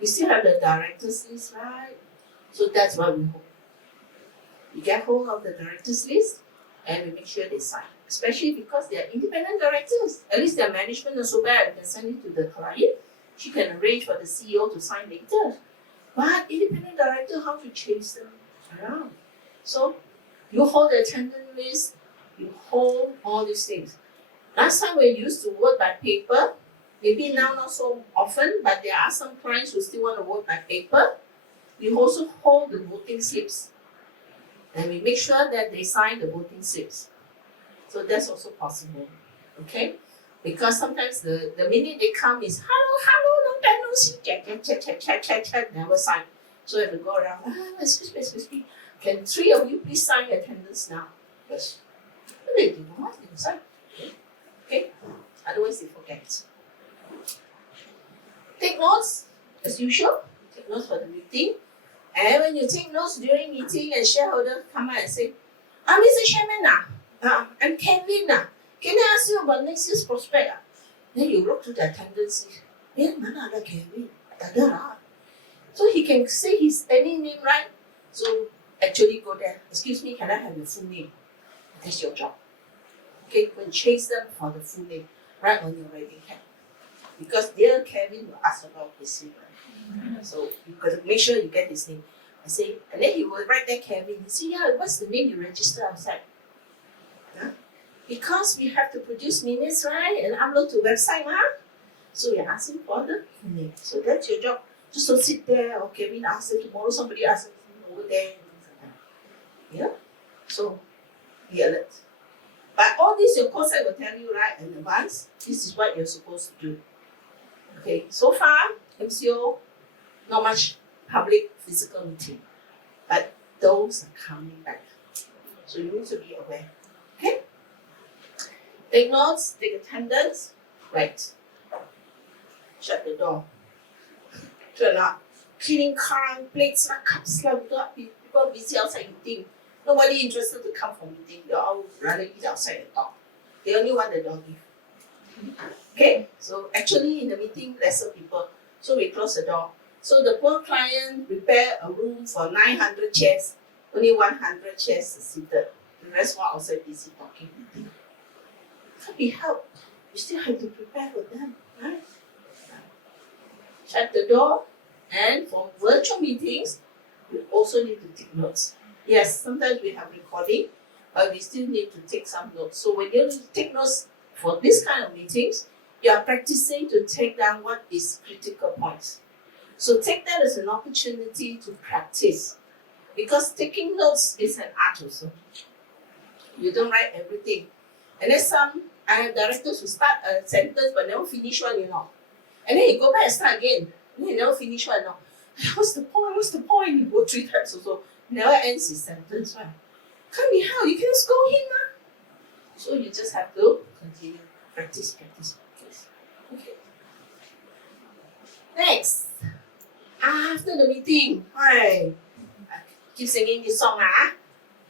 We still have the directors list, right? So that's what we hold. We get hold of the directors list and we make sure they sign. Especially because they are independent directors. At least their management is so bad, we can send it to the client. She can arrange for the CEO to sign later. But independent director, how to chase them around? So you hold the attendance list, you hold all these things. Last time we used to vote by paper, maybe now not so often, but there are some clients who still want to vote by paper. We also hold the voting slips. And we make sure that they sign the voting slips. So that's also possible. Okay? Because sometimes the minute they come is hello, long time no see, check, never sign. So you have to go around, excuse me. Can 3 of you please sign attendance now? Yes. They do not want to sign. Okay? Otherwise they forget. Take notes, as usual. Take notes for the meeting. And when you take notes during meeting and shareholder come out and say, Mr. Chairman, I'm Kevin. Can I ask you about next year's prospect? Then you look to the attendance. mana ada Kevin? Tak ada lah. So he can say his any name, right? So actually go there. Excuse me, can I have your full name? That's your job. Okay, go and chase them for the full name right on your writing pad. Because dear Kevin will ask about his name. Right? So you got to make sure you get his name. I say, and then he will write there Kevin. He say, yeah, what's the name you register outside? Yeah? Because we have to produce minutes, right? And upload to website, huh? So you're asking for the name. So that's your job. Just don't sit there, or Kevin asks him tomorrow, somebody asks him over there, and things like that. Yeah? So be alert. But all this your course site will tell you, right, in advance, this is what you're supposed to do. Okay, so far, MCO, not much public physical meeting. But those are coming back. So you need to be aware. Okay? Take notes, take attendance, right. Shut the door. Turn up. Cleaning car, plates, cups, people busy outside eating. Nobody interested to come for meeting. They all rather eat outside and talk. They only want the doggy. Okay? So actually in the meeting, lesser people. So we close the door. So the poor client prepare a room for 900 chairs. Only 100 chairs are seated. The rest were outside busy talking. Can't be helped. You still have to prepare for them, right? Shut the door. And for virtual meetings, you also need to take notes. Yes, sometimes we have recording, but we still need to take some notes. So when you take notes for this kind of meetings, you are practicing to take down what is critical points. So take that as an opportunity to practice. Because taking notes is an art also. You don't write everything. And then I have directors who start a sentence but never finish one, And then you go back and start again. And then you never finish one, What's the point? What's the point? You go 3 times also. Never ends his sentence, right? Can't be how you can scold him, So you just have to continue. Practice. Okay. Next. After the meeting, I keep singing this song,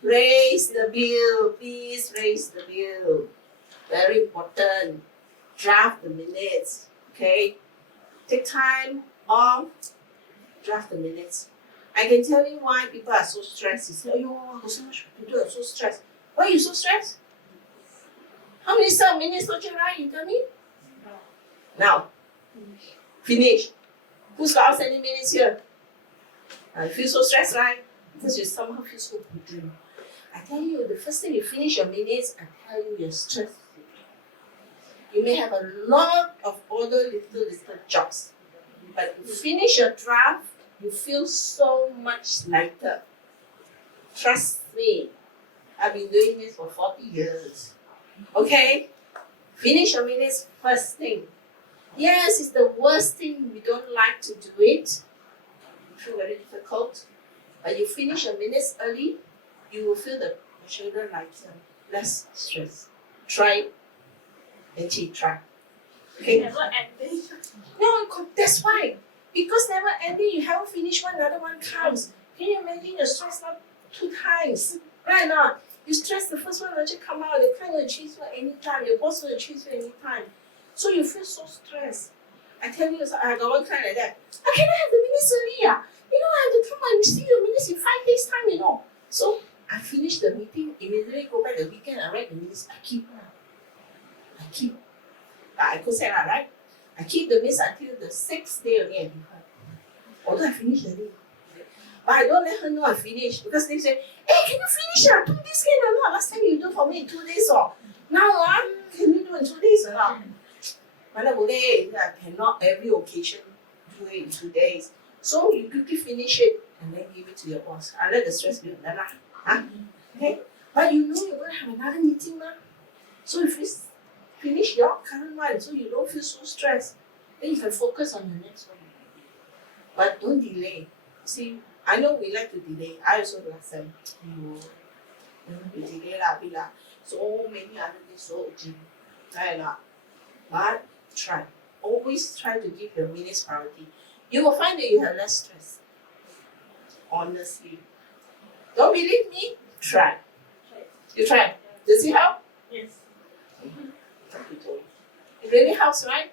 Raise the bill, please raise the bill. Very important. Draft the minutes, okay? Take time off, draft the minutes. I can tell you why people are so stressed. You say, I got so much to do, I'm so stressed. Why are you so stressed? How many minutes don't you write? You tell me? Now. Finish. Who's got outstanding minutes here? You feel so stressed, right? Because you somehow feel so burdened. I tell you, the first thing you finish your minutes, I tell you, you're stressed. You may have a lot of other little jobs. But you finish your draft, you feel so much lighter. Trust me, I've been doing this for 40 years. Okay? Finish your minutes first thing. Yes, it's the worst thing. We don't like to do it. It's very difficult. But you finish your minutes early, you will feel the shoulder lighter, less stress. Try it. And try. Okay? Never ending. No, that's why. Because never ending, you haven't finished one, another one comes. Can you imagine you're stressed out 2 times? Right now, you stress the first one, you come out, the client will change you anytime, your boss will change you anytime. So you feel so stressed. I tell you, I got one client like that. I cannot have the minutes early. I have to come and receive the minutes in 5 days' time, So I finish the meeting, immediately go back the weekend, I write the minutes, I keep. I could say that, right? I keep the minutes until the 6th day only I give her. Although I finished early. But I don't let her know I finished because they say, hey, can you finish 2 days or not? Last time you do for me in 2 days or now can you do in 2 days or not? Mana boleh, I cannot every occasion do it in 2 days. So you quickly finish it and then give it to your boss. I let the stress be on them. Okay? But you know you're going to have another meeting. So if you finish your current one so you don't feel so stressed, then you can focus on the next one. But don't delay. See, I know we like to delay. I also last time. We delay lah. So many other things so urgent. Right lah. But try. Always try to give your minutes priority. You will find that you have less stress. Honestly. Don't believe me? Try. You try. Does it help? Yes. It really helps, right?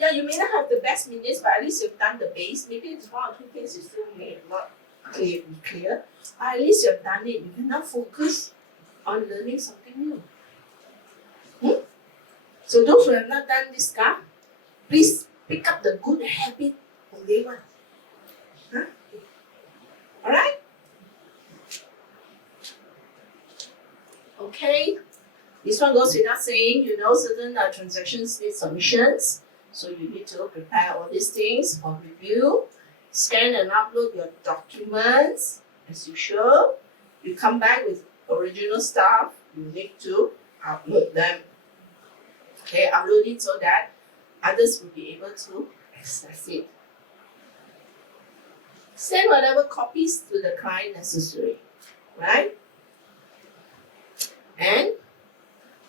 Yeah, you may not have the best minutes, but at least you've done the base. Maybe it's one or two things you still may not clear. At least you've done it. You can now focus on learning something new. So those who have not done this, please pick up the good habit from day one. Alright? Okay. This one goes without saying, certain transactions need submissions. So you need to prepare all these things for review. Scan and upload your documents as usual. You come back with original stuff, you need to upload them. Okay, upload it so that others will be able to access it. Send whatever copies to the client necessary, right? And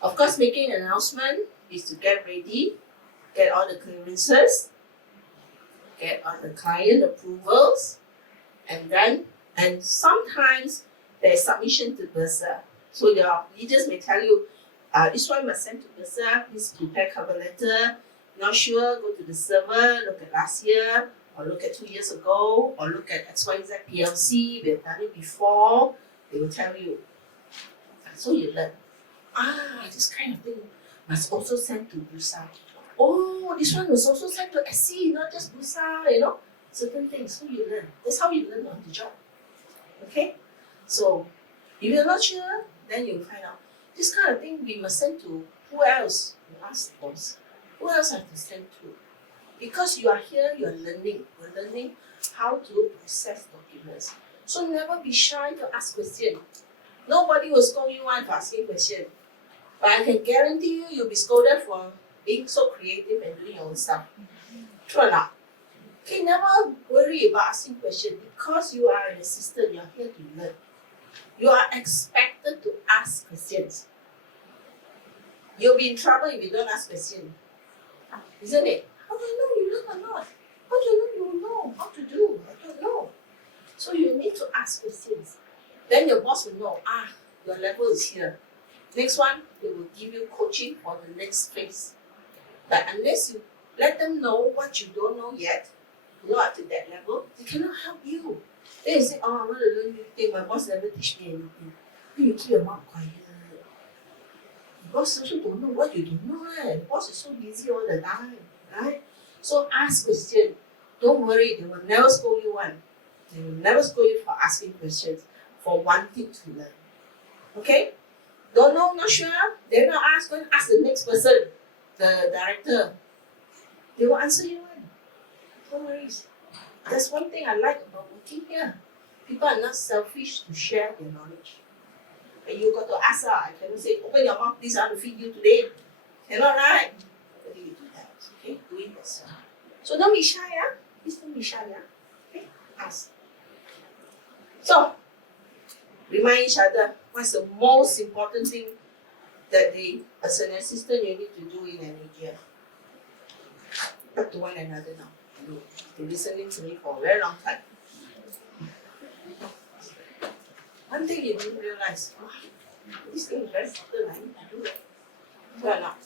of course, making an announcement is to get ready, get all the clearances, get all the client approvals, and sometimes there's submission to Bursa. So your leaders may tell you, this one must send to Bursa, please prepare cover letter. Not sure, go to the server, look at last year, or look at 2 years ago, or look at XYZ PLC, we've done it before, they will tell you. So you learn. This kind of thing must also send to Bursa. Oh, this one was also sent to SC, not just Bursa, certain things. So you learn. That's how you learn on the job. Okay? So, if you're not sure, then you'll find out. This kind of thing we must send to who else? You ask the boss. Who else have to send to? Because you are here, you're learning. We're learning how to process documents. So never be shy to ask questions. Nobody will scold you for asking questions. But I can guarantee you, you'll be scolded for being so creative and doing your own stuff. True or not? Okay, never worry about asking questions because you are an assistant, you're here to learn. You are expected to ask questions. You'll be in trouble if you don't ask questions. Isn't it? How do I know you learn or not? How do you know you know how to do? I don't know. So you need to ask questions. Then your boss will know, your level is here. Next one, they will give you coaching for the next phase. But unless you let them know what you don't know yet, not up to that level, they cannot help you. Then you say, I want to learn new thing. My boss never teach me anything. Then you keep your mouth quiet. The boss also don't know what you don't know. The boss is so busy all the time. Right? So ask questions. Don't worry, they will never scold you one. They will never scold you for asking questions, for wanting to learn. Okay? Don't know, not sure, they're not asked, go and ask the next person, the director. They will answer you one. No worries. That's one thing I like about working here. People are not selfish to share their knowledge. And you got to ask her, I cannot say, open your mouth, please, I want to feed you today. Cannot, right? But you do that, okay? Do it yourself. So don't be shy, Please don't be shy, Okay? Ask. So, remind each other what's the most important thing that they, as an assistant, you need to do in an year. Talk to one another now. You're listening to me for a very long time. One thing you didn't realize, this thing is very subtle, I need to do it. So not.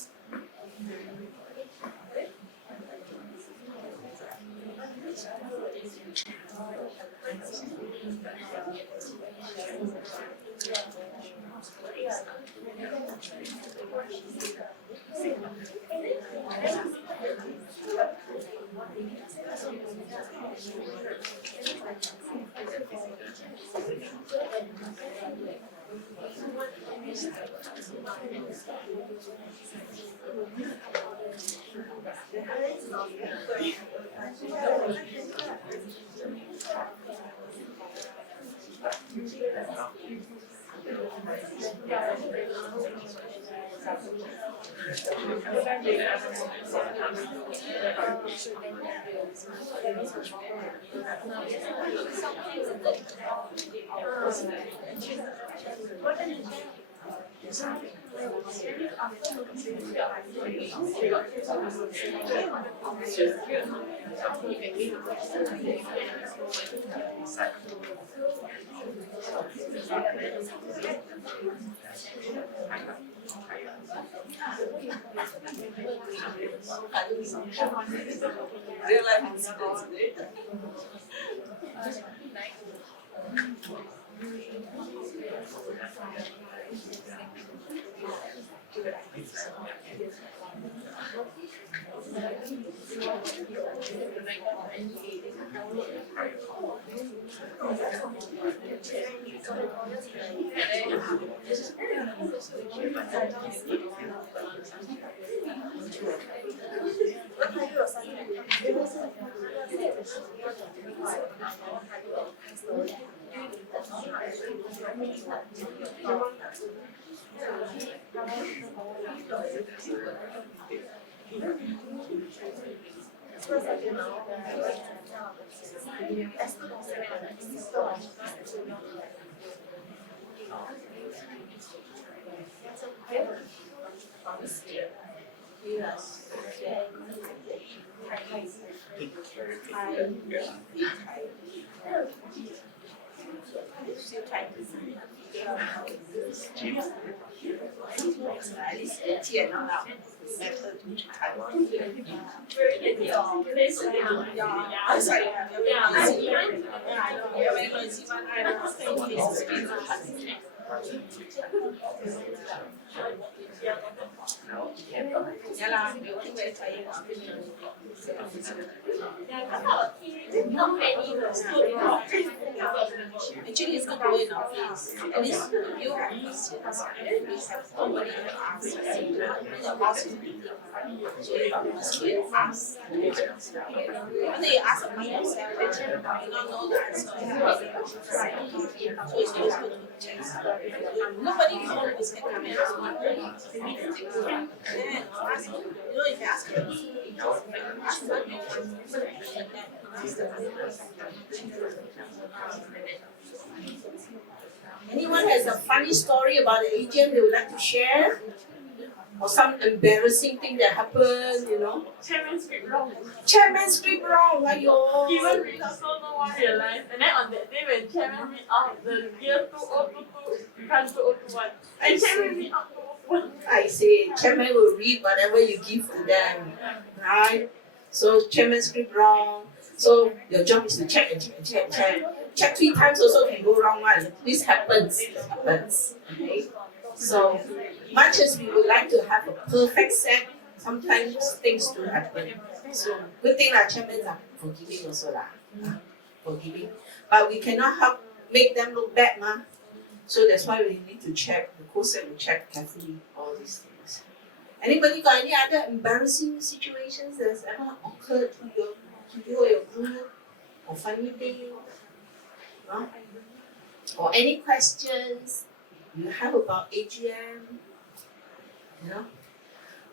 Real life incidents, right? Yes. Still trying to see. At least 10了啦，method to Taiwan. I'm sorry, you're very noisy. Yeah, I know, you're very noisy one. I don't think this is being Yeah lah, you think very tired. Not many will still Actually, it's good to go in office. At least you have questions. And then we have somebody to ask. The boss is meeting. So you must go and ask. Whether you ask about yourself, you don't know the answer. So it's always good to check. Nobody knows can come and ask me. Yeah, ask. You know, if you ask them, ask them. Anyone has a funny story about the AGM they would like to share? Or some embarrassing thing that happened, you know? Chairman script wrong. Chairman script wrong, ayo. Even read out so no one realized. And then on that day when chairman read out the year 2022 becomes 2021. And chairman read out 2021. I say, chairman will read whatever you give to them, right? So chairman script wrong. So your job is to check and check and check and check. Check 3 times also can go wrong one. This happens. It happens. Okay? So much as we would like to have a perfect set, sometimes things do happen. So good thing that chairmen are forgiving also lah. Forgiving. But we cannot help make them look bad, ma. So that's why we need to check, the co-set will check carefully all these things. Anybody got any other embarrassing situations that's ever occurred to you or your group? Or funny thing? No? Or any questions you have about AGM? You know?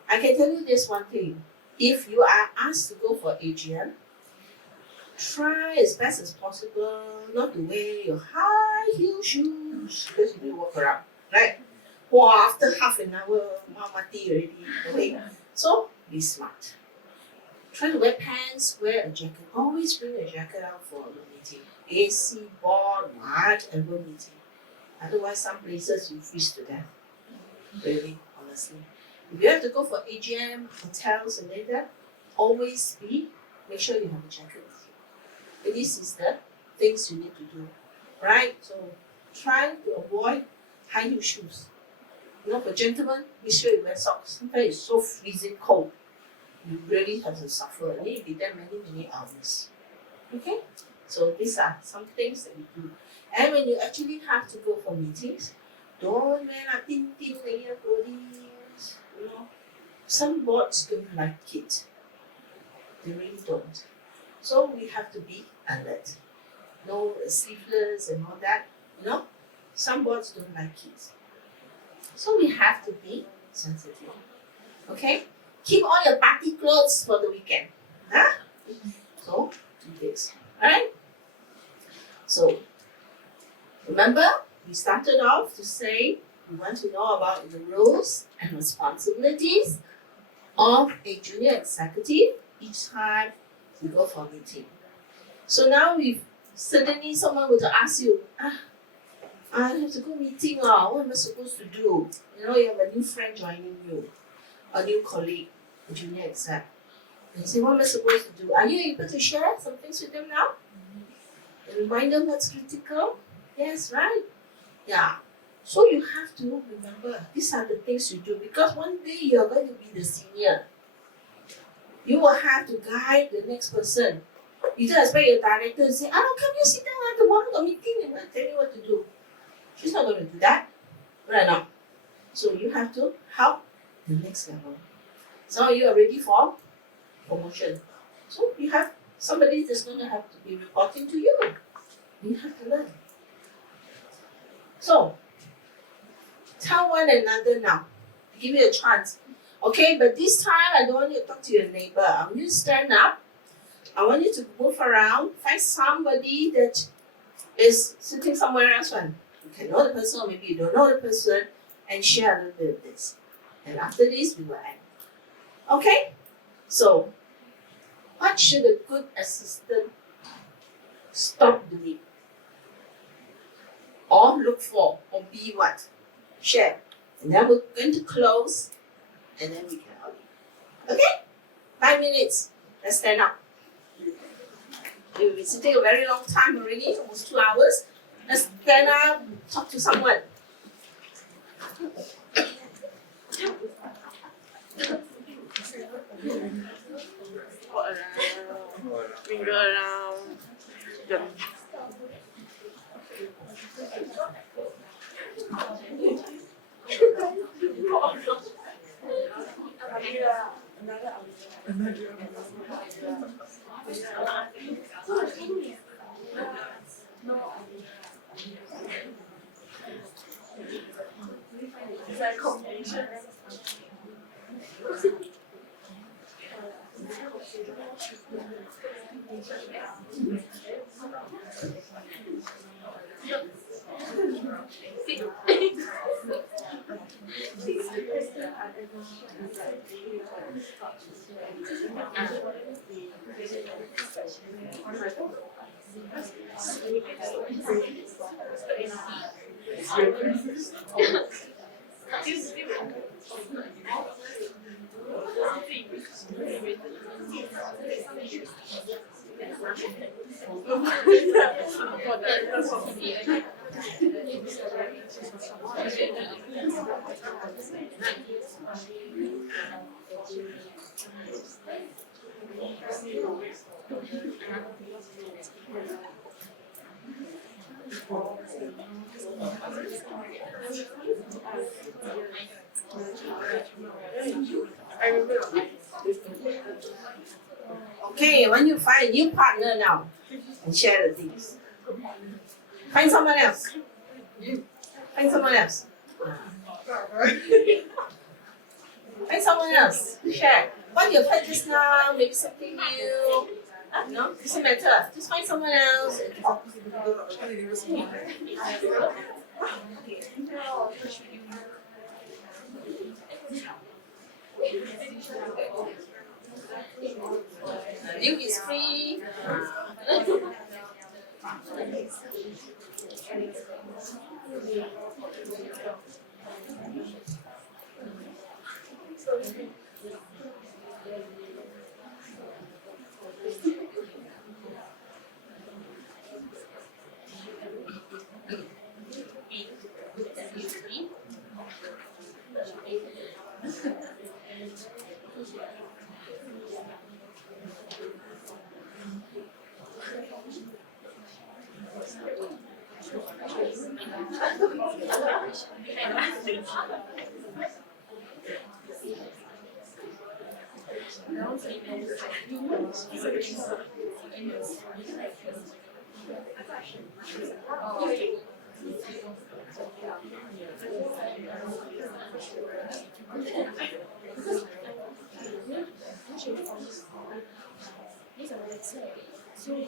I can tell you this one thing. If you are asked to go for AGM, try as best as possible not to wear your high heel shoes because you need to walk around, right? Wow, after half an hour, mati already. Okay, so be smart. Try to wear pants, wear a jacket. Always bring a jacket out for the meeting. AC, board, whatever meeting. Otherwise, some places you freeze to death. Really, honestly. If you have to go for AGM, hotels and like that, always make sure you have a jacket with you. And this is the things you need to do, right? So try to avoid high heel shoes. You know, for gentlemen, be sure you wear socks. Sometimes it's so freezing cold. You really have to suffer. And you'll be there many hours. Okay? So these are some things that we do. And when you actually have to go for meetings, don't wear a thin layer clothing. You know, some boards don't like it. They really don't. So we have to be alert. No sleeveless and all that. You know, some boards don't like it. So we have to be sensitive. Okay? Keep all your party clothes for the weekend. Huh? So do this. Alright? So remember, we started off to say you want to know about the roles and responsibilities of a junior executive each time we go for a meeting. So now if suddenly someone were to ask you, I have to go meeting, what am I supposed to do? You know, you have a new friend joining you, a new colleague, a junior exec. And you say, what am I supposed to do? Are you able to share some things with them now? And remind them what's critical? Yes, right? Yeah. So you have to remember, these are the things you do because one day you're going to be the senior. You will have to guide the next person. You don't expect your director to say, come you sit down, tomorrow got meeting and I'll tell you what to do. She's not going to do that. Right now. So you have to help the next level. So you are ready for promotion. So you have somebody that's going to have to be reporting to you. You have to learn. So tell one another now. Give you a chance. Okay, but this time I don't want you to talk to your neighbor. I want you to stand up. I want you to move around. Find somebody that is sitting somewhere else. You can know the person or maybe you don't know the person and share a little bit of this. And after this, we will end. Okay? So, what should a good assistant stop doing? Or look for? Or be what? Share. And then we're going to close and then we can all leave. Okay? 5 minutes. Let's stand up. We've been sitting a very long time already, almost 2 hours. Let's stand up, talk to someone. Walk around, mingle around. Jump. It's like combination. Okay, when you find a new partner now and share the things. Find someone else. Find someone else. Find someone else. Share. What you've heard just now, maybe something new. No, it doesn't matter. Just find someone else and talk. Link is free. You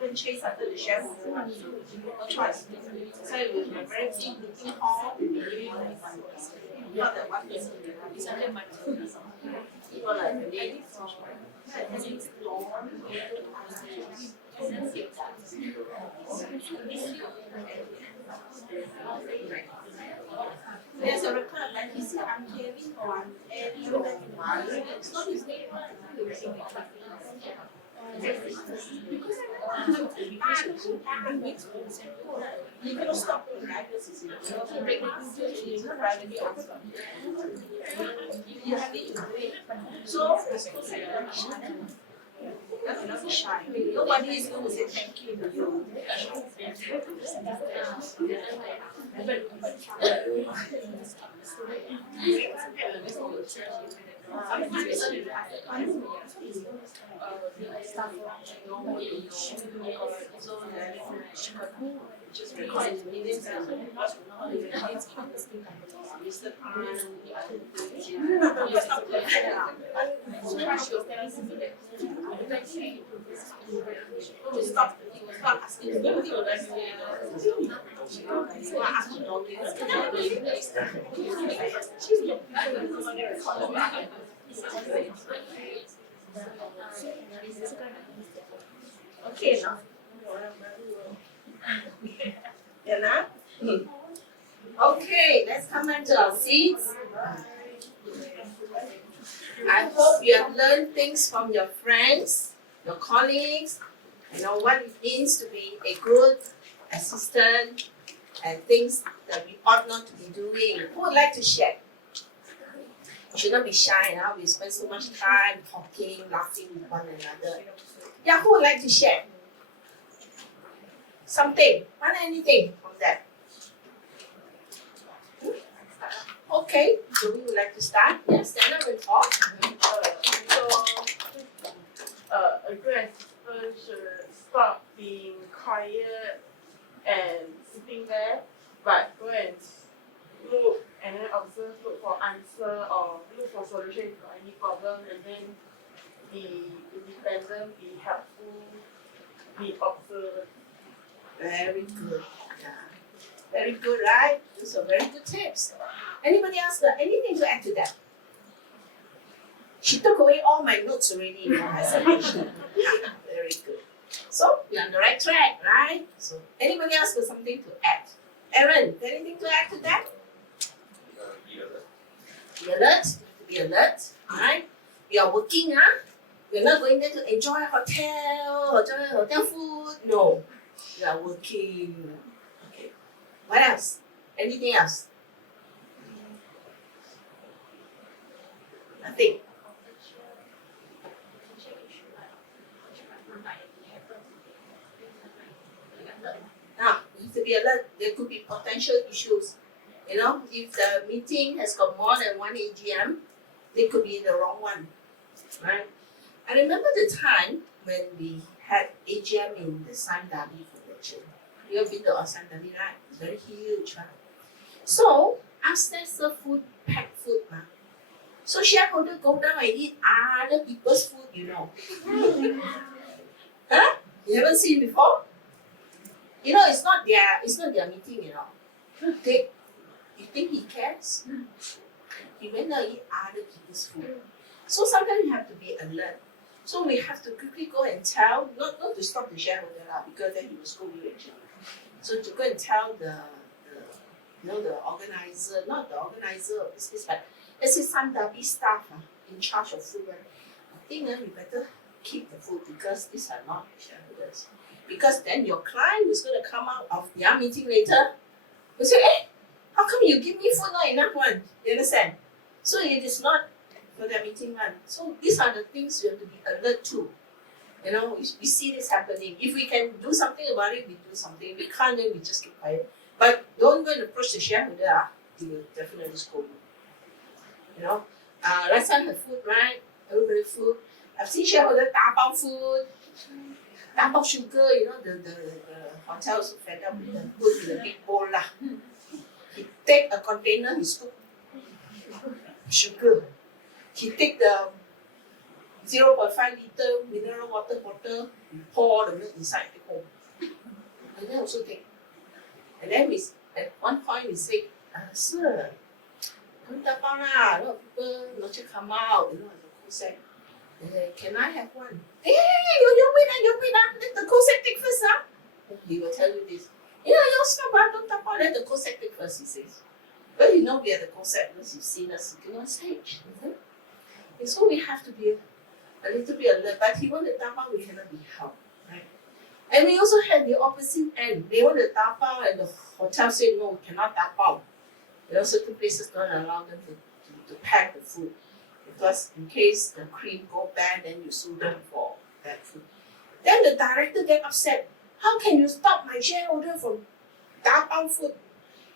can chase after the chef. No choice. So it will be a very big looking hall. Not that one person. It's under my people like they there's a record like he said I'm Kevin or I'm Eddie or it's not his name. You cannot stop the diagnosis. You have it to do it. So that's enough shy. Nobody is going to say thank you to you. Just because it's meetings and it's stop asking okay now. Yeah, now? Okay, let's come back to our seats. I hope you have learned things from your friends, your colleagues, you know what it means to be a good assistant and things that we ought not to be doing. Who would like to share? You should not be shy now. We spend so much time talking, laughing with one another. Yeah, who would like to share? Something, anything from that. Okay, so we would like to start. Yes, stand up and talk. A good assistant should stop being quiet and sitting there, but go and look and then observe, look for answer or look for solution if you got any problem, and then be independent, be helpful, be observant. Very good. Yeah. Very good, right? Those are very good tips. Anybody else got anything to add to that? She took away all my notes already in my presentation. Yeah, very good. So we're on the right track, right? So anybody else got something to add? Aaron, anything to add to that? Be alert. Be alert. Alright? We are working, We're not going there to enjoy hotel food. No. We are working. Okay. What else? Anything else? Nothing. Now, you have to be alert. There could be potential issues. You know, if the meeting has got more than one AGM, they could be in the wrong one, right? I remember the time when we had AGM in the San Dabi Convention. You have been to our San Dabi, right? It's very huge, right? So, upstairs serve food, packed food, So shareholder go down and eat other people's food, you know. Huh? You haven't seen before? You know, it's not their meeting, you know. You think he cares? He went there and eat other people's food. So sometimes you have to be alert. So we have to quickly go and tell, not to stop the shareholder because then he will scold you actually. So to go and tell the organizer, not the organizer of this, but let's say some Dabi staff in charge of food. I think we better keep the food because these are not shareholders. Because then your client is going to come out of their meeting later and say, hey, how come you give me food not enough one? You understand? So it is not for their meeting one. So these are the things you have to be alert to. You know, we see this happening. If we can do something about it, we do something. If we can't, then we just keep quiet. But don't go and approach the shareholder. He will definitely scold you. You know, last time had food, right? Everybody food. I've seen shareholder dabao food, dabao sugar. You know, the hotel also fed up with the put in a big bowl lah. He take a container, he scoop sugar. He take the 0.5 liter mineral water bottle, we pour the milk inside the home. And then also take. And then at one point we say, sir, don't dabao lah, a lot of people not to come out, you know, the co-sec. Can I have one? Hey, you wait, let the co-sec take first, He will tell you this. Yeah, you stop, don't dabao, let the co-sec take first, he says. But you know we are the co-sec because you've seen us sitting on stage. And so we have to be a little bit alert, but he wanted dabao, we cannot be helped, right? And we also had the opposite end. They wanted dabao and the hotel said no, we cannot dabao. You know, certain places don't allow them to pack the food because in case the cream go bad, then you sue them for bad food. Then the director get upset. How can you stop my shareholder from dabao food?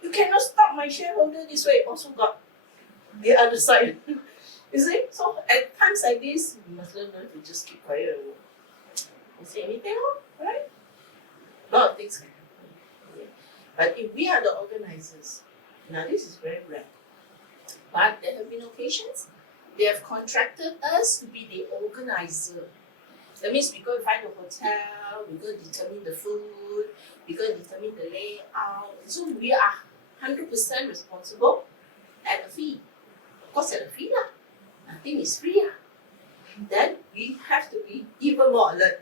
You cannot stop my shareholder this way. Also got the other side. You see? So at times like this, we must learn to just keep quiet and don't say anything, right? A lot of things can happen. Okay? But if we are the organizers, now this is very rare. But there have been occasions they have contracted us to be the organizer. That means we go and find the hotel, we go and determine the food, we go and determine the layout. So we are 100% responsible at a fee. Of course at a fee lah. Nothing is free. Then we have to be even more alert.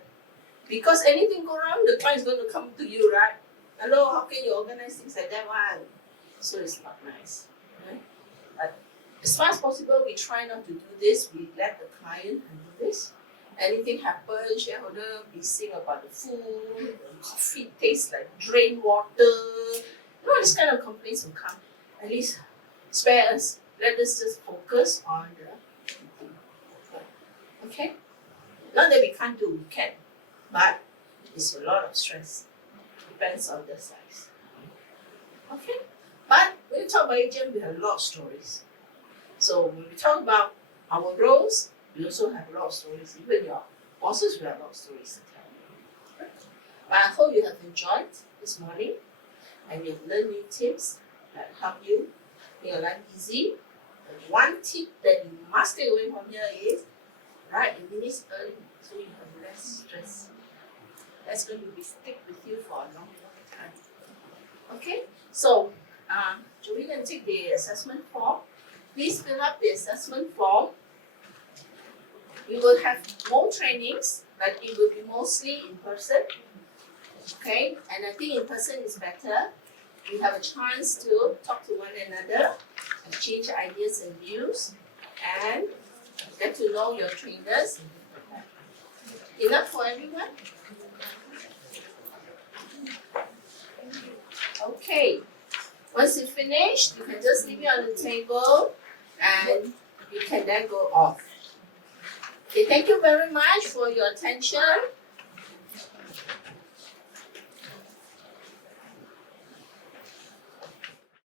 Because anything go wrong, the client is going to come to you, right? Hello, how can you organize things like that one? So it's not nice. Right? But as far as possible, we try not to do this. We let the client handle this. Anything happens, shareholder bitching about the food, the coffee tastes like drain water. You know, this kind of complaints will come. At least spare us. Let us just focus on the meeting. Okay? Not that we can't do, we can. But it's a lot of stress. Depends on the size. Okay? But when we talk about AGM, we have a lot of stories. So when we talk about our roles, we also have a lot of stories. Even your bosses, we have a lot of stories to tell. But I hope you have enjoyed this morning and you've learned new tips that help you make your life easy. And one tip that you must take away from here is write the minutes early so you have less stress. That's going to be stick with you for a long time. Okay? So, Joey can take the assessment form. Please fill up the assessment form We will have more trainings, but it will be mostly in person. Okay, and I think in person is better. We have a chance to talk to one another, exchange ideas and views, and get to know your trainers. Enough for everyone? Okay. Once you finish, you can just leave it on the table and you can then go off. Okay, thank you very much for your attention.